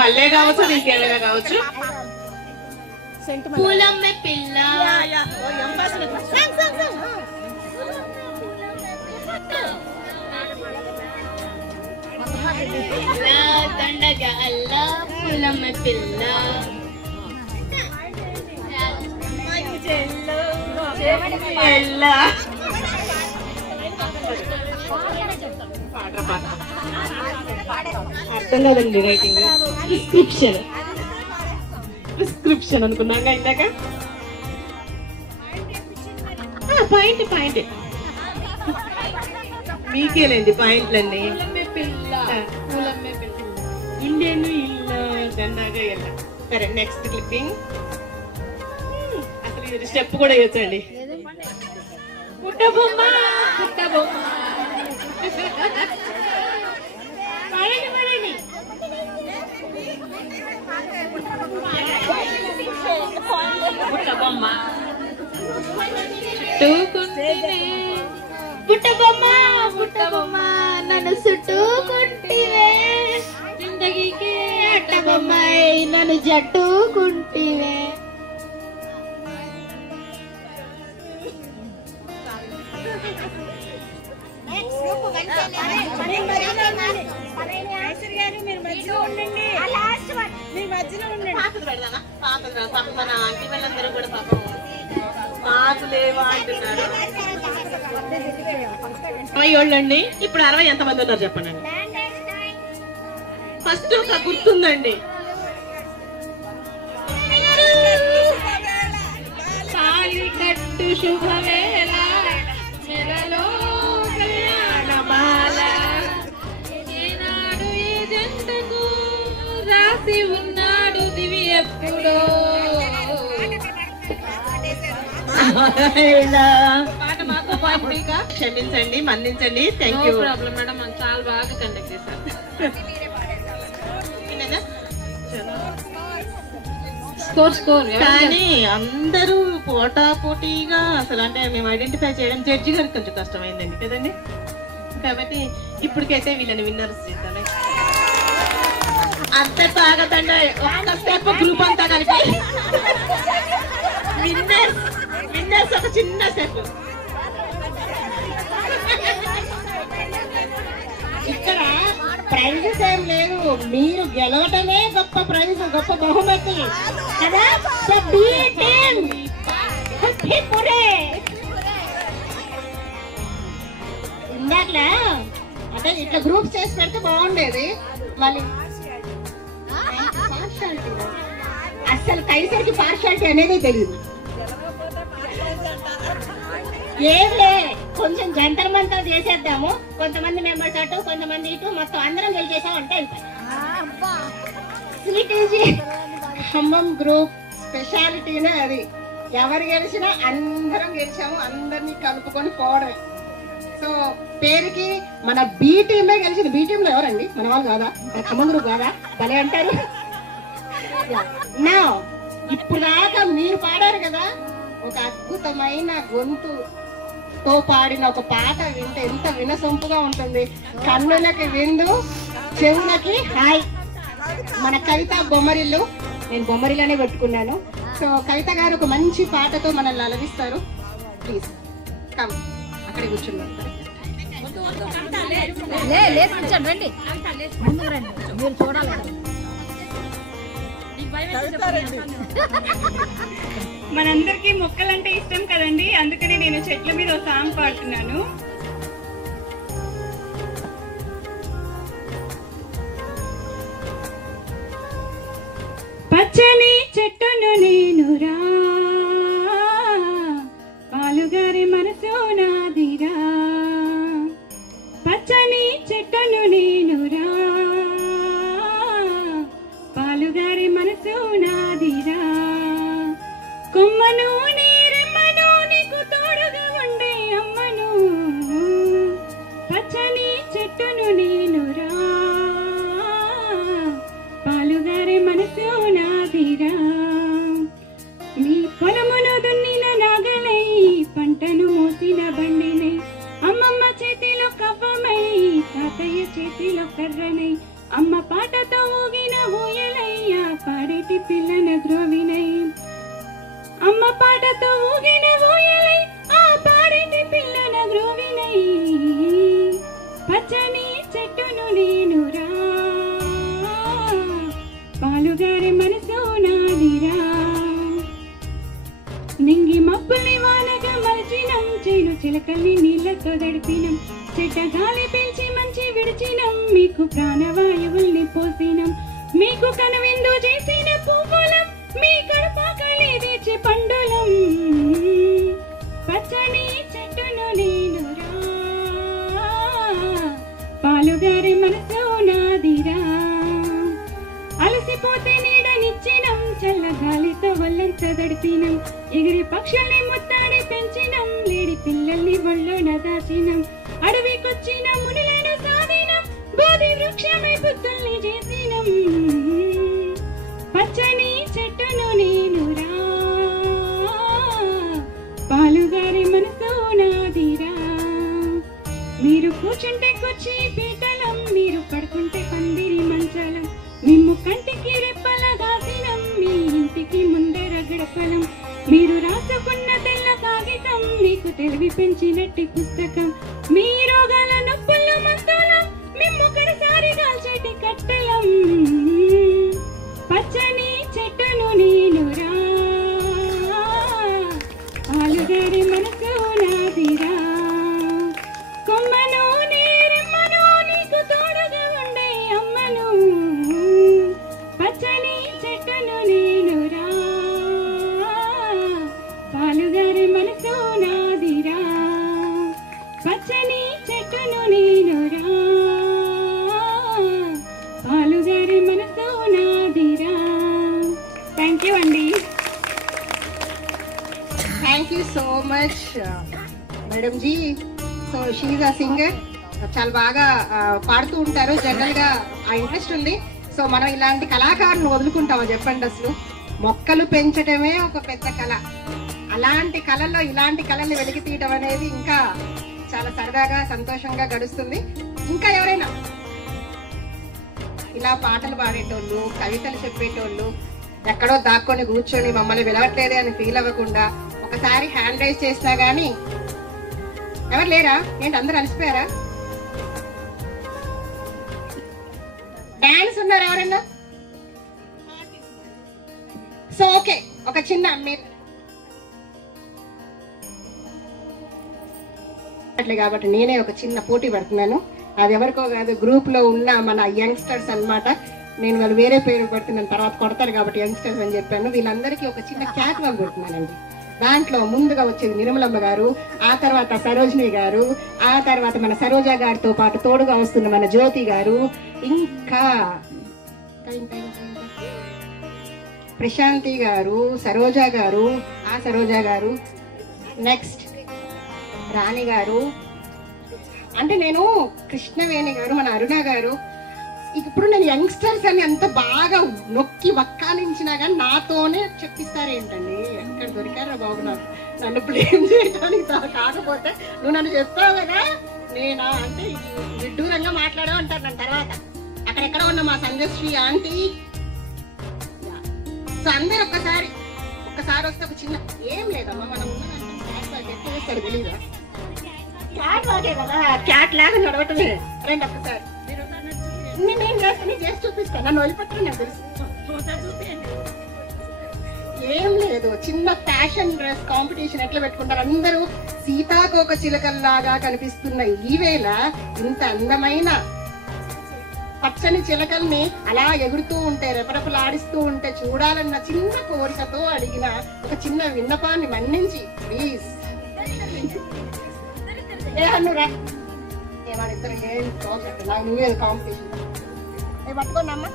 మళ్ళీ కావచ్చు, ఇంకేమైనా కావచ్చు. పూలమ్మె పిల్ల దండగా అల్లా పూలమ్మె పిల్ల అర్థం కాదండి రైటింగ్. ప్రిస్క్రిప్షన్ అనుకున్నాగా ఇందాక. పాయింట్ మీకేలేండి పాయింట్లన్నీ. ఇండియన్ ఇల్లు దండాగా ఇలా. సరే నెక్స్ట్ క్లిప్పింగ్. అసలు ఇది స్టెప్ కూడా వేయొచ్చండి. పుట్టబొమ్మ పుట్టబొమ్మ నన్ను చుట్టుకుంటివే జిందగీకి అట్టబొమ్మాయి నన్ను జట్టుకుంటివే. మన ఆంటీ వాళ్ళందరూ కూడా పాపం మాకు లేవా అంటున్నారు. 60 అండి. ఇప్పుడు 60 ఎంతమంది ఉన్నారు చెప్పండి. ఫస్ట్ ఒక గుర్తుందండి. కట్టు శుభవేళ మెడలో కళ్యాణమాల ఏనాడు ఏ జంటకు రాసి ఉన్నాడు దివి ఎప్పుడో. పాట మాకు పాపడిగా క్షమించండి, మన్నించండి. Thank you. ప్రాబ్లం మేడం, చాలా బాగా కండక్ట్ చేశారు. స్కోర్ కానీ అందరూ పోటాపోటీగా అసలు అంటే మేము ఐడెంటిఫై చేయడం జడ్జి గారికి కొంచెం కష్టమైందండి కదండి. కాబట్టి ఇప్పటికైతే వీళ్ళని విన్నర్స్ చేద్దాం. అంత తాగదండి ఒక్క స్టెప్ గ్రూప్ అంతా కలిపి విన్నర్స్ ఒక చిన్న స్టెప్. ఇక్కడ ప్రైజెస్ ఏం లేదు, మీరు గెలవటమే గొప్ప ప్రైజ్, గొప్ప బహుమతి కదా. ఇందాకలా అంటే ఇట్లా గ్రూప్స్ చేసి పెడితే బాగుండేది. మళ్ళీ అసలు కైసరికి పార్షాలిటీ అనేది తెలియదు. ఏమిలే కొంచెం జంతర్ మంతర్ చేసేద్దాము. కొంతమంది మెంబర్స్ అటు, కొంతమంది ఇటు, మొత్తం అందరం గెలిచేసామంటే సిటీజీ ఖమ్మం గ్రూప్ స్పెషాలిటీనే అది. ఎవరు గెలిచినా అందరం గెలిచాము, అందరినీ కలుపుకొని పోవడమే. సో పేరుకి మన బి టీమే గెలిచింది. బి టీంలో ఎవరండి? మన వాళ్ళు కాదా? ఖమ్మం గ్రూప్ కాదా? భలే అంటారు. నా ఇప్పుడు దాకా మీరు పాడారు కదా, ఒక అద్భుతమైన గొంతుతో పాడిన ఒక పాట వింటే ఎంత వినసొంపుగా ఉంటుంది. కన్నులకి విందు, చెవులకి హాయ్. మన కవిత బొమ్మరిల్లు, నేను బొమ్మరిల్లునే పెట్టుకున్నాను. సో కవిత గారు ఒక మంచి పాటతో మనల్ని అలవిస్తారు. ప్లీజ్ కమ్, అక్కడే కూర్చున్నాం. రండి ముందు రండి, మీరు చూడాలి. మనందరికీ మొక్కలంటే ఇష్టం కదండి, అందుకని నేను చెట్ల మీద ఒక సాంగ్ పాడుతున్నాను. పచ్చని చెట్టును నేనురా, పాలుగారి మనసు నాదిరా. పచ్చని చెట్టును నేనురా, పాలుగారి మనసు నాదిరా. కొమ్మను నీరెమ్మను నీకు తోడుగా ఉండే అమ్మను, పచ్చని చెట్టును నేనురా, పాలుగారి మనసు నాదిరా. మీ పొలమును దున్నిన నాగలై, పంటను మోసిన బండినై, అమ్మమ్మ చేతిలో కవ్వమై, తాతయ్య చేతిలో కర్రనై, అమ్మ పాటతో ఊగిన ఊయలయ్యా, పాడేటి పిల్లన ద్రోవినై. పాటతో ఊగిన ఊయలై ఆ పాడింటి పిల్లన గ్రోవినై పచ్చని చెట్టును నేనురా పాలుగారి మనసు నాదిరా నింగి మబ్బుల్ని వానగా మలచినం చేను చిలకల్ని నీళ్లతో దడిపినం చెట్ట గాలి పెంచి మంచి విడిచినం మీకు ప్రాణవాయువుల్ని పోసినం మీకు కనువిందు చేసిన పువ్వులం మీ కడుపాకలి తీర్చి పండులం పచ్చని చెట్టును నేనురా పాలుగారి మనసు నాదిరా అలసిపోతే నీడనిచ్చినం చల్లగాలితో వల్లంత దడిపినం ఎగిరి పక్షుల్ని ముత్తాడి పెంచినం లేడి పిల్లల్ని ఒళ్ళోన దాచినం అడవికొచ్చిన మునులను సాధినం బోధి వృక్షమై బుద్ధుల్ని చేసినం పచ్చని చెట్టును నేనురా పాలుగారి మనసు నాదిరా మీరు కూర్చుంటే కుర్చీ పీటలం మీరు పడుకుంటే పందిరి మంచలం మిమ్ము కంటికి రెప్పలగాసినం మీ ఇంటికి ముందర గడపలం మీరు రాసుకున్న తెల్ల కాగితం మీకు తెలివి పెంచినట్టి పుస్తకం మీ రోగాల నొప్పులు మందులం మిమ్ము కడసారి కాల్చేటి కట్టెలం పచ్చని చెట్టును నేనురా పాలుగారి మనసు నాదిరా కొమ్మను నేరెమ్మను నీకు తోడుగా ఉండే అమ్మను పచ్చని చెట్టును నేనురా పాలుగారి మనసు నాదిరా పచ్చని చెట్టును నేనురా పాలుగారి మనసు నాదిరా. థ్యాంక్ యూ అండి. Thank you so much madam ji. So she a singer, చాలా బాగా పాడుతూ ఉంటారు. జనరల్గా ఆ ఇంట్రెస్ట్ ఉంది. సో మనం ఇలాంటి కళాకారులను వదులుకుంటామా చెప్పండి? అసలు మొక్కలు పెంచడమే ఒక పెద్ద కళ. అలాంటి కళల్లో ఇలాంటి కళల్ని వెలికి తీయడం అనేది ఇంకా చాలా సరదాగా సంతోషంగా గడుస్తుంది. ఇంకా ఎవరైనా ఇలా పాటలు పాడేటోళ్ళు, కవితలు చెప్పేటోళ్ళు, ఎక్కడో దాక్కొని కూర్చొని మమ్మల్ని విలవట్లేదే అని ఫీల్ అవ్వకుండా ఒకసారి హ్యాండ్ రైజ్ చేసినా కానీ ఎవరు లేరా? ఏంటి అందరూ అలసిపోయారా? డాన్స్ ఉన్నారు ఎవరన్నా? సో ఓకే, ఒక చిన్న కాబట్టి నేనే ఒక చిన్న పోటీ పడుతున్నాను. అది ఎవరికో కాదు, గ్రూప్ లో ఉన్న మన యంగ్స్టర్స్ అన్నమాట. నేను వాళ్ళు వేరే పేరు పెడుతున్నాను, తర్వాత కొడతారు కాబట్టి యంగ్స్టర్స్ అని చెప్పాను. వీళ్ళందరికీ ఒక చిన్న క్యాట్ వాక్ పెడుతున్నానండి. దాంట్లో ముందుగా వచ్చేది నిర్మలమ్మ గారు, ఆ తర్వాత సరోజిని గారు, ఆ తర్వాత మన సరోజ గారితో పాటు తోడుగా వస్తున్న మన జ్యోతి గారు, ఇంకా ప్రశాంతి గారు, సరోజ గారు, ఆ సరోజ గారు, నెక్స్ట్ రాణి గారు, అంటే నేను కృష్ణవేణి గారు, మన అరుణ గారు. ఇప్పుడు నేను యంగ్స్టర్స్ అని అంత బాగా నొక్కి వక్కానించినా కానీ నాతోనే చెప్పిస్తారేంటండి? ఎక్కడ దొరికారా బాబు నన్ను బ్లేమ్ చేయడానికి? కాకపోతే నువ్వు నన్ను చెప్పావు కదా, నేనా అంటే విడ్డూరంగా మాట్లాడావు అంటారు నన్ను. తర్వాత అక్కడెక్కడ ఉన్న మా సంజశ్రీ ఆంటీ. సో అందరు ఒక్కసారి వస్తే ఒక చిన్న ఏం లేదమ్మా, మనం ఉన్నదంటే తెలీదా? క్యాట్ వాగే కదా, క్యాట్ లాగా నడవటమే. రండి ఒక్కసారి నేను చేసి చూపిస్తాను. నన్ను వదిలిపెట్టరు, నాకు తెలుసు. ఏం లేదు, చిన్న ఫ్యాషన్ డ్రెస్ కాంపిటీషన్ ఎట్లా పెట్టుకుంటారు అందరూ సీతాకోక చిలకల్లాగా కనిపిస్తున్న ఈ వేళ ఇంత అందమైన పచ్చని చిలకల్ని అలా ఎగురుతూ ఉంటే, రెపరెపలాడిస్తూ ఉంటే చూడాలన్న చిన్న కోరికతో అడిగిన ఒక చిన్న విన్నపాన్ని మన్నించి ప్లీజ్ ఏమన్నురా ఏమనిద్దరు ఏం నాకు నువ్వేది కాంపిటీషన్ పట్టుకోండమ్మా.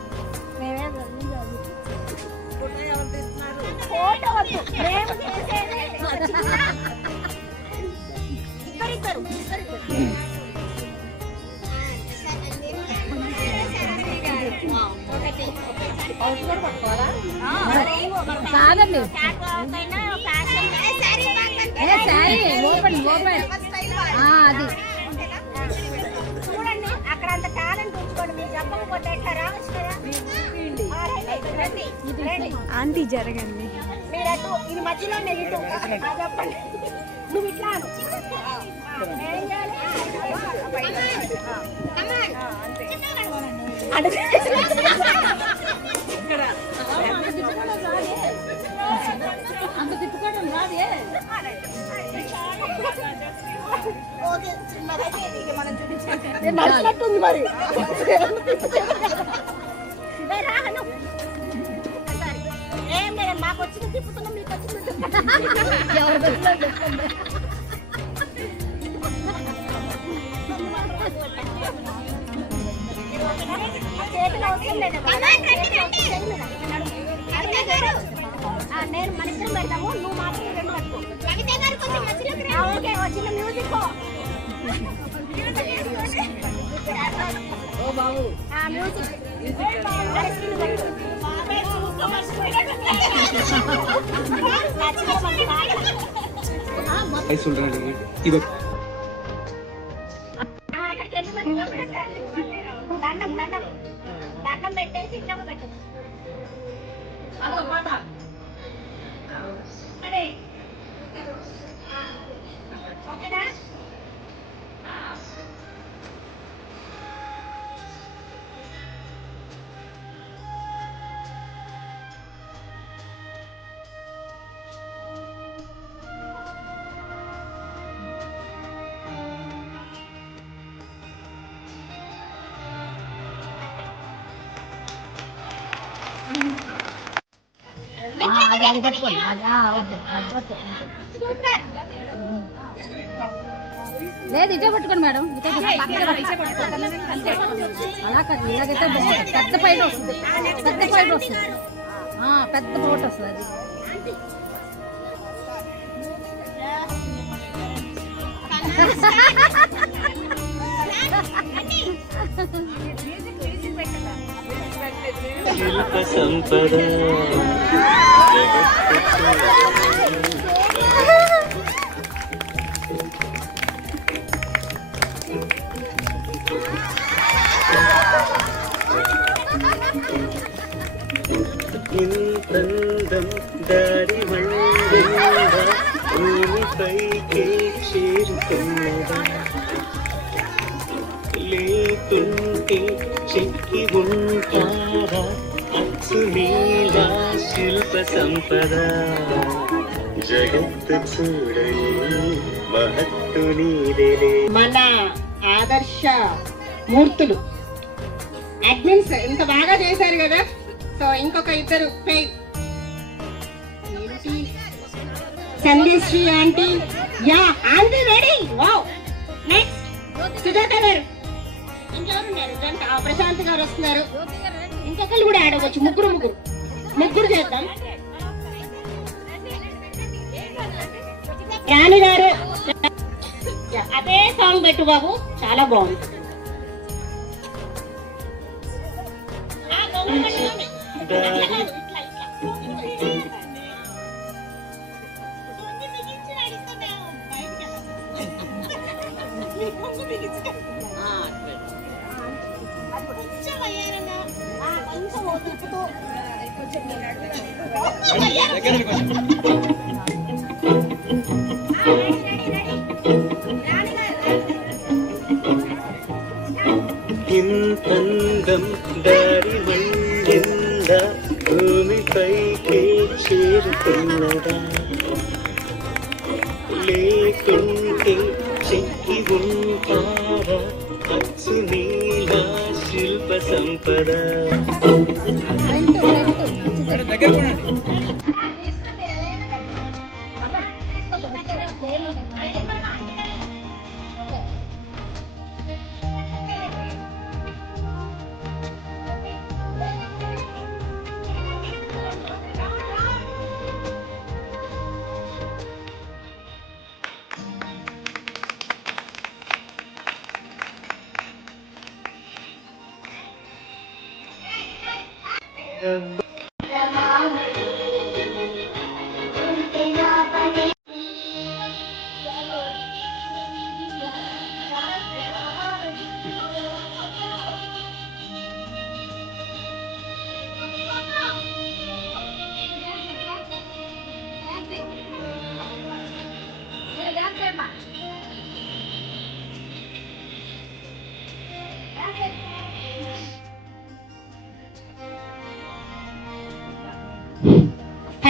చూడండి అక్కడ అంత టాలెంట్ ఉంచుకోండి. మీరు చెప్పకపోతే ఎట్లా రావచ్చు కదా. ఆంటీ జరగండి. మీరు అటు ఇది మధ్యలో ఇటు చెప్పండి. నువ్వు ఇట్లా అంత తిప్పుకోవడం రాదే. నచ్చినట్టుంది మరి. ఏం లేదు, మాకు వచ్చిన తిప్పుతున్నాం, మీకు వచ్చిన చేతులు అవసరం లేదు. నేను మన ఇద్దరం పెడతాము, నువ్వు మాత్రం రెండు పట్టుకో. ఓకే, వచ్చిన మ్యూజిక్ మ్యూజిక్ దండం దండం దండం పెట్టేసి చిన్నగా పెట్టు. అదో మాట అదే ఓకేనా? లేదు ఇటే పట్టుకోండి మేడం. అలా కాదు, ఇలాగైతే బాగుంటుంది. పెద్ద పైట వస్తుంది, పెద్ద పైట వస్తుంది, పెద్ద పౌట్ వస్తుంది అది. శిల్ప సంపద ఇంతందం దారి వండిందా భూమిపైకి చేరుతున్నదా లేకుంటే చెక్కి ఉంటారా అచ్చు నీలా శిల్ప సంపద జగత్తు చూడని మహత్తు నీదేలే. మన ఆదర్శ మూర్తులు అడ్మిన్స్ ఇంత బాగా చేశారు కదా. సో ఇంకొక ఇద్దరు Sandeshri aunty. Yeah aunty ready. Wow. Next Sujatha garu. ఇంకెవరున్నారు? ప్రశాంత్ గారు వస్తున్నారు. ఇంకొకరు కూడా ఆడవచ్చు. ముగ్గురు చేద్దాం. రాణి గారు అదే సాంగ్ పెట్టు బాబు, చాలా బాగుంది. ఇంతందం దారి వండిందా భూమిపైకి చేరుతున్నదా లేకుంటే చెక్కి ఉంటారా అచ్చు నీలా శిల్ప సంపద.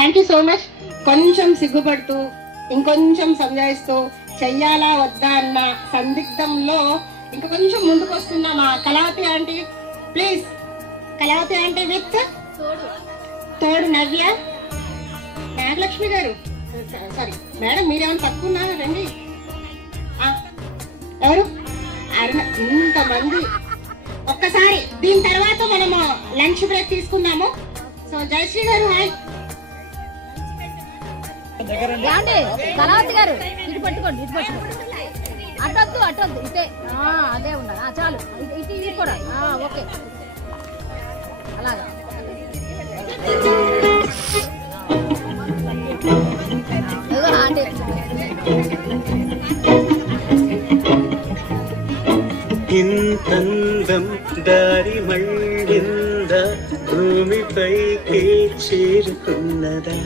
Thank you so much. కొంచెం సిగ్గుపడుతూ ఇంకొంచెం సంజాయిస్తూ చెయ్యాలా వద్దా అన్న సందిగ్ధంలో ఇంకా కొంచెం ముందుకు వస్తున్న మా Kalavathi aunty, please. Kalavathi aunty with తోడు నవ్య, నాగలక్ష్మి గారు, సారీ మేడం, మీరేమైనా తక్కువ రండి. ఎవరు ఇంతమంది ఒక్కసారి. దీని తర్వాత మనము లంచ్ బ్రేక్ తీసుకుందాము. సో జయశ్రీ గారు హాయ్. కళావతి గారు ఇటు పట్టుకోండి, ఇటు పట్టుకోండి. అటొద్దు ఇటే, అదే ఉండాలి. చాలు, ఇటు ఇది కూడా ఓకే, అలాగా. ఇంతందం దారి మళ్ళింద భూమిపైకి చేరుకున్నదా,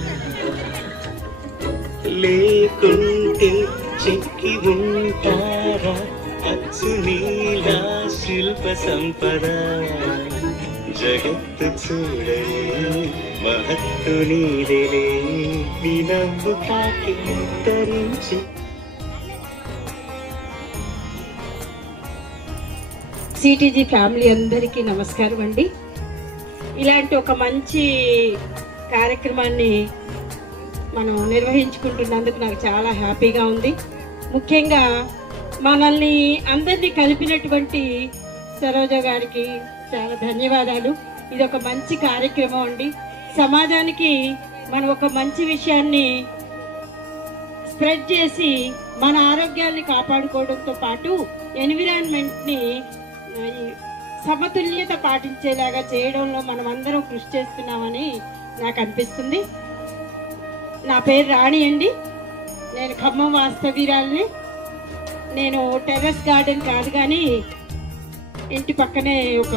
లేకుంటే చెక్కి ఉంటారా అచ్చు నీలా శిల్ప సంపద. జగత్తు చూడలే మహత్తు నీదెలే, నీ నవ్వు తాకి ధరించి. సిటీజీ ఫ్యామిలీ అందరికీ నమస్కారం అండి. ఇలాంటి ఒక మంచి కార్యక్రమాన్ని మనం నిర్వహించుకుంటున్నందుకు నాకు చాలా హ్యాపీగా ఉంది. ముఖ్యంగా మనల్ని అందరినీ కలిపినటువంటి సరోజ గారికి చాలా ధన్యవాదాలు. ఇది ఒక మంచి కార్యక్రమం అండి. సమాజానికి మనం ఒక మంచి విషయాన్ని స్ప్రెడ్ చేసి మన ఆరోగ్యాన్ని కాపాడుకోవడంతో పాటు ఎన్విరాన్మెంట్ని సమతుల్యత పాటించేలాగా చేయడంలో మనం అందరం కృషి చేస్తున్నామని నాకు అనిపిస్తుంది. నా పేరు రాణి అండి. నేను ఖమ్మం వాస్తవ్యురాలిని. నేను టెర్రస్ గార్డెన్ కాదు కానీ ఇంటి పక్కనే ఒక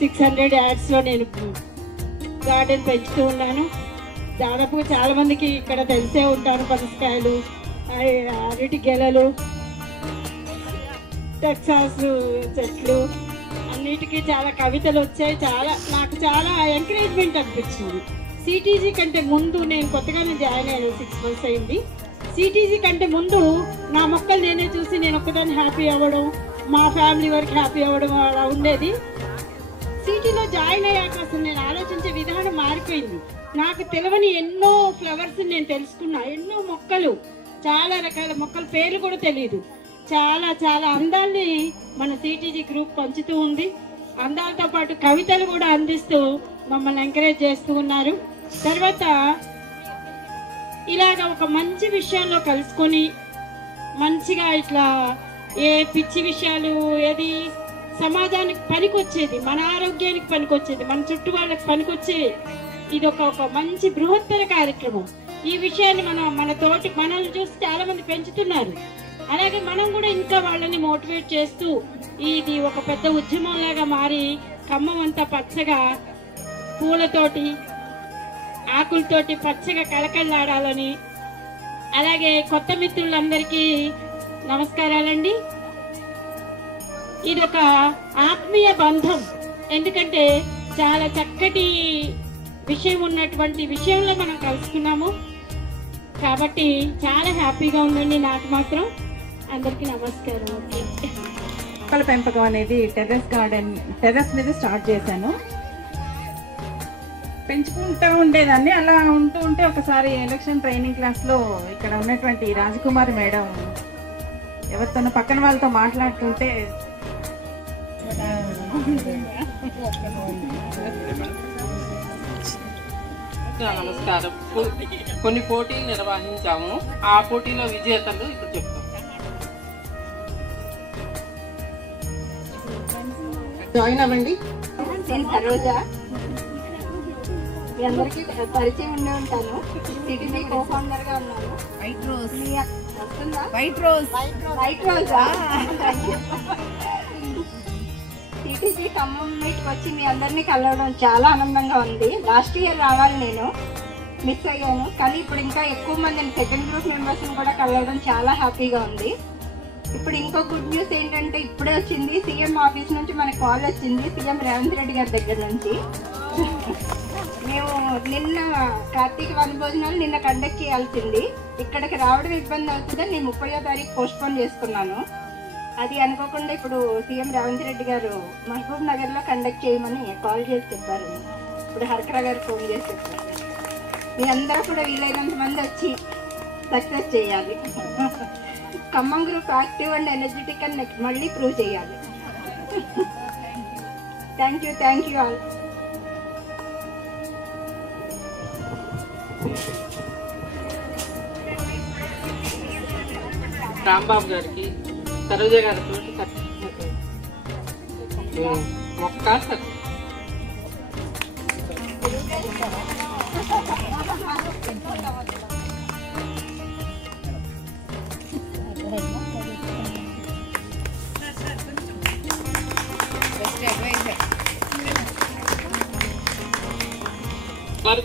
600 యార్డ్స్లో నేను గార్డెన్ పెంచుతూ ఉన్నాను. దాదాపు చాలామందికి ఇక్కడ తెలిసే ఉంటాను. పనసకాయలు, అరటి గెలలు, టెక్సాస్ చెట్లు, అన్నిటికీ చాలా కవితలు వచ్చాయి. నాకు చాలా ఎంకరేజ్మెంట్ అనిపించింది. సిటీజీ కంటే ముందు నేను కొత్తగానే జాయిన్ అయ్యాను, 6 months అయింది. సిటీజీ కంటే ముందు నా మొక్కలు నేనే చూసి నేను ఒక్కదాన్ని హ్యాపీ అవ్వడం, మా ఫ్యామిలీ వరకు హ్యాపీ అవ్వడం అలా ఉండేది. సిటీలో జాయిన్ అయ్యాక అసలు నేను ఆలోచించే విధానం మారిపోయింది. నాకు తెలియని ఎన్నో ఫ్లవర్స్ నేను తెలుసుకున్నా, ఎన్నో మొక్కలు, చాలా రకాల మొక్కల పేర్లు కూడా తెలియదు. చాలా చాలా అందాల్ని మన సిటీజీ గ్రూప్ పంచుతూ ఉంది. అందాలతో పాటు కవితలు కూడా అందిస్తూ మమ్మల్ని ఎంకరేజ్ చేస్తూ ఉన్నారు. తర్వాత ఇలాగ ఒక మంచి విషయంలో కలుసుకొని మంచిగా ఇట్లా ఏ పిచ్చి విషయాలు, ఏది సమాజానికి పనికొచ్చేది, మన ఆరోగ్యానికి పనికొచ్చేది, మన చుట్టూ వాళ్ళకి పనికొచ్చే ఇది ఒక మంచి బృహత్తర కార్యక్రమం. ఈ విషయాన్ని మన తోటి మనల్ని చూసి చాలా మంది పెంచుతున్నారు. అలాగే మనం కూడా ఇంకా వాళ్ళని మోటివేట్ చేస్తూ ఇది ఒక పెద్ద ఉద్యమంలాగా మారి ఖమ్మం అంతా పచ్చగా పూలతోటి ఆకులతోటి పచ్చగా కళకళలాడాలని. అలాగే కొత్త మిత్రులందరికీ నమస్కారాలండి. ఇది ఒక ఆత్మీయ బంధం, ఎందుకంటే చాలా చక్కటి విషయం ఉన్నటువంటి విషయంలో మనం కలుసుకున్నాము కాబట్టి చాలా హ్యాపీగా ఉందండి నాకు మాత్రం. అందరికీ నమస్కారం. మొక్కల పెంపకం అనేది టెర్రస్ మీద స్టార్ట్ చేశాను. పెంచుకుంటూ ఉండేదాన్ని. అలా ఉంటే ఒకసారి ఎలక్షన్ ట్రైనింగ్ క్లాస్లో ఇక్కడ ఉన్నటువంటి రాజకుమారి మేడం ఎవరితోనో పక్కన వాళ్ళతో మాట్లాడుతుంటే నమస్కారం. కొన్ని పోటీలు నిర్వహించాము. ఆ పోటీలో విజేతలు ఇప్పుడు చెప్తాం. జాయిన్ అవ్వండి. నేను సరోజ, మీ అందరికీ పరిచయం ఉండే ఉంటాను. సిటీజీ కో ఫౌండర్ గా ఉన్నాను. వైట్ రోజా సిటీజీ ఖమ్మం మీట్కి వచ్చి మీ అందరినీ కలవడం చాలా ఆనందంగా ఉంది. లాస్ట్ ఇయర్ రావాలి, నేను మిస్ అయ్యాను. కానీ ఇప్పుడు ఇంకా ఎక్కువ మందిని సెకండ్ గ్రూప్ మెంబర్స్ని కూడా కలవడం చాలా హ్యాపీగా ఉంది. ఇప్పుడు ఇంకో గుడ్ న్యూస్ ఏంటంటే ఇప్పుడే వచ్చింది, సీఎం ఆఫీస్ నుంచి మనకు కాల్ వచ్చింది, సీఎం రేవంత్ రెడ్డి గారి దగ్గర నుంచి. మేము నిన్న కార్తీక వనభోజనాలు నిన్న కండక్ట్ చేయాల్సింది, ఇక్కడికి రావడం ఇబ్బంది అవుతుందని నేను 30వ తారీఖు పోస్ట్పోన్ చేసుకున్నాను. అది అనుకోకుండా ఇప్పుడు సీఎం రేవంత్ రెడ్డి గారు మహబూబ్ నగర్లో కండక్ట్ చేయమని కాల్ చేసి చెప్పారు. ఇప్పుడు హర్కరా గారు ఫోన్ చేసి చెప్పారు. మీ అందరూ కూడా వీలైనంత మంది వచ్చి సక్సెస్ చేయాలి. Khammam group active and energetic అని మళ్ళీ ప్రూవ్ చేయాలి. Thank you all. రాంబాబు గారికి, సరోజ గారికి మొక్క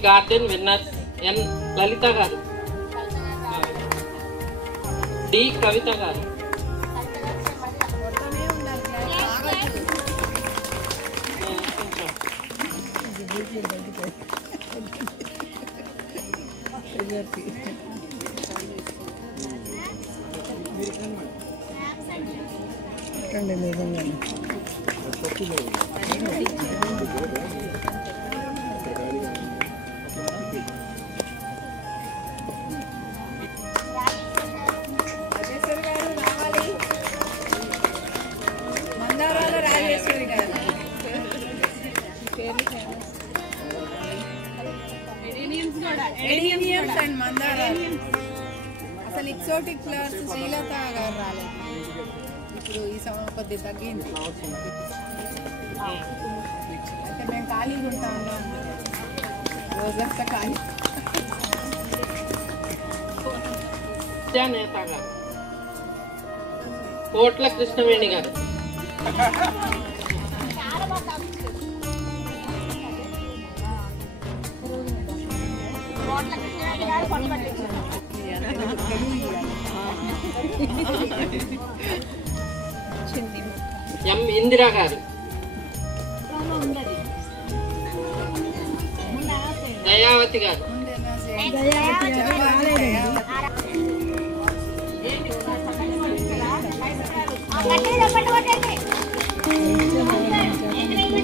గార్డెన్ విన్నర్స్ ఎన్ లలిత గారు, డి కవిత గారు, అండ్ మందార. అసలు ఎక్సోటిక్ ఫ్లవర్స్ శ్రీలత గారు రాలేదు. ఇప్పుడు ఈ సమయం కొద్దిగా తగ్గింది. అయితే మేము ఖాళీగా ఉంటా ఉన్నాం, రోజంతా ఖాళీ. నేత గారు, కోట్ల కృష్ణవేణి గారు, ఎం ఇందిరా గారు, దయావతి గారు,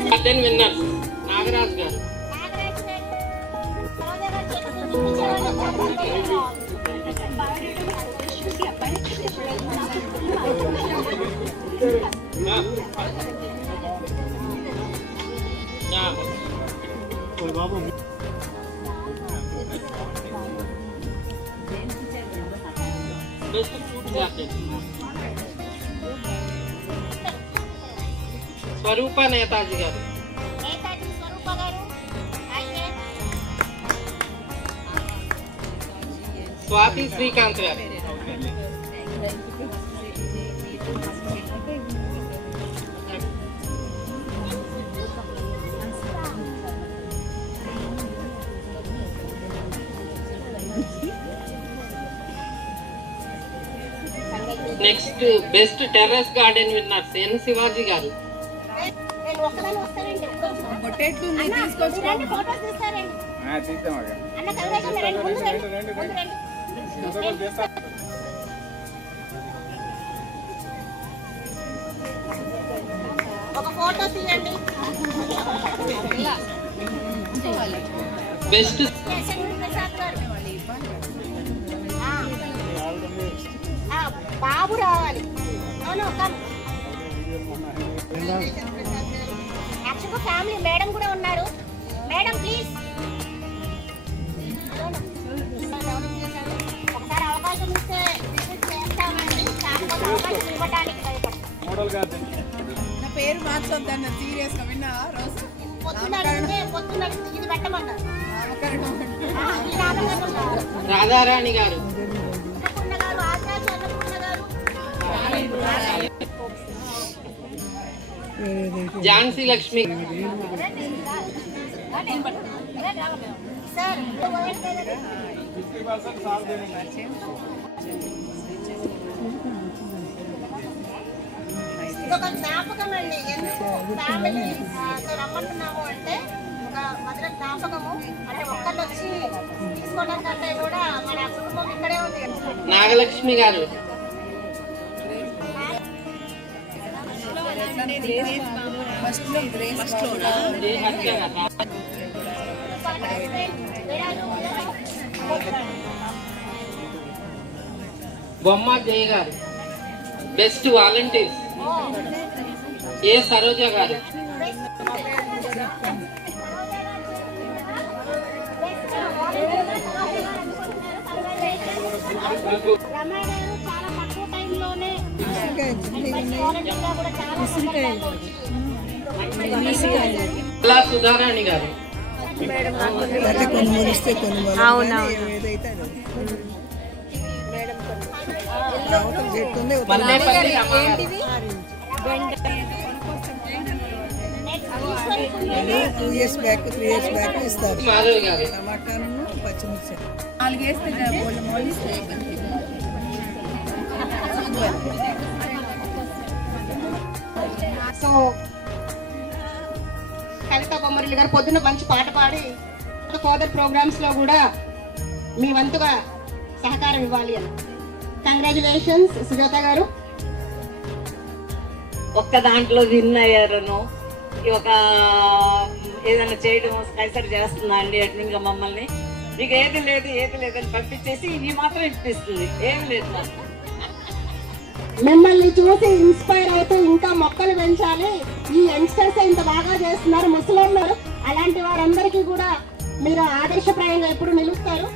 గార్డెన్ విన్నర్స్ నాగరాజ్ గారు, స్వరూప నేతాజీ గారు, Swathi Srikanth garu, next best terrace garden winners N Shivaji garu, ఒక ఫోటో తీయండి. బెస్ట్ బాబు రావాలి. యాక్చువల్గా ఫ్యామిలీ మేడం కూడా ఉన్నారు. Madam please. ఒకసారి అవకాశం ఇస్తే చేస్తామండి, కాకపోతే అవకాశం ఇవ్వడానికి భయపడతాం. నా పేరు మార్చొద్దన్న సీరియస్ గా విన్నా రోజు. పొద్దున్న ఇది పెట్టమన్నారు. రాధారాణి గారు, ఝాన్సీ లక్ష్మి, ఇదొక జ్ఞాపకం అండి. ఎందుకు ఫ్యామిలీ రమ్మంటున్నాము అంటే, ఒక మధుర జ్ఞాపకము. అంటే ఒక్కళ్ళు వచ్చి తీసుకోవడం కంటే కూడా మన కుటుంబం ఇక్కడే ఉంది. నాగలక్ష్మి గారు బొమ్మ జయ గారు, బెస్ట్ వాలంటీర్స్ ఏ సరోజ గారు, సుధారాణి గారు, మల్లేపల్లి రమాగారు, మాధవ్ గారు, సో కవిత బొమ్మరిల్లు గారు పొద్దున్న మంచి పాట పాడి ఫర్దర్ ప్రోగ్రామ్స్ లో కూడా మీ వంతుగా సహకారం ఇవ్వాలి అని. కంగ్రాచులేషన్స్ సుజాత గారు. ఒక్క దాంట్లో విన్ అయ్యారను ఒక ఏదైనా చేయడం కైసర్ చేస్తుందా అండి అంటే ఇంకా మమ్మల్ని మీకు ఏది లేదు అని పంపించేసి ఇవి మాత్రం ఇప్పిస్తుంది, ఏమి లేదు నాకు. మిమ్మల్ని చూసి ఇన్స్పైర్ అవుతూ ఇంకా మొక్కలు పెంచాలి, ఈ యంగ్స్టర్స్ ఇంత బాగా చేస్తున్నారు, ముసలిళ్ళు, అలాంటి వారందరికీ కూడా మీరు ఆదర్శప్రాయంగా ఎప్పుడు నిలుస్తారు.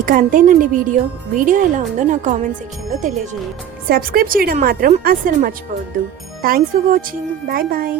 ఇక అంతేనండి వీడియో ఎలా ఉందో నా కామెంట్ సెక్షన్లో తెలియజేయండి. సబ్స్క్రైబ్ చేయడం మాత్రం అస్సలు మర్చిపోవద్దు. Thanks for watching. Bye bye.